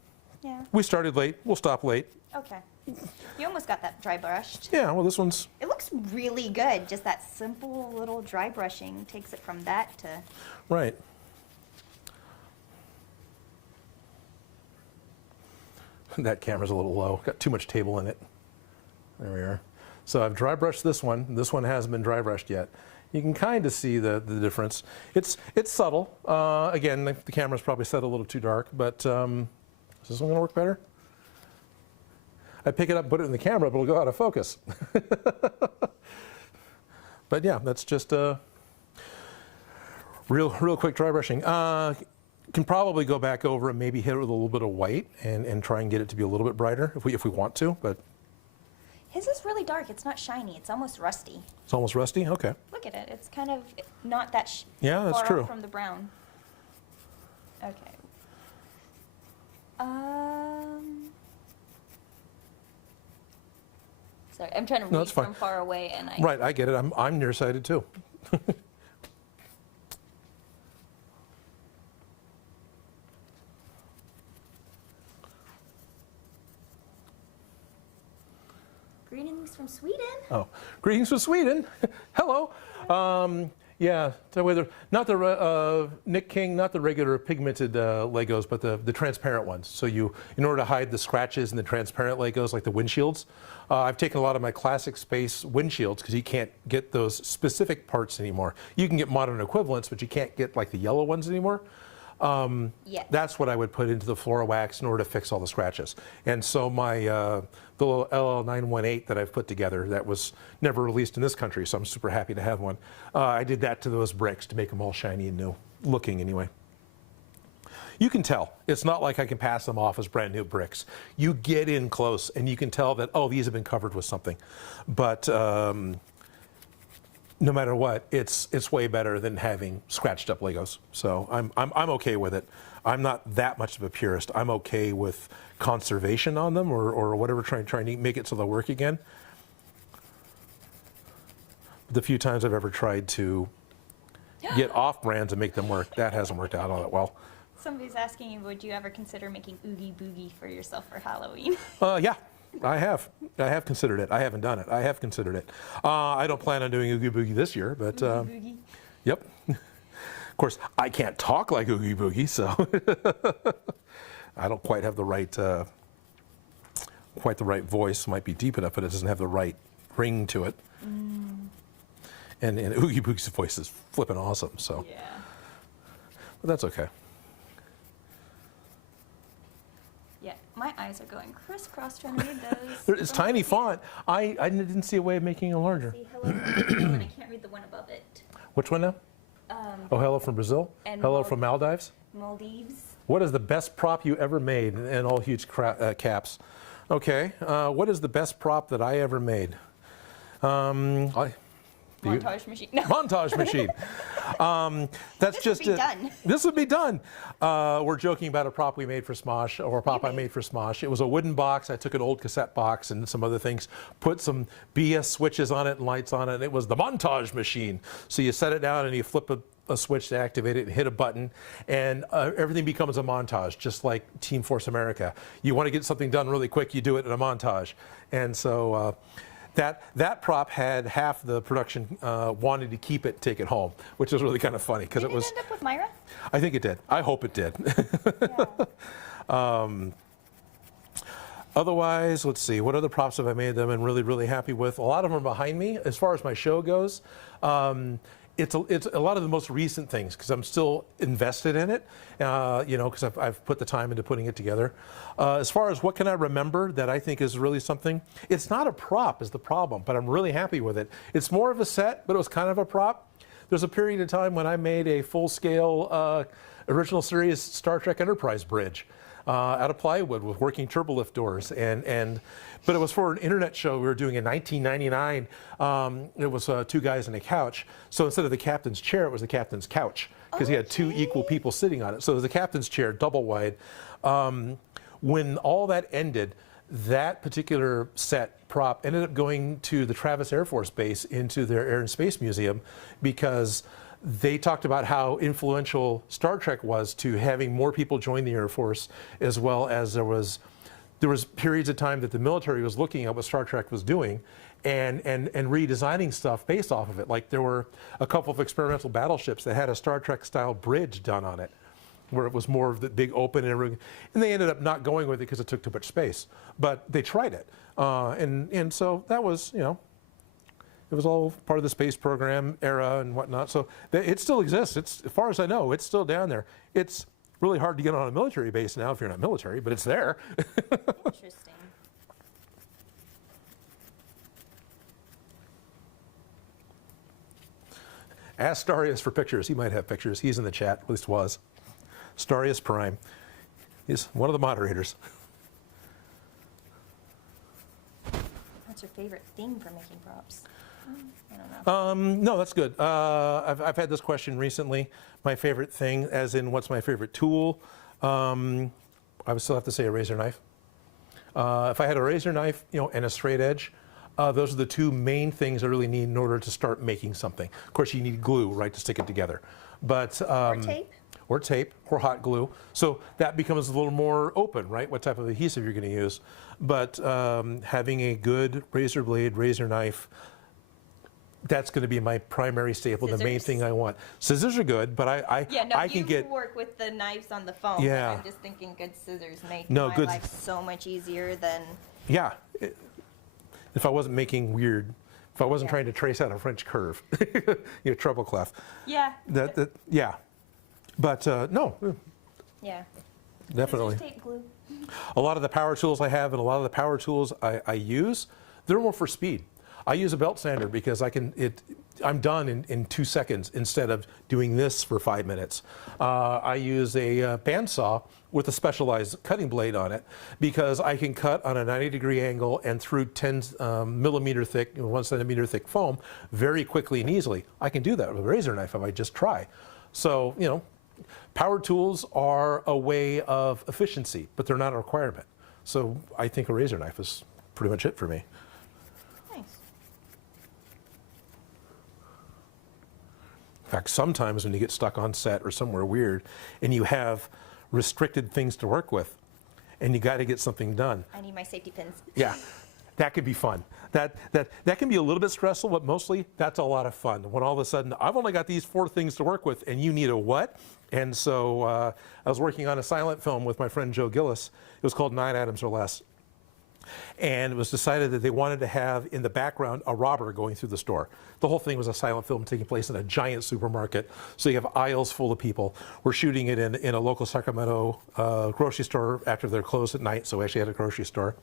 Yeah. We started late, we'll stop late. Okay. You almost got that dry brushed. Yeah, well this one's... It looks really good. Just that simple little dry brushing takes it from that to... Right. That camera's a little low. Got too much table in it. There we are. So I've dry brushed this one. This one hasn't been dry brushed yet. You can kind of see the difference. It's subtle. Again, the camera's probably set a little too dark, but is this one going to work better? I pick it up, put it in the camera, but it'll go out of focus. But yeah, that's just real quick dry brushing. Can probably go back over and maybe hit it with a little bit of white and try and get it to be a little bit brighter if we want to. But His is really dark. It's not shiny. It's almost rusty. it's almost rusty. Okay. Look at it. It's kind of not that Yeah, that's far true. off from the brown. Okay. Sorry, I'm trying to No, read that's fine. from far away, and I. Right, I get it. I'm nearsighted too. Greetings from Sweden. Oh, greetings from Sweden. Hello. Yeah, so whether not the Nick King, not the regular pigmented Legos, but the transparent ones. So in order to hide the scratches in the transparent Legos, like the windshields, I've taken a lot of my classic space windshields because you can't get those specific parts anymore. You can get modern equivalents, but you can't get like the yellow ones anymore. Yes. That's what I would put into the Flora-Wax in order to fix all the scratches. And so my the little LL918 that I've put together that was never released in this country, so I'm super happy to have one. I did that to those bricks to make them all shiny and new, looking anyway. You can tell. It's not like I can pass them off as brand new bricks. You get in close and you can tell that, oh, these have been covered with something. But no matter what, it's way better than having scratched up Legos. So I'm okay with it. I'm not that much of a purist. I'm okay with conservation on them or whatever, trying to make it so they'll work again. The few times I've ever tried to get off brands and make them work, that hasn't worked out all that well. Somebody's asking you, would you ever consider making Oogie Boogie for yourself for Halloween? Yeah. I have considered it. I haven't done it. I have considered it. I don't plan on doing Oogie Boogie this year, but Oogie Boogie. yep. Of course, I can't talk like Oogie Boogie, so I don't quite have the right voice. Might be deep enough, but it doesn't have the right ring to it. And Oogie Boogie's voice is flipping awesome. So, Yeah. but that's okay. Yeah, my eyes are going crisscross trying to read those. It's tiny font. I didn't see a way of making it larger. See, hello from Brazil, and I can't read the one above it. Which one now? Oh, hello from Brazil. and Hello Mal- from Maldives. Maldives. What is the best prop you ever made? And all huge caps. Okay. What is the best prop that I ever made? Montage machine. No. Montage machine. That's This just would be it. done. This would be done. We're joking about a prop we made for Smosh, or a prop I made for Smosh. It was a wooden box. I took an old cassette box and some other things, put some BS switches on it and lights on it, and it was the montage machine. So you set it down and you flip a switch to activate it and hit a button, and everything becomes a montage, just like Team Force America. You want to get something done really quick, you do it in a montage. And so that prop had half the production wanted to keep it, take it home, which was really kind of funny because Did it was. end up with Myra? I think it did. I hope it did. Yeah. Otherwise, let's see, what other props have I made that I'm really, really happy with? A lot of them are behind me. As far as my show goes, it's a lot of the most recent things because I'm still invested in it, you know, because I've put the time into putting it together. As far as what can I remember that I think is really something, it's not a prop is the problem, but I'm really happy with it. It's more of a set, but it was kind of a prop. There's a period of time when I made a full-scale original series Star Trek Enterprise bridge out of plywood with working turbolift doors, but it was for an internet show we were doing in 1999. It was 2 guys and a couch. So instead of the captain's chair, it was the captain's couch because he had 2 equal people sitting on it. So it was the captain's chair, double wide. When all that ended, that particular set prop ended up going to the Travis Air Force Base into their Air and Space Museum because they talked about how influential Star Trek was to having more people join the Air Force, as well as there was periods of time that the military was looking at what Star Trek was doing and redesigning stuff based off of it. Like there were a couple of experimental battleships that had a Star Trek style bridge done on it, where it was more of the big open and everything. And they ended up not going with it because it took too much space. But they tried it. And so that was, you know, it was all part of the space program era and whatnot. So it still exists. It's, as far as I know, it's still down there. It's really hard to get on a military base now if you're not military, but it's there. Interesting. Ask Starius for pictures. He might have pictures. He's in the chat, at least was. Starius Prime. He's one of the moderators. What's your favorite thing for making props? I don't know. No, that's good. I've had this question recently. My favorite thing, as in what's my favorite tool? I would still have to say a razor knife. If I had a razor knife, you know, and a straight edge, those are the 2 main things I really need in order to start making something. Of course, you need glue, right, to stick it together. But Or tape? Or tape, or hot glue. So that becomes a little more open, right? What type of adhesive you're going to use. But having a good razor blade, razor knife, that's going to be my primary staple, the main Scissors? thing I want. Scissors are good, but I can get. work with the knives on the phone. Yeah. But I'm just thinking good scissors make No, my good- life so much easier than. Yeah. If I wasn't making weird, if I wasn't Yeah. trying to trace out a French curve, you know, treble clef. Yeah. Yeah. But no, Yeah. definitely. Scissors, tape, glue. A lot of the power tools I have and a lot of the power tools I use, they're more for speed. I use a belt sander because I'm done in 2 seconds instead of doing this for 5 minutes. I use a bandsaw with a specialized cutting blade on it because I can cut on a 90-degree angle and through 10 millimeter thick, 1 centimeter thick foam very quickly and easily. I can do that with a razor knife if I just try. So, you know, power tools are a way of efficiency, but they're not a requirement. So I think a razor knife is pretty much it for me. Nice. In fact, sometimes when you get stuck on set or somewhere weird and you have restricted things to work with and you got to get something done. I need my safety pins. Yeah, that could be fun. That can be a little bit stressful, but mostly that's a lot of fun. When all of a sudden, I've only got these 4 things to work with and you need a what? And so I was working on a silent film with my friend Joe Gillis. It was called 9 Items or Less. And it was decided that they wanted to have in the background a robber going through the store. The whole thing was a silent film taking place in a giant supermarket. So you have aisles full of people. We're shooting it in a local Sacramento grocery store after they're closed at night. So we actually had a grocery store.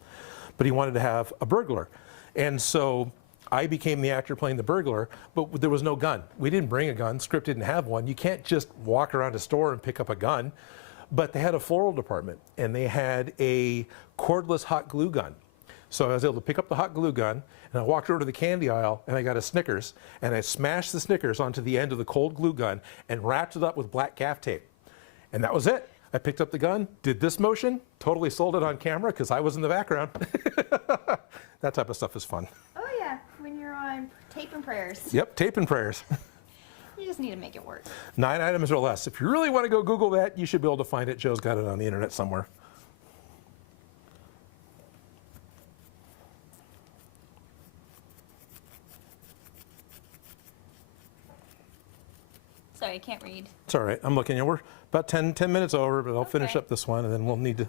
But he wanted to have a burglar. And so I became the actor playing the burglar, but there was no gun. We didn't bring a gun. The script didn't have one. You can't just walk around a store and pick up a gun. But they had a floral department, and they had a cordless hot glue gun. So I was able to pick up the hot glue gun, and I walked over to the candy aisle, and I got a Snickers, and I smashed the Snickers onto the end of the cold glue gun and wrapped it up with black gaff tape. And that was it. I picked up the gun, did this motion, totally sold it on camera because I was in the background. That type of stuff is fun. Oh yeah, when you're on tape and prayers. Yep, tape and prayers. You just need to make it work. 9 items or less. If you really want to go Google that, you should be able to find it. Joe's got it on the internet somewhere. Sorry, I can't read. It's all right. I'm looking. We're about 10 minutes over, but I'll finish Okay. up this one, and then we'll need to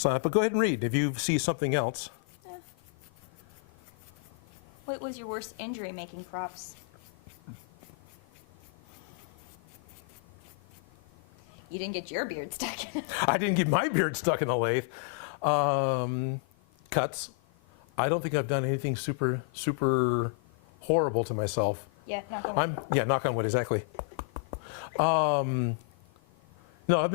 So, but go ahead and read if you see something else. What was your worst injury making props? You didn't get your beard stuck in it. I didn't get my beard stuck in the lathe. Cuts. I don't think I've done anything super horrible to myself. Yeah, knock on wood. Knock on wood, exactly. No,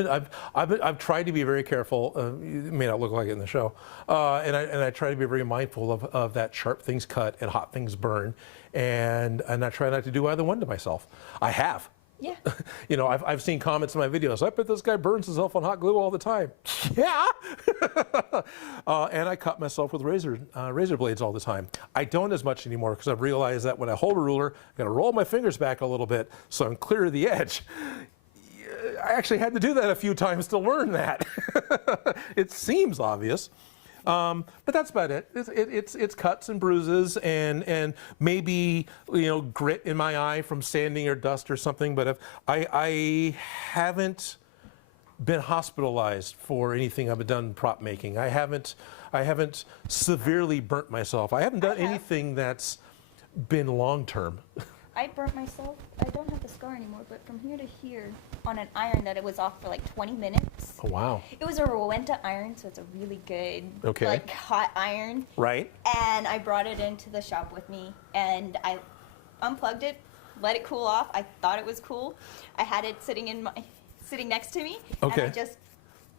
I've tried to be very careful. It may not look like it in the show, and I try to be very mindful of that sharp things cut and hot things burn, and I try not to do either one to myself. I have. Yeah. You know, I've seen comments in my videos. I bet this guy burns himself on hot glue all the time. Yeah. And I cut myself with razor blades all the time. I don't as much anymore because I've realized that when I hold a ruler, I got to roll my fingers back a little bit so I'm clear of the edge. I actually had to do that a few times to learn that. It seems obvious. But that's about it. It's cuts and bruises and maybe, you know, grit in my eye from sanding or dust or something. But I haven't been hospitalized for anything I've done prop making. I haven't severely burnt myself. I haven't done anything that's been long term. I burnt myself. I don't have the scar anymore, but from here to here on an iron that it was off for like 20 minutes. Oh, wow. It was a Rowenta iron, so it's a really good, Okay. like hot iron. Right. And I brought it into the shop with me, and I unplugged it, let it cool off. I thought it was cool. I had it sitting next to me, Okay. and I just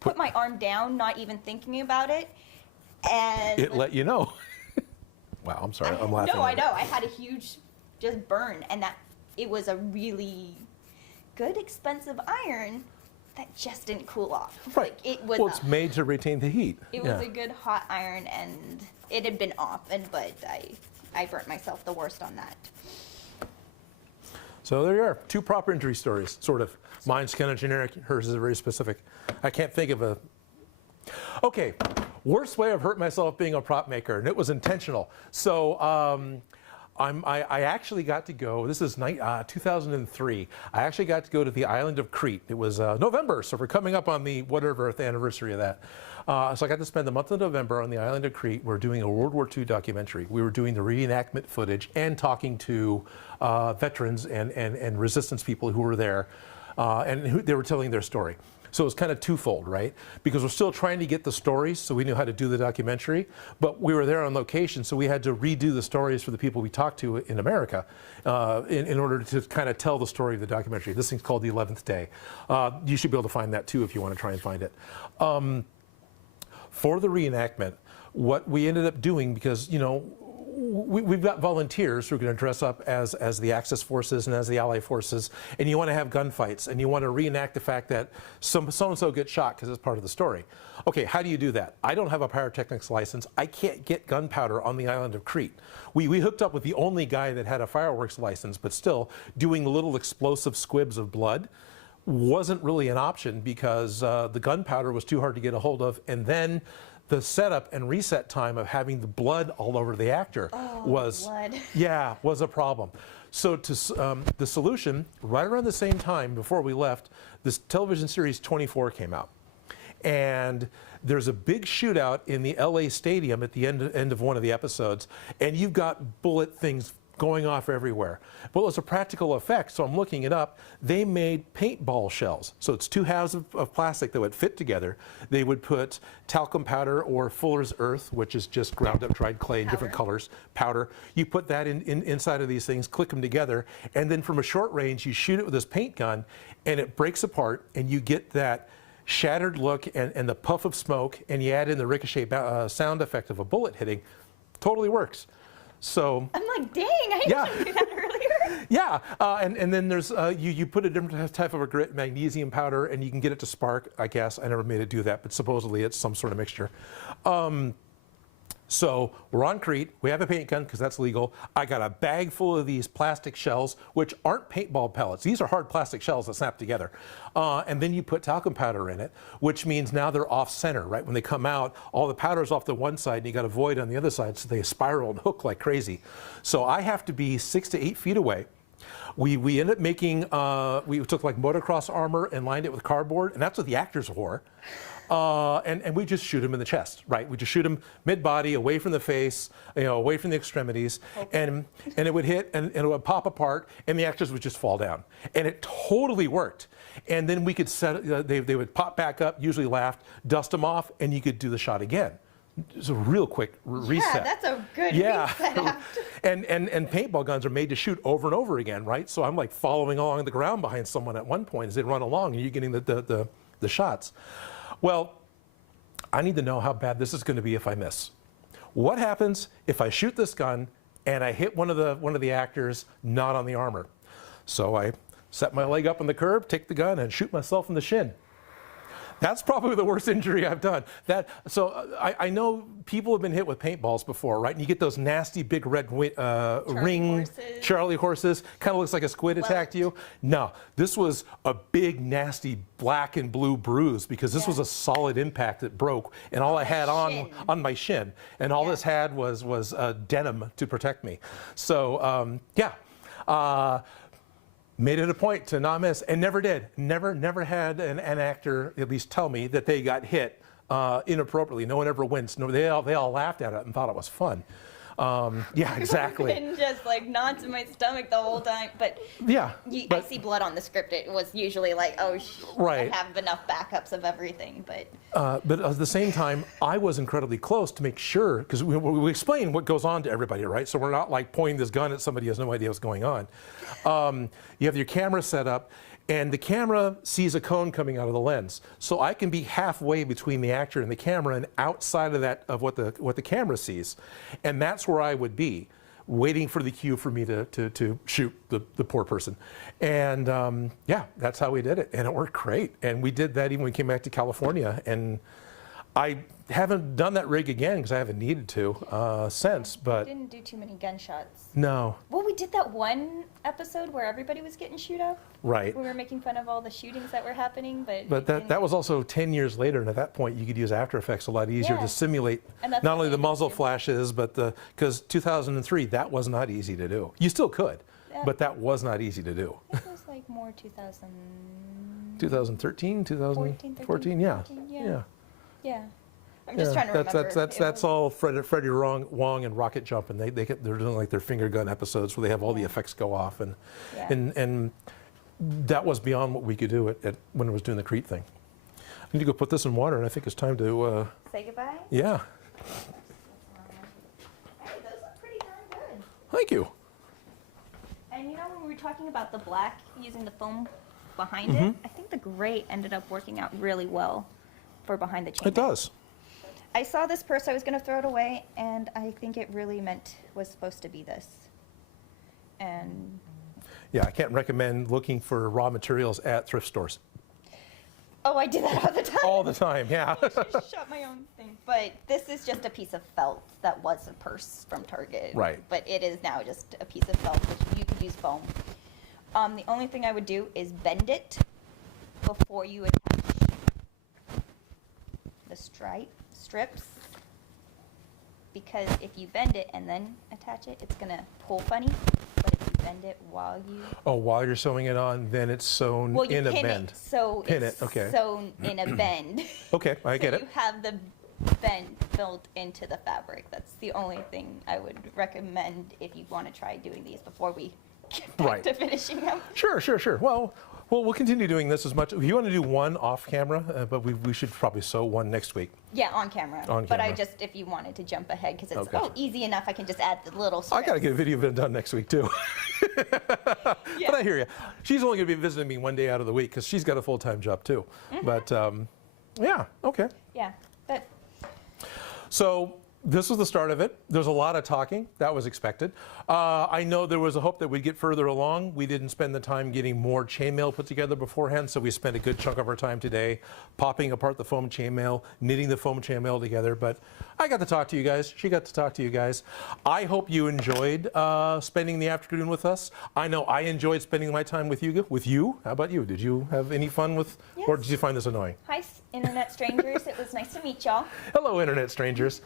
put my arm down, not even thinking about it, and It let you know. Wow, I'm sorry. I'm laughing. No, I know. I had a huge just burn, and that it was a really good, expensive iron that just didn't cool off. Right. Like, it was. Well, it's made to retain the heat. It was a good hot iron, and it had been off, but I burnt myself the worst on that. So there you are. 2 proper injury stories, sort of. Mine's kind of generic. Hers is very specific. I can't think of a. Okay, worst way I've hurt myself being a prop maker, and it was intentional. So I actually got to go. This is 2003. I actually got to go to the island of Crete. It was November, so we're coming up on the whatever the anniversary of that. So I got to spend the month of November on the island of Crete. We're doing a World War II documentary. We were doing the reenactment footage and talking to veterans and resistance people who were there, and they were telling their story. So it was kind of twofold, right? Because we're still trying to get the stories, so we knew how to do the documentary, but we were there on location, so we had to redo the stories for the people we talked to in America in order to kind of tell the story of the documentary. This thing's called The 11th Day. You should be able to find that too if you want to try and find it. For the reenactment, what we ended up doing, because, you know, we've got volunteers who are going to dress up as the Axis forces and as the Allied forces, and you want to have gunfights, and you want to reenact the fact that so-and-so gets shot because it's part of the story. Okay, how do you do that? I don't have a pyrotechnics license. I can't get gunpowder on the island of Crete. We hooked up with the only guy that had a fireworks license, but still, doing little explosive squibs of blood wasn't really an option because the gunpowder was too hard to get a hold of, and then the setup and reset time of having the blood all over the actor was a problem. So the solution, right around the same time before we left, this television series 24 came out. And there's a big shootout in the LA stadium at the end of one of the episodes, and you've got bullet things going off everywhere. Well, it was a practical effect, so I'm looking it up. They made paintball shells. So it's 2 halves of plastic that would fit together. They would put talcum powder or Fuller's Earth, which is just ground up dried clay in different colors, powder. You put that inside of these things, click them together, and then from a short range, you shoot it with this paint gun, and it breaks apart, and you get that shattered look and the puff of smoke, and you add in the ricochet sound effect of a bullet hitting. Totally works. So I'm like, dang, I didn't do that earlier. Yeah, and then there's you put a different type of a grit, magnesium powder, and you can get it to spark. I guess I never made it do that, but supposedly it's some sort of mixture. So we're on Crete. We have a paint gun because that's legal. I got a bag full of these plastic shells, which aren't paintball pellets. These are hard plastic shells that snap together. And then you put talcum powder in it, which means now they're off center, right? When they come out, all the powder's off the one side and you got a void on the other side, so they spiral and hook like crazy. So I have to be 6 to 8 feet away. We ended up making, we took like motocross armor and lined it with cardboard, and that's what the actors wore. And we just shoot him in the chest, right? We just shoot him mid-body, away from the face, away from the extremities, and it would hit and it would pop apart, and the actors would just fall down. And it totally worked. And then we could they would pop back up, usually laughed, dust them off, and you could do the shot again. It's a real quick reset. Yeah, that's a good reset after. And paintball guns are made to shoot over and over again, right? So I'm like following along the ground behind someone at one point as they run along, and you're getting the shots. Well, I need to know how bad this is going to be if I miss. What happens if I shoot this gun and I hit one of the actors not on the armor? So I set my leg up on the curb, take the gun, and shoot myself in the shin. That's probably the worst injury I've done. I know people have been hit with paintballs before, right? And you get those nasty big red Charlie horses. Kind of looks like a squid attacked you. No, this was a big, nasty black and blue bruise because this was a solid impact that broke, and all I had on my shin, and all this had was denim to protect me. So made it a point to not miss, and never did. Never had an actor at least tell me that they got hit inappropriately. No one ever winced. No, they all laughed at it and thought it was fun. Yeah, exactly. I've been just like knots in my stomach the whole time, but I see blood on the script. It was usually like, oh, I have enough backups of everything, but at the same time, I was incredibly close to make sure, because we explain what goes on to everybody, right? So we're not like pointing this gun at somebody who has no idea what's going on. You have your camera set up, and the camera sees a cone coming out of the lens. So I can be halfway between the actor and the camera and outside of that of what the camera sees. And that's where I would be, waiting for the cue for me to shoot the poor person. And that's how we did it. And it worked great. And we did that even when we came back to California. And I haven't done that rig again because I haven't needed to since. But we didn't do too many gunshots. No. Well, we did that one episode where everybody was getting shoot up. Right. We were making fun of all the shootings that were happening, but that was also 10 years later, and at that point you could use After Effects a lot easier to simulate not only the muzzle flashes, but because 2003 that was not easy to do. You still could, but that was not easy to do. It was like more 2013, 2014, yeah. I'm just trying to remember. That's all Freddie Wong and Rocket Jump, and they're doing like their finger gun episodes where they have all the effects go off, and that was beyond what we could do when it was doing the Crete thing. I need to go put this in water, and I think it's time to say goodbye. Yeah. Hey, those look pretty darn good. Thank you. And when we were talking about the black using the foam behind it, I think the gray ended up working out really well for behind the chainmail. It does. I saw this purse, I was going to throw it away, and I think it really was supposed to be this. And yeah, I can't recommend looking for raw materials at thrift stores. Oh, I do that all the time. All the time, yeah. I just shot my own thing. But this is just a piece of felt that was a purse from Target. Right. But it is now just a piece of felt, which you could use foam. The only thing I would do is bend it before you attach the strips, because if you bend it and then attach it, it's gonna pull funny. But if you bend it while you're sewing it on, then it's sewn in a bend. Pin it, okay. Sewn in a bend. Okay, I get it. You have the bend built into the fabric. That's the only thing I would recommend if you want to try doing these before we get back to finishing them. Sure. Well, we'll continue doing this as much. If you want to do one off camera, but we should probably sew one next week. Yeah, on camera. But if you wanted to jump ahead, because it's easy enough, I can just add the little strips. I got to get a video of it done next week too. But I hear you. She's only going to be visiting me one day out of the week because she's got a full-time job too. But yeah, okay. Yeah, but. So this was the start of it. There's a lot of talking. That was expected. I know there was a hope that we'd get further along. We didn't spend the time getting more chainmail put together beforehand, so we spent a good chunk of our time today popping apart the foam chainmail, knitting the foam chainmail together. But I got to talk to you guys. She got to talk to you guys. I hope you enjoyed spending the afternoon with us. I know I enjoyed spending my time with you. How about you? Did you have any fun with, or did you find this annoying? Hi, Internet strangers. It was nice to meet y'all. Hello, Internet strangers.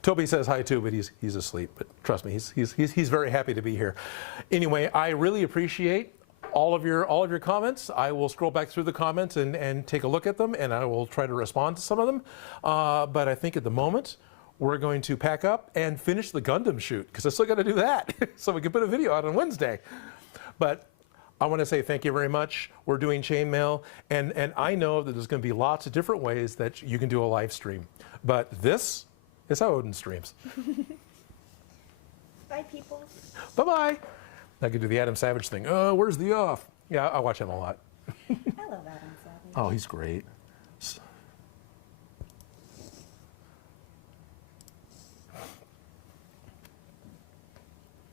Toby says hi too, but he's asleep. But trust me, he's very happy to be here. Anyway, I really appreciate all of your comments. I will scroll back through the comments and take a look at them, and I will try to respond to some of them. But I think at the moment, we're going to pack up and finish the Gundam shoot, because I still got to do that, so we can put a video out on Wednesday. But I want to say thank you very much. We're doing chainmail, and I know that there's going to be lots of different ways that you can do a live stream. But this is how Odin streams. Bye, people. Bye-bye. I could do the Adam Savage thing. Where's the off? Yeah, I watch him a lot. I love Adam Savage. Oh, he's great.